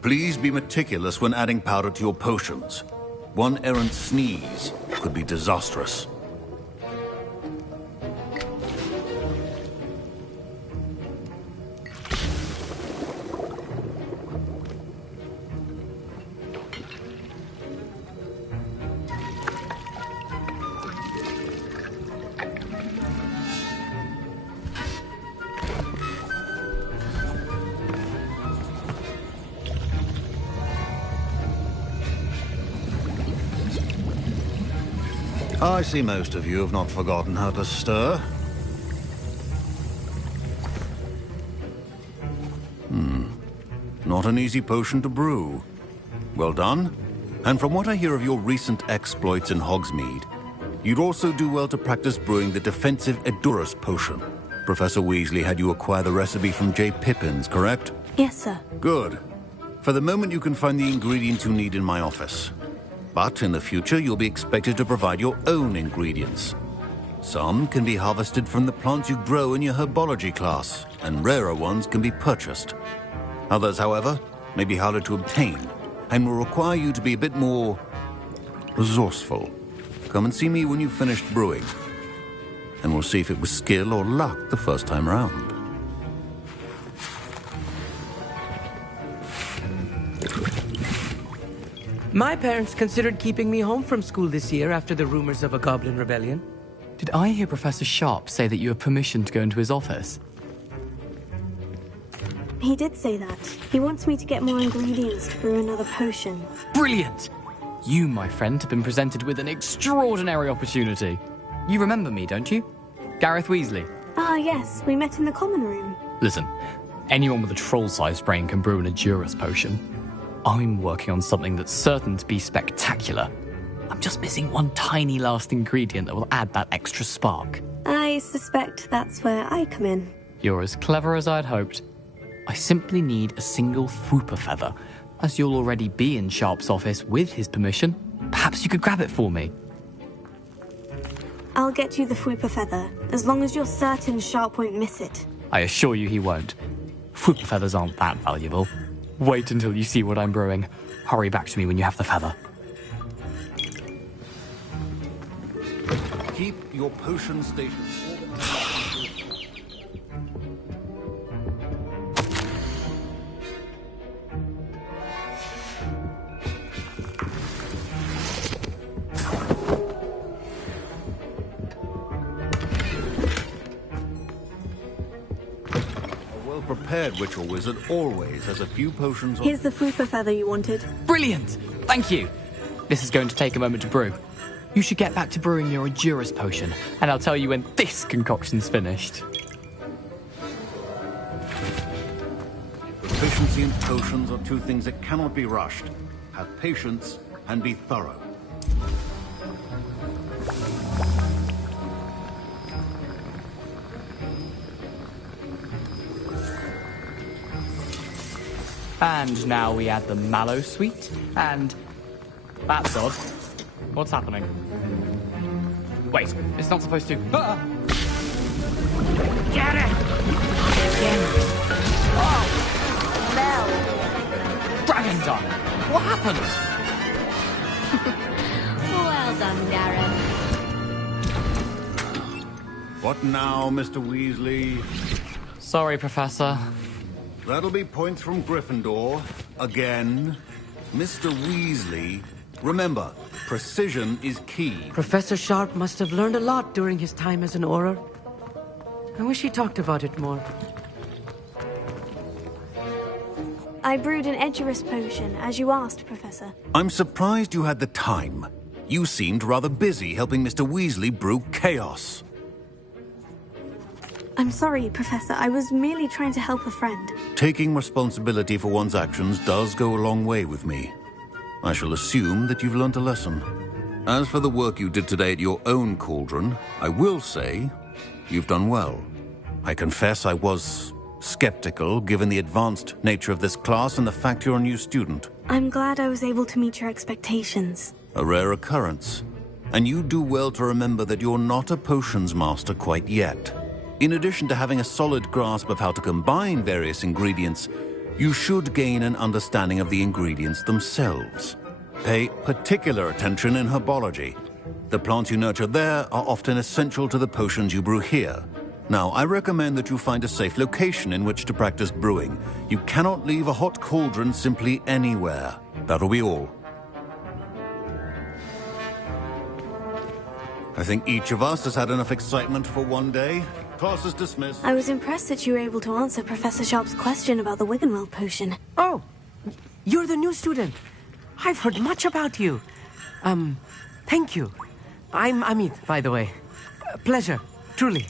Please be meticulous when adding powder to your potions. One errant sneeze could be disastrous. I see most of you have not forgotten how to stir. Not an easy potion to brew. Well done. And from what I hear of your recent exploits in Hogsmeade, you'd also do well to practice brewing the defensive Edurus potion. Professor Weasley had you acquire the recipe from J. Pippins, correct? Yes, sir. Good. For the moment, you can find the ingredients you need in my office. But in the future, you'll be expected to provide your own ingredients. Some can be harvested from the plants you grow in your herbology class, and rarer ones can be purchased. Others, however, may be harder to obtain, and will require you to be a bit more resourceful. Come and see me when you've finished brewing, and we'll see if it was skill or luck the first time round. My parents considered keeping me home from school this year after the rumors of a goblin rebellion. Did I hear Professor Sharp say that you have permission to go into his office? He did say that. He wants me to get more ingredients to brew another potion. Brilliant! You, my friend, have been presented with an extraordinary opportunity. You remember me, don't you? Gareth Weasley. Ah, yes. We met in the common room. Listen, anyone with a troll-sized brain can brew an Edurus potion. I'm working on something that's certain to be spectacular. I'm just missing one tiny last ingredient that will add that extra spark. I suspect that's where I come in. You're as clever as I'd hoped. I simply need a single Fwooper feather. As you'll already be in Sharp's office with his permission, perhaps you could grab it for me. I'll get you the Fwooper feather, as long as you're certain Sharp won't miss it. I assure you he won't. Fwooper feathers aren't that valuable. Wait until you see what I'm brewing. Hurry back to me when you have the feather. Keep your potion stations. Prepared witch or wizard always has a few potions on... Here's the Fwooper feather you wanted. Brilliant! Thank you! This is going to take a moment to brew. You should get back to brewing your Edurus potion, and I'll tell you when this concoction's finished. Proficiency and potions are two things that cannot be rushed. Have patience and be thorough. And now we add the mallow sweet, and... That's odd. What's happening? Wait, it's not supposed to... Get it! Mel. Dragon Done! What happened? Well done, Gareth. What now, Mr. Weasley? Sorry, Professor. That'll be points from Gryffindor. Again. Mr. Weasley, remember, precision is key. Professor Sharp must have learned a lot during his time as an Auror. I wish he talked about it more. I brewed an Edurus potion, as you asked, Professor. I'm surprised you had the time. You seemed rather busy helping Mr. Weasley brew chaos. I'm sorry, Professor. I was merely trying to help a friend. Taking responsibility for one's actions does go a long way with me. I shall assume that you've learnt a lesson. As for the work you did today at your own cauldron, I will say you've done well. I confess I was skeptical, given the advanced nature of this class and the fact you're a new student. I'm glad I was able to meet your expectations. A rare occurrence. And you do well to remember that you're not a potions master quite yet. In addition to having a solid grasp of how to combine various ingredients, you should gain an understanding of the ingredients themselves. Pay particular attention in herbology. The plants you nurture there are often essential to the potions you brew here. Now, I recommend that you find a safe location in which to practice brewing. You cannot leave a hot cauldron simply anywhere. That'll be all. I think each of us has had enough excitement for one day. Class is dismissed. I was impressed that you were able to answer Professor Sharp's question about the Wiggenweld potion. Oh, you're the new student. I've heard much about you. Thank you. I'm Amit, by the way. Pleasure, truly.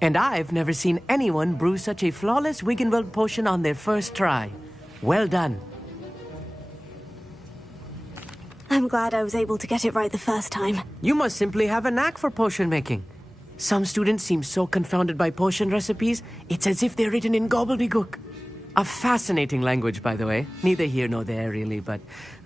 And I've never seen anyone brew such a flawless Wiggenweld potion on their first try. Well done. I'm glad I was able to get it right the first time. You must simply have a knack for potion making. Some students seem so confounded by potion recipes, it's as if they're written in gobbledygook. A fascinating language, by the way. Neither here nor there, really, but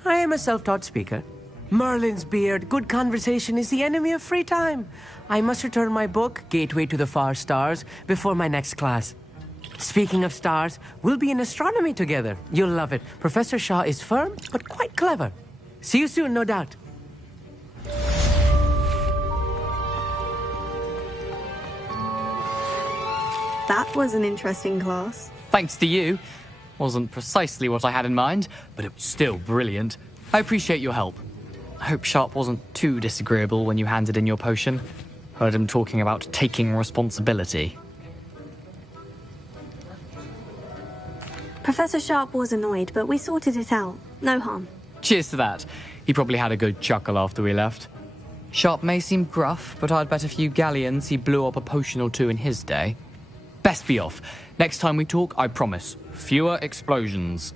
I am a self-taught speaker. Merlin's beard, good conversation is the enemy of free time. I must return my book, Gateway to the Far Stars, before my next class. Speaking of stars, we'll be in astronomy together. You'll love it. Professor Shaw is firm, but quite clever. See you soon, no doubt. That was an interesting class. Thanks to you. Wasn't precisely what I had in mind, but it was still brilliant. I appreciate your help. I hope Sharp wasn't too disagreeable when you handed in your potion. Heard him talking about taking responsibility. Professor Sharp was annoyed, but we sorted it out. No harm. Cheers to that. He probably had a good chuckle after we left. Sharp may seem gruff, but I'd bet a few galleons he blew up a potion or two in his day. Best be off. Next time we talk, I promise, fewer explosions.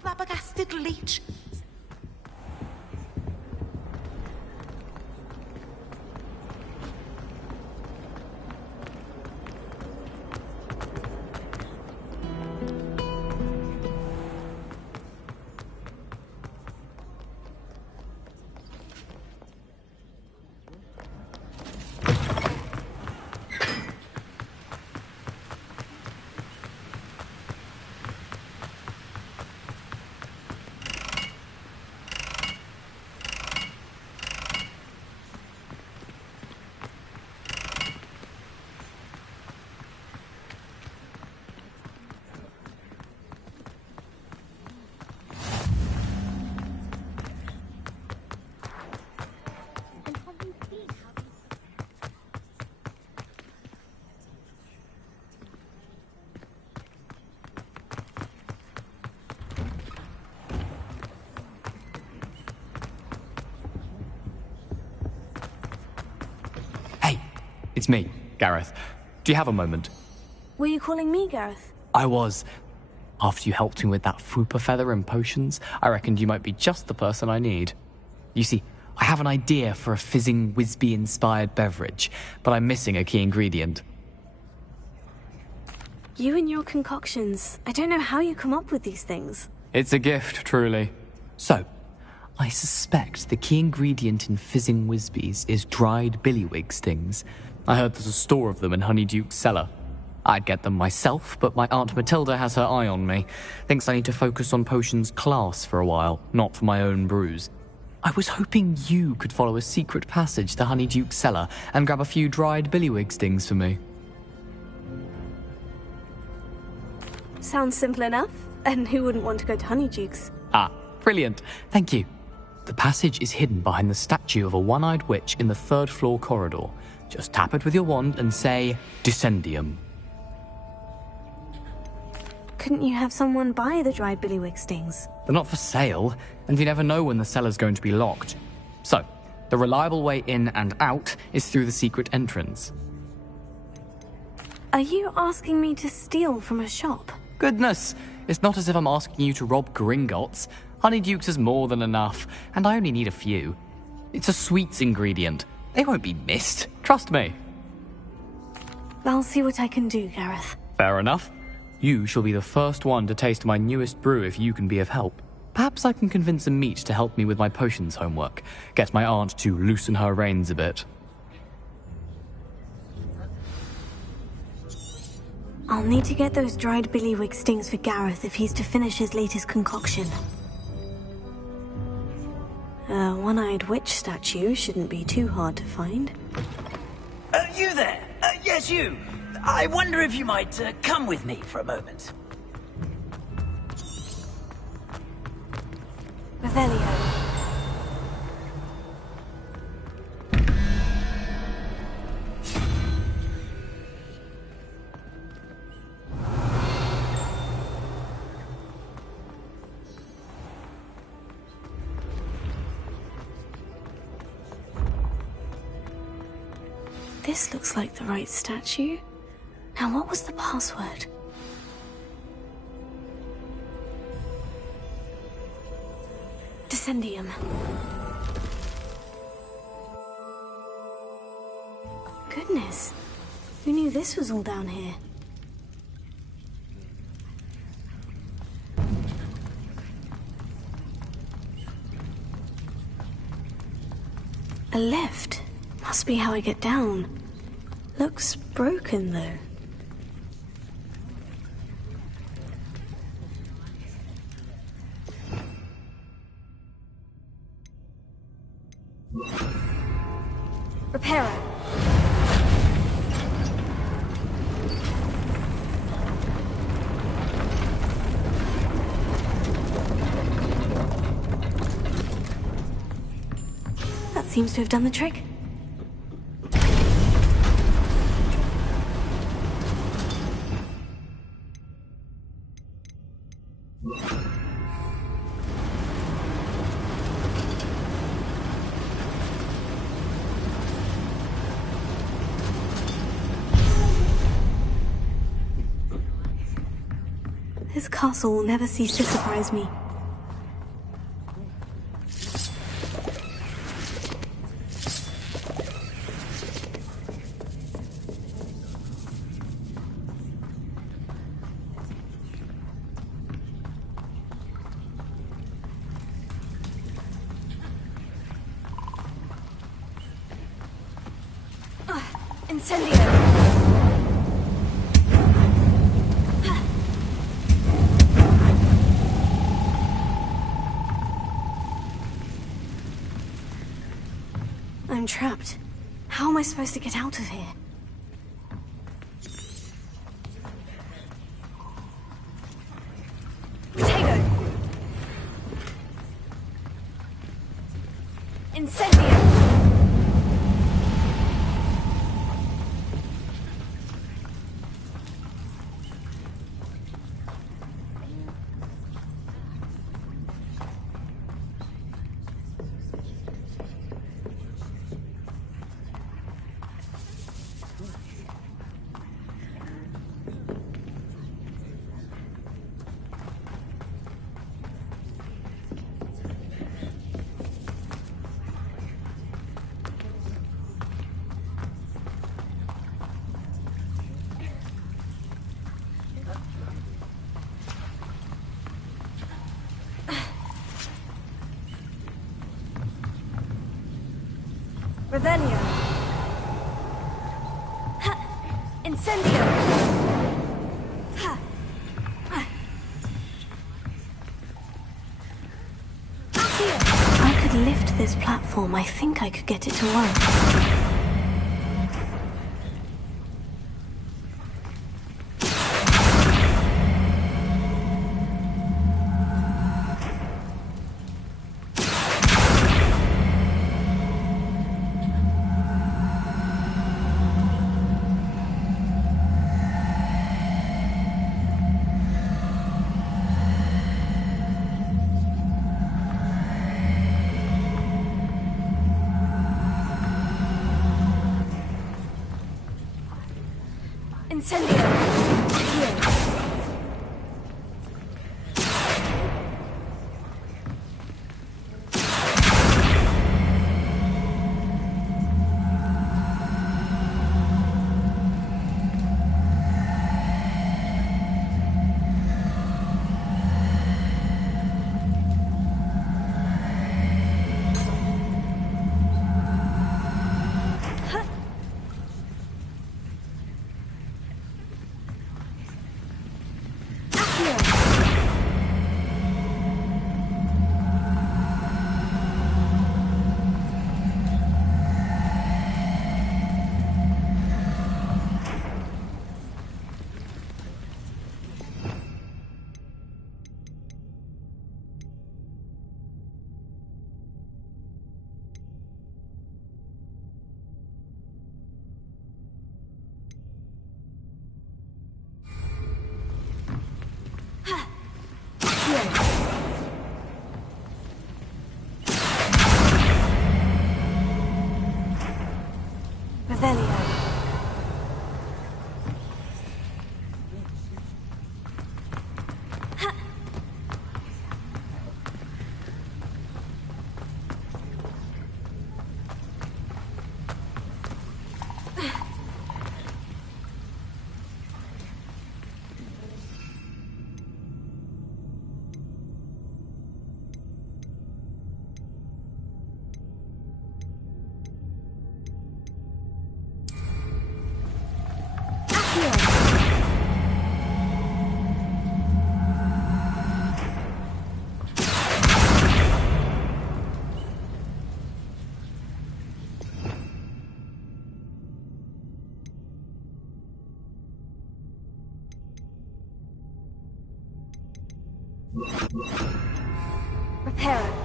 Flabbergasted leech. It's me, Gareth. Do you have a moment? Were you calling me, Gareth? I was. After you helped me with that Fupa feather and potions, I reckoned you might be just the person I need. You see, I have an idea for a fizzing Whizbee-inspired beverage, but I'm missing a key ingredient. You and your concoctions. I don't know how you come up with these things. It's a gift, truly. So, I suspect the key ingredient in fizzing Whizbees is dried billywig stings. I heard there's a store of them in Honeyduke's cellar. I'd get them myself, but my Aunt Matilda has her eye on me. Thinks I need to focus on potions class for a while, not for my own brews. I was hoping you could follow a secret passage to Honeyduke's cellar and grab a few dried billywig stings for me. Sounds simple enough. And who wouldn't want to go to Honeyduke's? Ah, brilliant. Thank you. The passage is hidden behind the statue of a one-eyed witch in the third-floor corridor. Just tap it with your wand and say, Descendium. Couldn't you have someone buy the dried billywig stings? They're not for sale, and you never know when the cellar's going to be locked. So, the reliable way in and out is through the secret entrance. Are you asking me to steal from a shop? Goodness, it's not as if I'm asking you to rob Gringotts. Honeyduke's is more than enough, and I only need a few. It's a sweets ingredient. They won't be missed, trust me. I'll see what I can do, Gareth. Fair enough. You shall be the first one to taste my newest brew if you can be of help. Perhaps I can convince a meat to help me with my potions homework. Get my aunt to loosen her reins a bit. I'll need to get those dried billywig stings for Gareth if he's to finish his latest concoction. A one-eyed witch statue shouldn't be too hard to find. You there? Yes, you. I wonder if you might come with me for a moment. Revelio. This looks like the right statue. Now, what was the password? Descendium. Goodness. Who knew this was all down here? A lift. Must be how I get down. Looks broken, though. Reparo. That seems to have done the trick. This castle will never cease to surprise me. Incendio. I'm trapped. How am I supposed to get out of here? Potato. Incendio. Revelio. Ha! Incendio. Ha! If I could lift this platform, I think I could get it to work. Incendio. Here. Revelio. Reparo.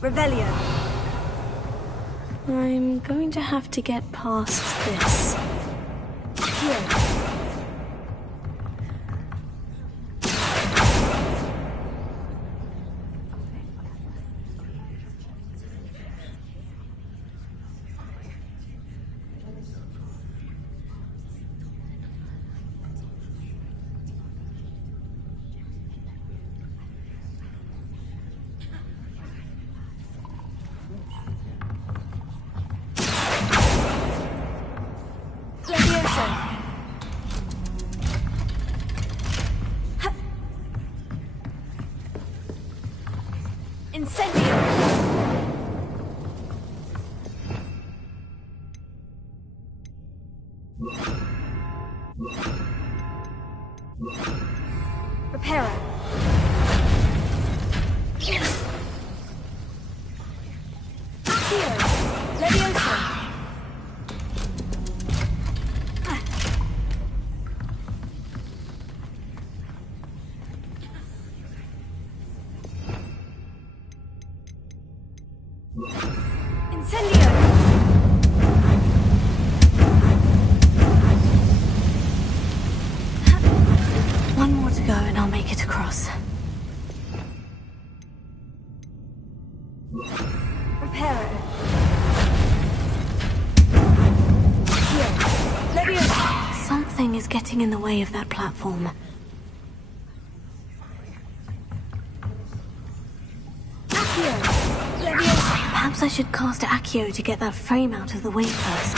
Revelio. I'm going to have to get past this. One more to go and I'll make it across. Reparo. Something is getting in the way of that platform. Perhaps I should cast Accio to get that frame out of the way first.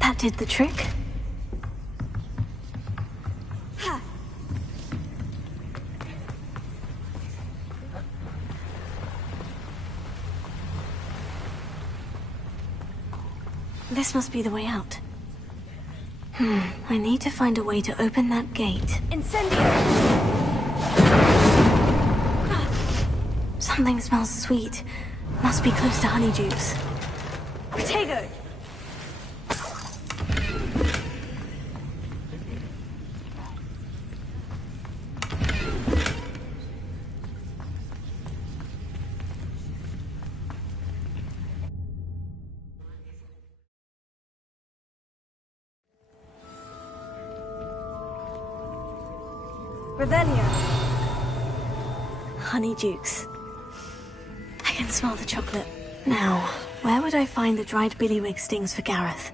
That did the trick. This must be the way out. I need to find a way to open that gate. Incendio! Something smells sweet. Must be close to Honeydukes. Protego! Revelio. Honeydukes. I can smell the chocolate. Now, where would I find the dried billywig stings for Gareth?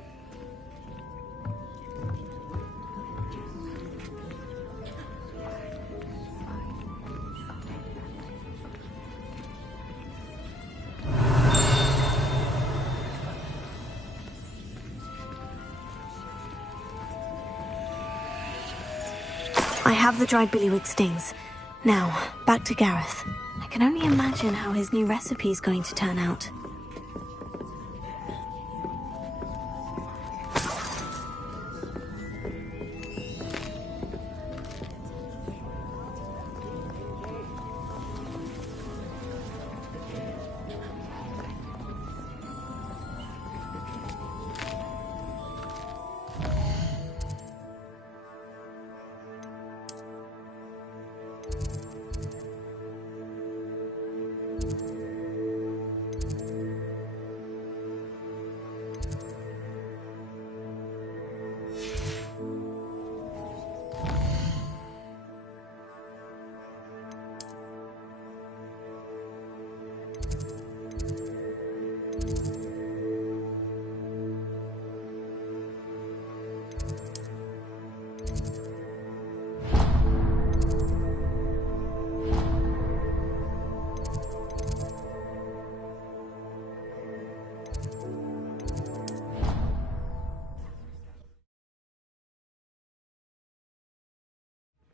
I have the dried billywig stings. Now, back to Gareth. I can only imagine how his new recipe is going to turn out.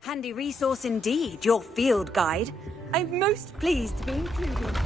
Handy resource indeed, your field guide. I'm most pleased to be included.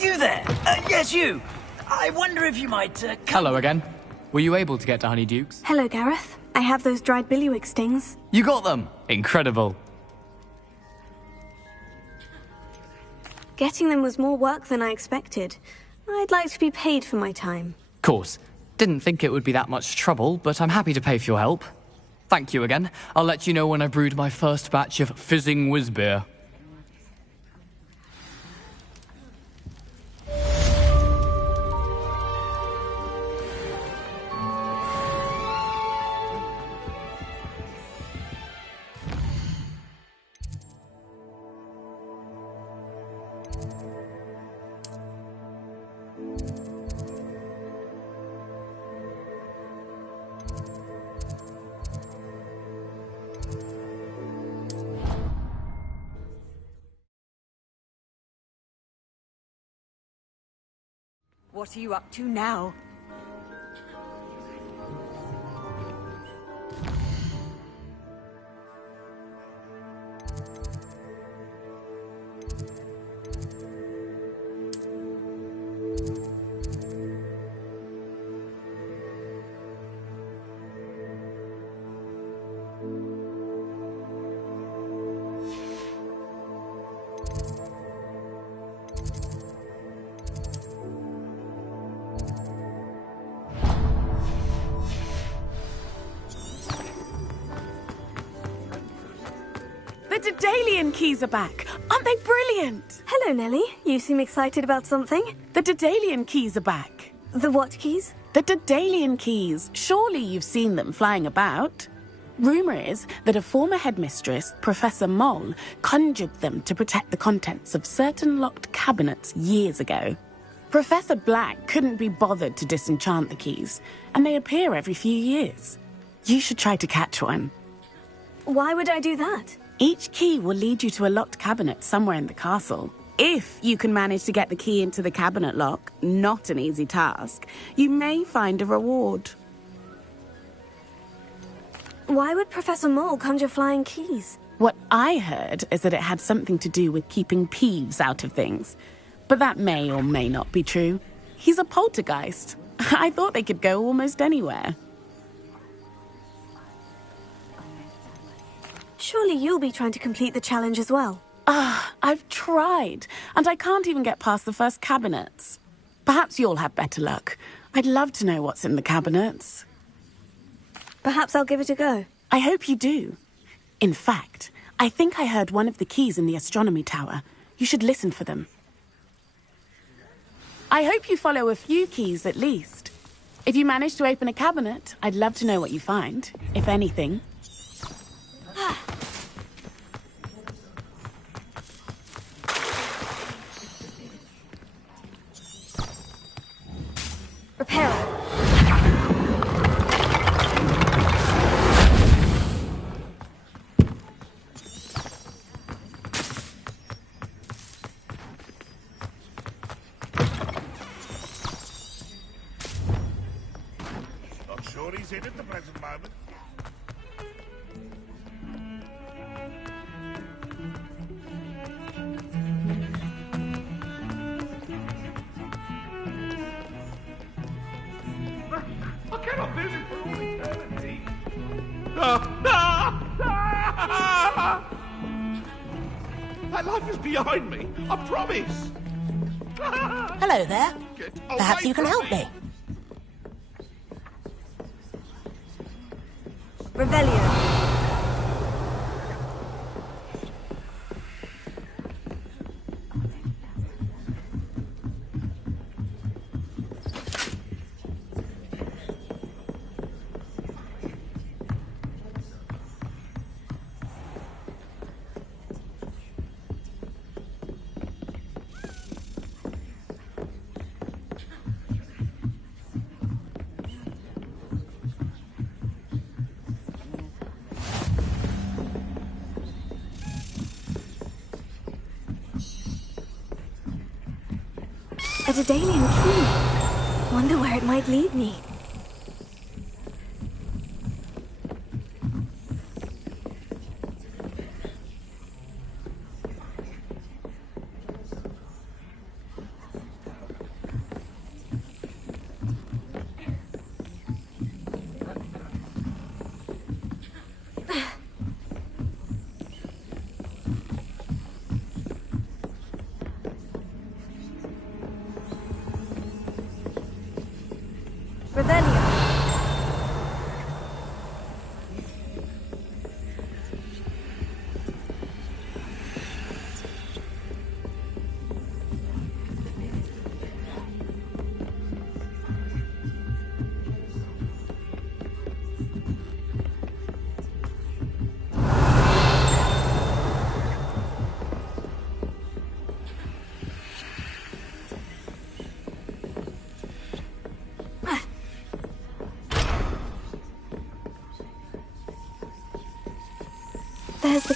You there! Yes, you! I wonder if you might, Hello again. Were you able to get to Honeyduke's? Hello, Gareth. I have those dried billywig stings. You got them! Incredible. Getting them was more work than I expected. I'd like to be paid for my time. Course. Didn't think it would be that much trouble, but I'm happy to pay for your help. Thank you again. I'll let you know when I brewed my first batch of fizzing whiz beer. What are you up to now? The Daedalian keys are back. Aren't they brilliant? Hello, Nellie. You seem excited about something. The Daedalian keys are back. The what keys? The Daedalian keys. Surely you've seen them flying about. Rumour is that a former headmistress, Professor Moll, conjured them to protect the contents of certain locked cabinets years ago. Professor Black couldn't be bothered to disenchant the keys, and they appear every few years. You should try to catch one. Why would I do that? Each key will lead you to a locked cabinet somewhere in the castle. If you can manage to get the key into the cabinet lock, not an easy task, you may find a reward. Why would Professor Moll conjure flying keys? What I heard is that it had something to do with keeping Peeves out of things. But that may or may not be true. He's a poltergeist. I thought they could go almost anywhere. Surely you'll be trying to complete the challenge as well. I've tried, and I can't even get past the first cabinets. Perhaps you'll have better luck. I'd love to know what's in the cabinets. Perhaps I'll give it a go. I hope you do. In fact, I think I heard one of the keys in the astronomy tower. You should listen for them. I hope you follow a few keys at least. If you manage to open a cabinet, I'd love to know what you find, if anything. Repair. Not sure he's in at the present moment. I cannot lose it for all eternity. That life is behind me, I promise. Hello there. Perhaps you can help me. Revelio. A Daedalian key. Wonder where it might lead me.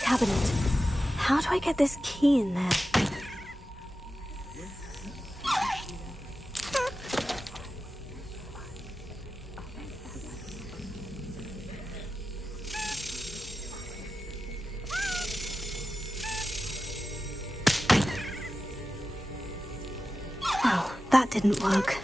cabinet. How do I get this key in there? Well, that didn't work.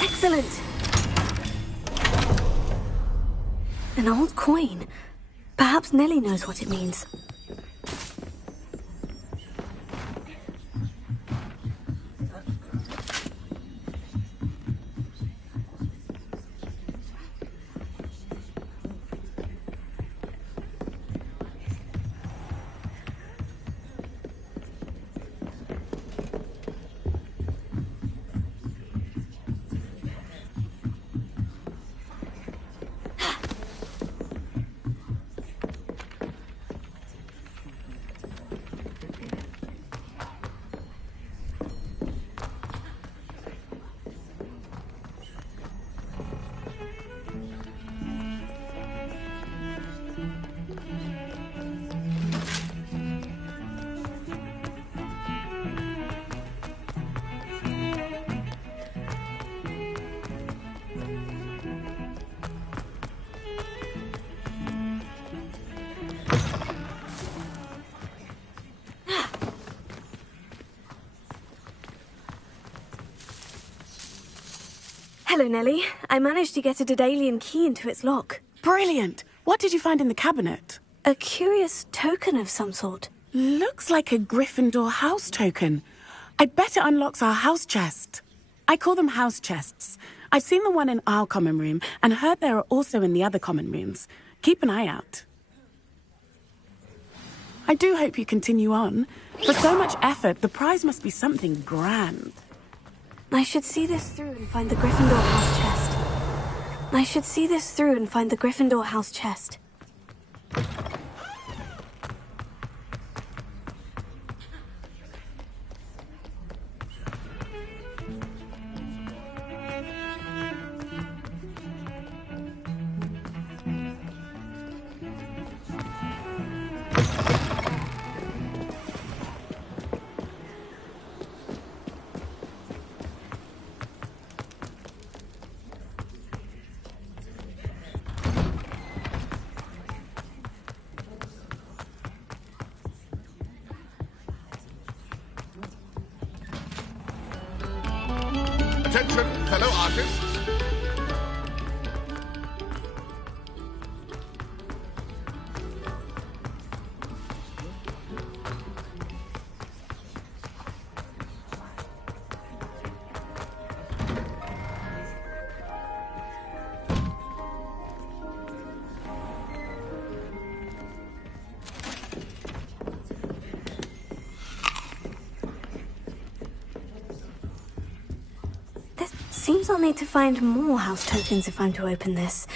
Excellent! An old coin. Perhaps Nellie knows what it means. Hello, Nellie. I managed to get a Daedalian key into its lock. Brilliant! What did you find in the cabinet? A curious token of some sort. Looks like a Gryffindor house token. I bet it unlocks our house chest. I call them house chests. I've seen the one in our common room and heard there are also in the other common rooms. Keep an eye out. I do hope you continue on. For so much effort, the prize must be something grand. I should see this through and find the Gryffindor house chest. I should see this through and find the Gryffindor house chest. Attention, fellow artists. Seems I'll need to find more house tokens if I'm to open this.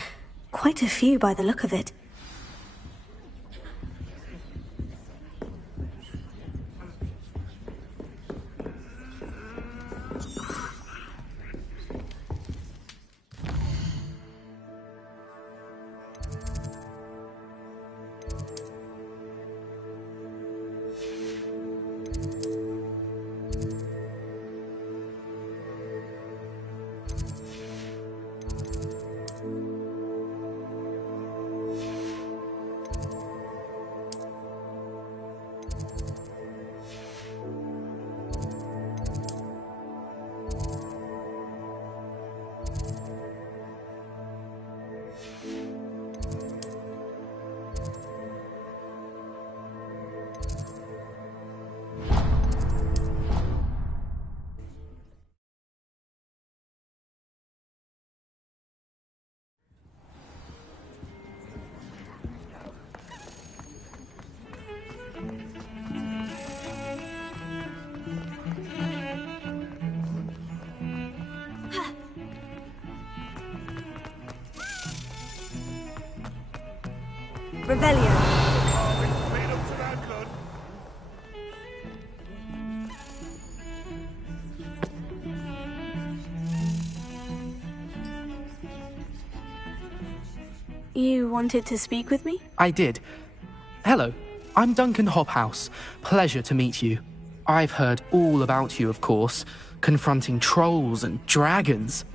Quite a few by the look of it. Revelio. You wanted to speak with me? I did. Hello, I'm Duncan Hobhouse. Pleasure to meet you. I've heard all about you, of course, confronting trolls and dragons.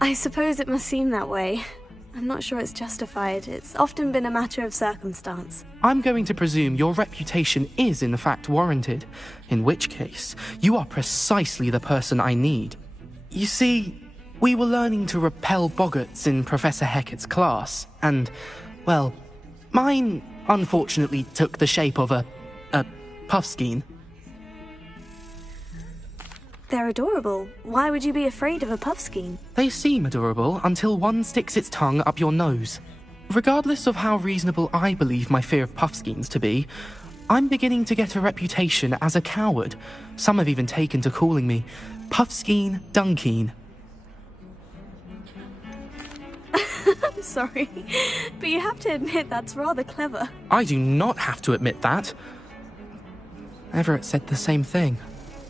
I suppose it must seem that way. I'm not sure it's justified. It's often been a matter of circumstance. I'm going to presume your reputation is in fact warranted, in which case, you are precisely the person I need. You see, we were learning to repel boggarts in Professor Hecat's class, and, well, mine unfortunately took the shape of a puffskein. They're adorable. Why would you be afraid of a puffskein? They seem adorable until one sticks its tongue up your nose. Regardless of how reasonable I believe my fear of puffskeins to be, I'm beginning to get a reputation as a coward. Some have even taken to calling me Puffskein Dunkeen. Sorry, but you have to admit that's rather clever. I do not have to admit that. Everett said the same thing.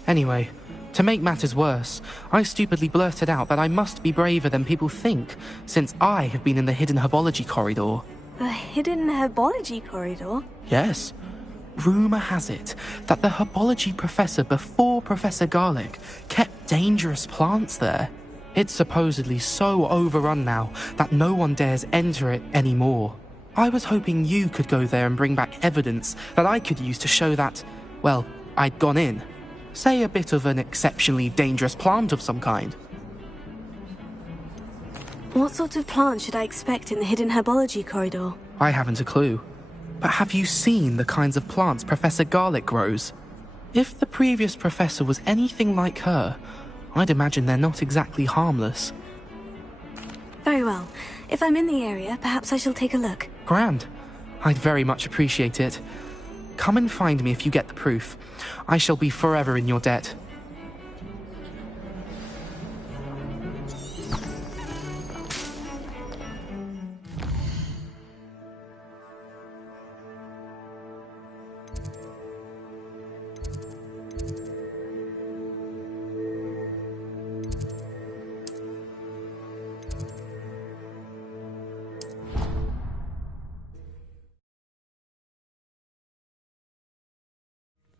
Anyway, to make matters worse, I stupidly blurted out that I must be braver than people think, since I have been in the hidden herbology corridor. The hidden herbology corridor? Yes. Rumour has it that the herbology professor before Professor Garlic kept dangerous plants there. It's supposedly so overrun now that no one dares enter it anymore. I was hoping you could go there and bring back evidence that I could use to show that, well, I'd gone in. Say a bit of an exceptionally dangerous plant of some kind. What sort of plant should I expect in the hidden herbology corridor? I haven't a clue. But have you seen the kinds of plants Professor Garlic grows? If the previous professor was anything like her, I'd imagine they're not exactly harmless. Very well. If I'm in the area, perhaps I shall take a look. Grand. I'd very much appreciate it. Come and find me if you get the proof. I shall be forever in your debt.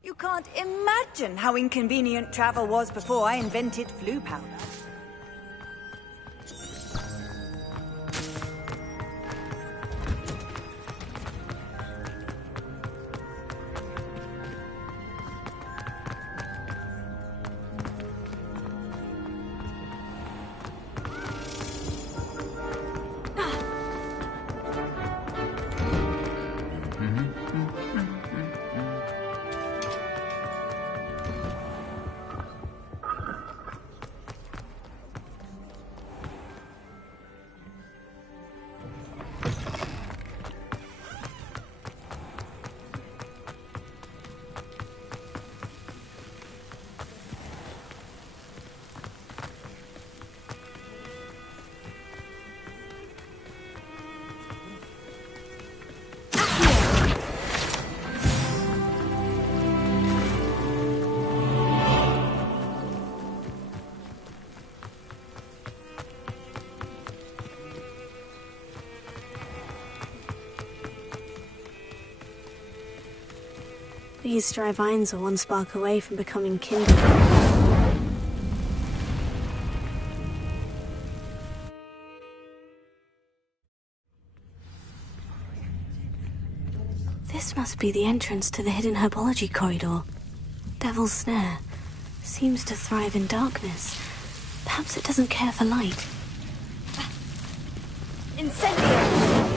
You can't imagine how inconvenient travel was before I invented flu powder. These dry vines are one spark away from becoming kindled. This must be the entrance to the hidden herbology corridor. Devil's Snare seems to thrive in darkness. Perhaps it doesn't care for light. Incendio!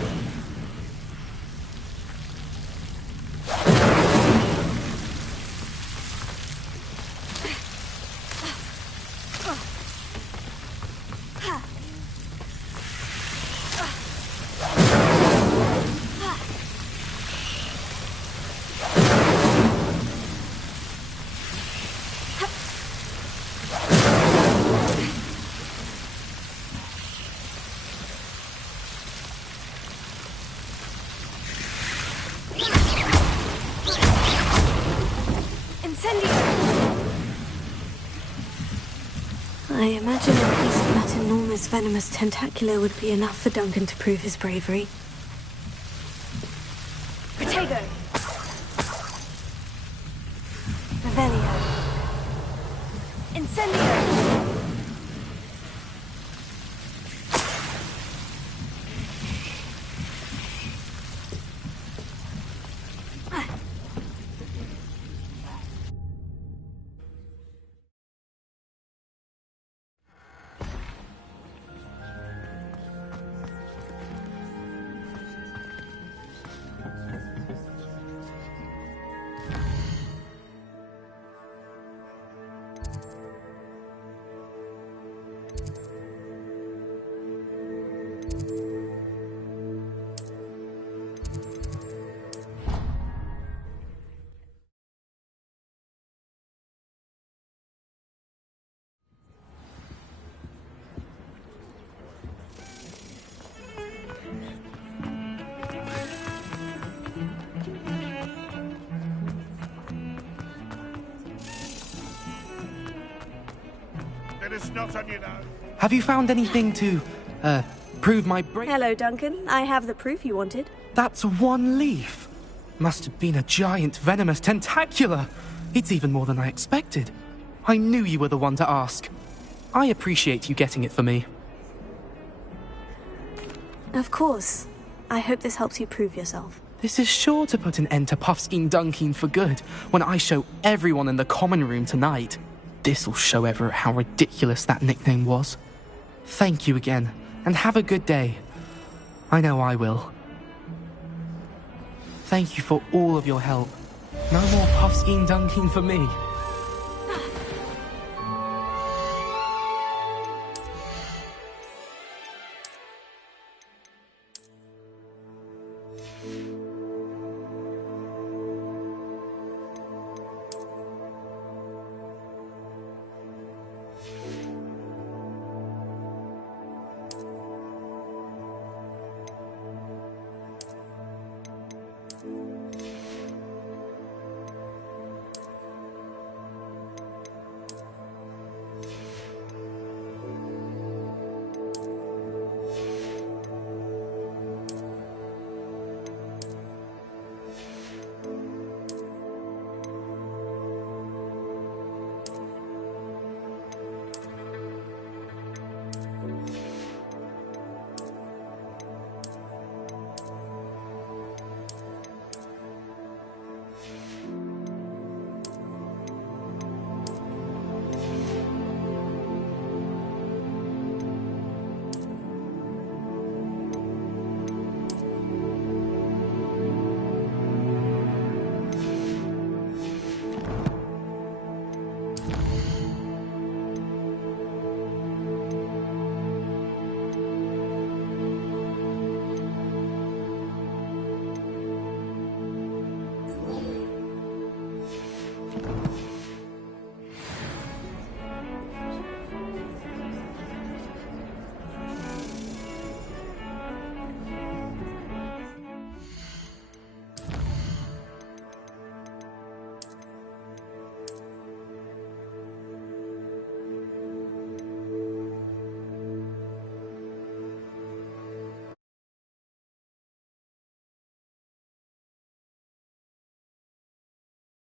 I imagine a piece of that enormous venomous tentacula would be enough for Duncan to prove his bravery. Protego! Revelio! Incendio! Have you found anything to, prove my Hello, Duncan. I have the proof you wanted. That's one leaf. Must have been a giant venomous tentacula. It's even more than I expected. I knew you were the one to ask. I appreciate you getting it for me. Of course. I hope this helps you prove yourself. This is sure to put an end to Puffskein Dunkin for good when I show everyone in the common room tonight. This'll show Everett how ridiculous that nickname was. Thank you again, and have a good day. I know I will. Thank you for all of your help. No more Puffskein Dunkin for me.